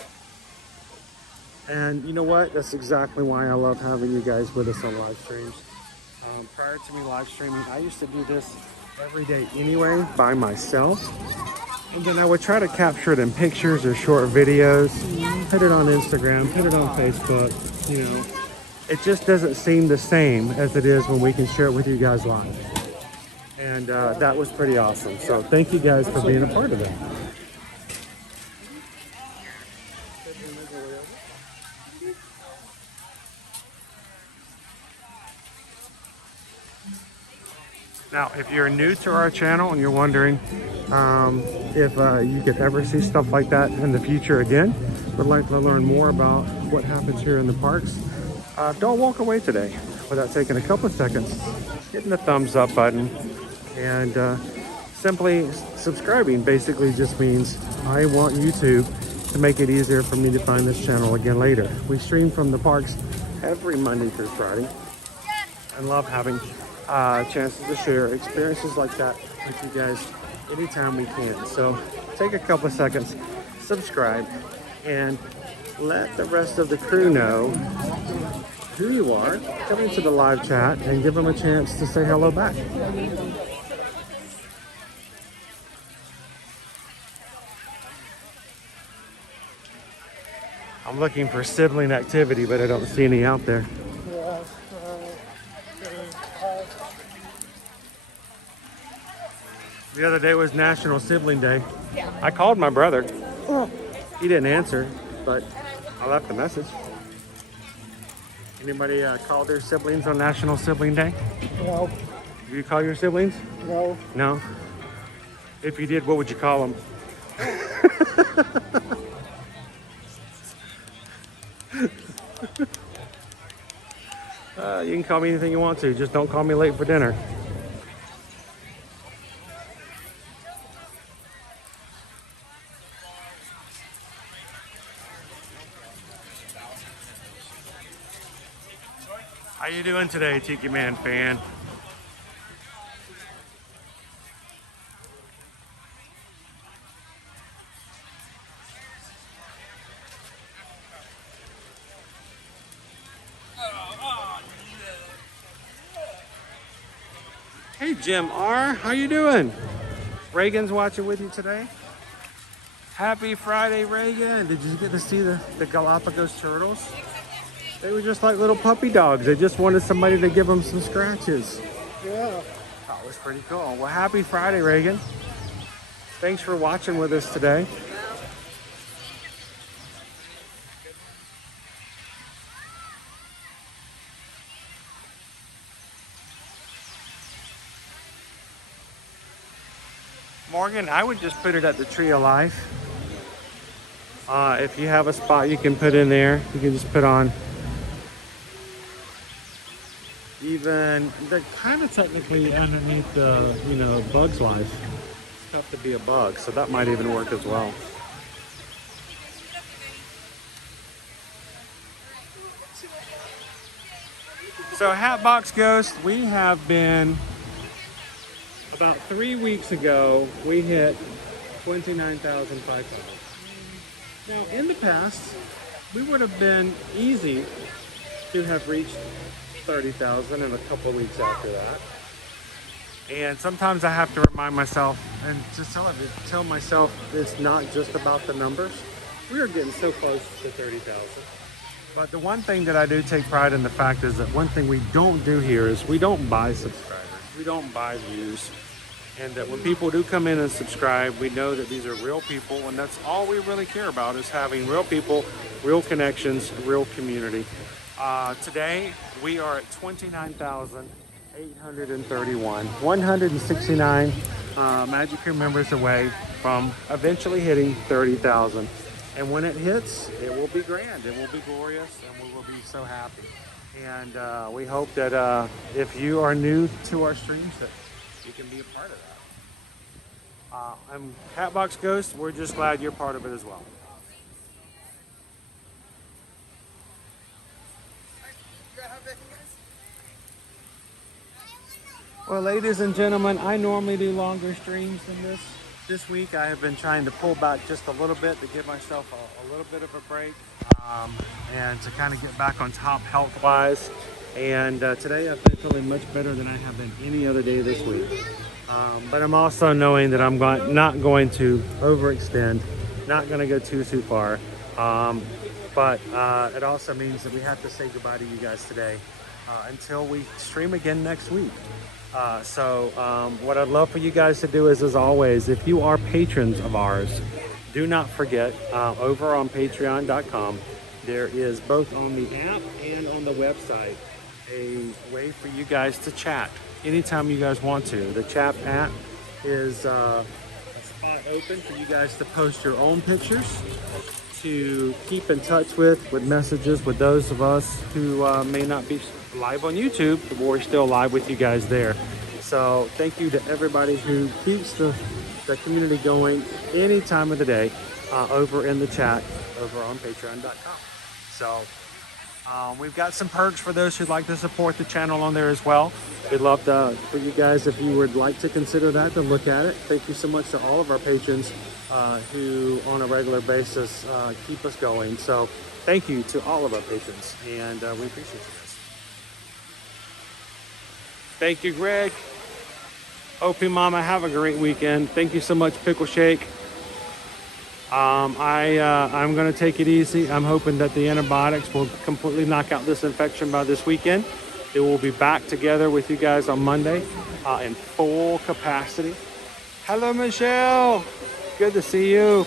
And you know what? That's exactly why I love having you guys with us on live streams. Prior to me live streaming, I used to do this every day anyway by myself. And then I would try to capture it in pictures or short videos, put it on Instagram, put it on Facebook, you know. It just doesn't seem the same as it is when we can share it with you guys live. And that was pretty awesome. So thank you guys for being a part of it. Now, if you're new to our channel and you're wondering if you could ever see stuff like that in the future again, would like to learn more about what happens here in the parks, don't walk away today without taking a couple of seconds, hitting the thumbs up button, and simply subscribing basically just means I want YouTube to make it easier for me to find this channel again later. We stream from the parks every Monday through Friday and love having chances to share experiences like that with you guys anytime we can. So take a couple of seconds, subscribe, and let the rest of the crew know who you are, come into the live chat and give them a chance to say hello back. I'm looking for sibling activity, but I don't see any out there. The other day was National Sibling Day. I called my brother. He didn't answer, but I left a message. Anybody call their siblings on National Sibling Day? No. Do you call your siblings? No. No? If you did, what would you call them? can call me anything you want to. Just don't call me late for dinner. How you doing today, Tiki Man fan? Hey Jim R, how you doing? Reagan's watching with you today. Happy Friday, Reagan. Did you get to see the Galapagos turtles? They were just like little puppy dogs. They just wanted somebody to give them some scratches. Yeah. That was pretty cool. Well, happy Friday, Reagan. Thanks for watching with us today. Morgan, I would just put it at the Tree of Life. If you have a spot you can put in there, you can just put on. Even, they're kind of technically underneath the, you know, Bug's Life. It's tough to be a bug, so that might even work as well. So Hatbox Ghost, we have been, about 3 weeks ago, we hit 29,500. Now, in the past, we would have been easy to have reached 30,000 in a couple of weeks after that. And sometimes I have to remind myself and just tell myself it's not just about the numbers. We are getting so close to 30,000. But the one thing that I do take pride in the fact is that one thing we don't do here is we don't buy subscribers. We don't buy views. And that when people do come in and subscribe, we know that these are real people, and that's all we really care about, is having real people, real connections, real community. Today, we are at 29,831, 169 Magic Crew members away from eventually hitting 30,000. And when it hits, it will be grand, it will be glorious, and we will be so happy. And we hope that if you are new to our streams, that you can be a part of that. I'm Hatbox Ghost. We're just glad you're part of it as well. Well, ladies and gentlemen, I normally do longer streams than this. This week I have been trying to pull back just a little bit to give myself a little bit of a break and to kind of get back on top health-wise. And today I've been feeling much better than I have been any other day this week. But I'm also knowing that I'm not going to overextend, not going to go too far. But it also means that we have to say goodbye to you guys today until we stream again next week. So what I'd love for you guys to do is, as always, if you are patrons of ours, do not forget over on patreon.com, there is both on the app and on the website a way for you guys to chat anytime you guys want to. The chat app is a spot open for you guys to post your own pictures, to keep in touch with messages with those of us who may not be live on YouTube, but we're still live with you guys there. So thank you to everybody who keeps the community going any time of the day over in the chat over on patreon.com. So we've got some perks for those who'd like to support the channel on there as well. We'd love for you guys, if you would like to consider that, to look at it. Thank you so much to all of our patrons who on a regular basis keep us going. So thank you to all of our patrons, and we appreciate you guys. Thank you, Greg. OP Mama, have a great weekend. Thank you so much, Pickle Shake. I'm going to take it easy. I'm hoping that the antibiotics will completely knock out this infection by this weekend. It will be back together with you guys on Monday in full capacity. Hello, Michelle. Good to see you.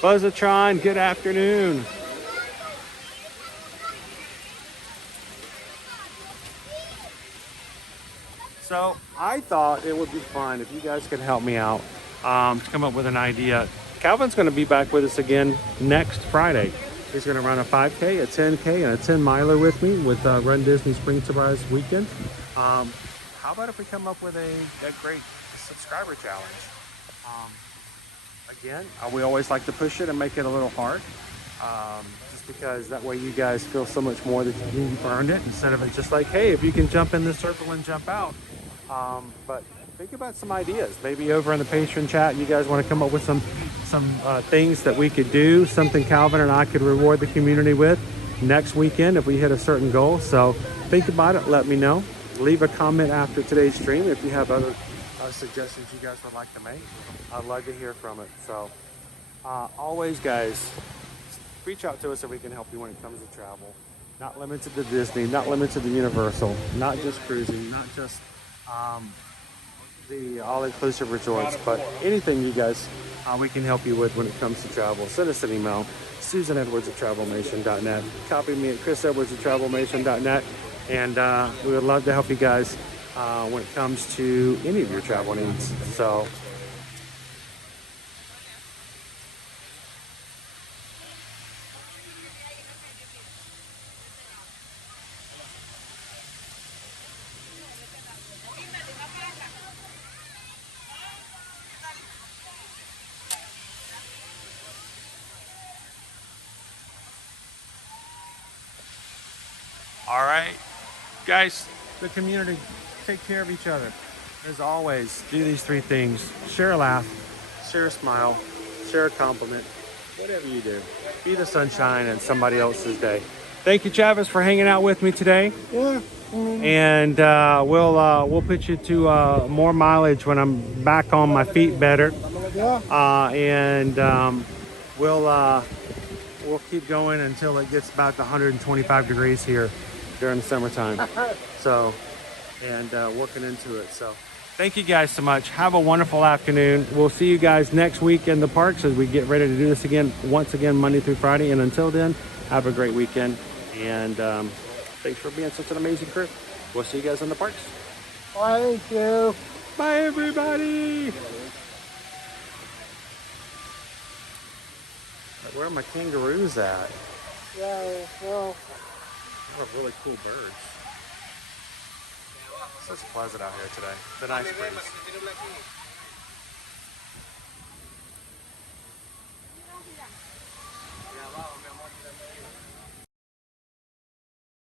Buzzatron, good afternoon. So I thought it would be fun if you guys could help me out to come up with an idea. Calvin's going to be back with us again next Friday. He's going to run a 5K, a 10K, and a 10 miler with me with Run Disney Spring Surprise Weekend. How about if we come up with a great subscriber challenge? Again, we always like to push it and make it a little hard, just because that way you guys feel so much more that you've earned it, instead of it just like, hey, if you can jump in the circle and jump out. But think about some ideas. Maybe over in the Patreon chat, you guys want to come up with some things that we could do, something Calvin and I could reward the community with next weekend if we hit a certain goal. So think about it, let me know. Leave a comment after today's stream if you have other suggestions you guys would like to make. I'd love to hear from it. So always, guys, reach out to us so we can help you when it comes to travel. Not limited to Disney, not limited to Universal, not just cruising, not just the all-inclusive resorts, but anything you guys we can help you with when it comes to travel. Send us an email, susanedwards@travelnation.net. Copy me at chrisedwards@travelnation.net, and we would love to help you guys when it comes to any of your travel needs. So all right, guys, the community, take care of each other. As always, do these three things: share a laugh, share a smile, share a compliment, whatever you do. Be the sunshine in somebody else's day. Thank you, Travis, for hanging out with me today. Yeah. And we'll put you to more mileage when I'm back on my feet better. Yeah. We'll keep going until it gets about 125 degrees here during the summertime. So, and working into it. So thank you guys so much. Have a wonderful afternoon. We'll see you guys next week in the parks as we get ready to do this again, once again, Monday through Friday. And until then, have a great weekend. And thanks for being such an amazing crew. We'll see you guys in the parks. Thank you. Bye, everybody. Where are my kangaroos at? Yeah, well. They're really cool birds. It's such pleasant out here today. The nice breeze.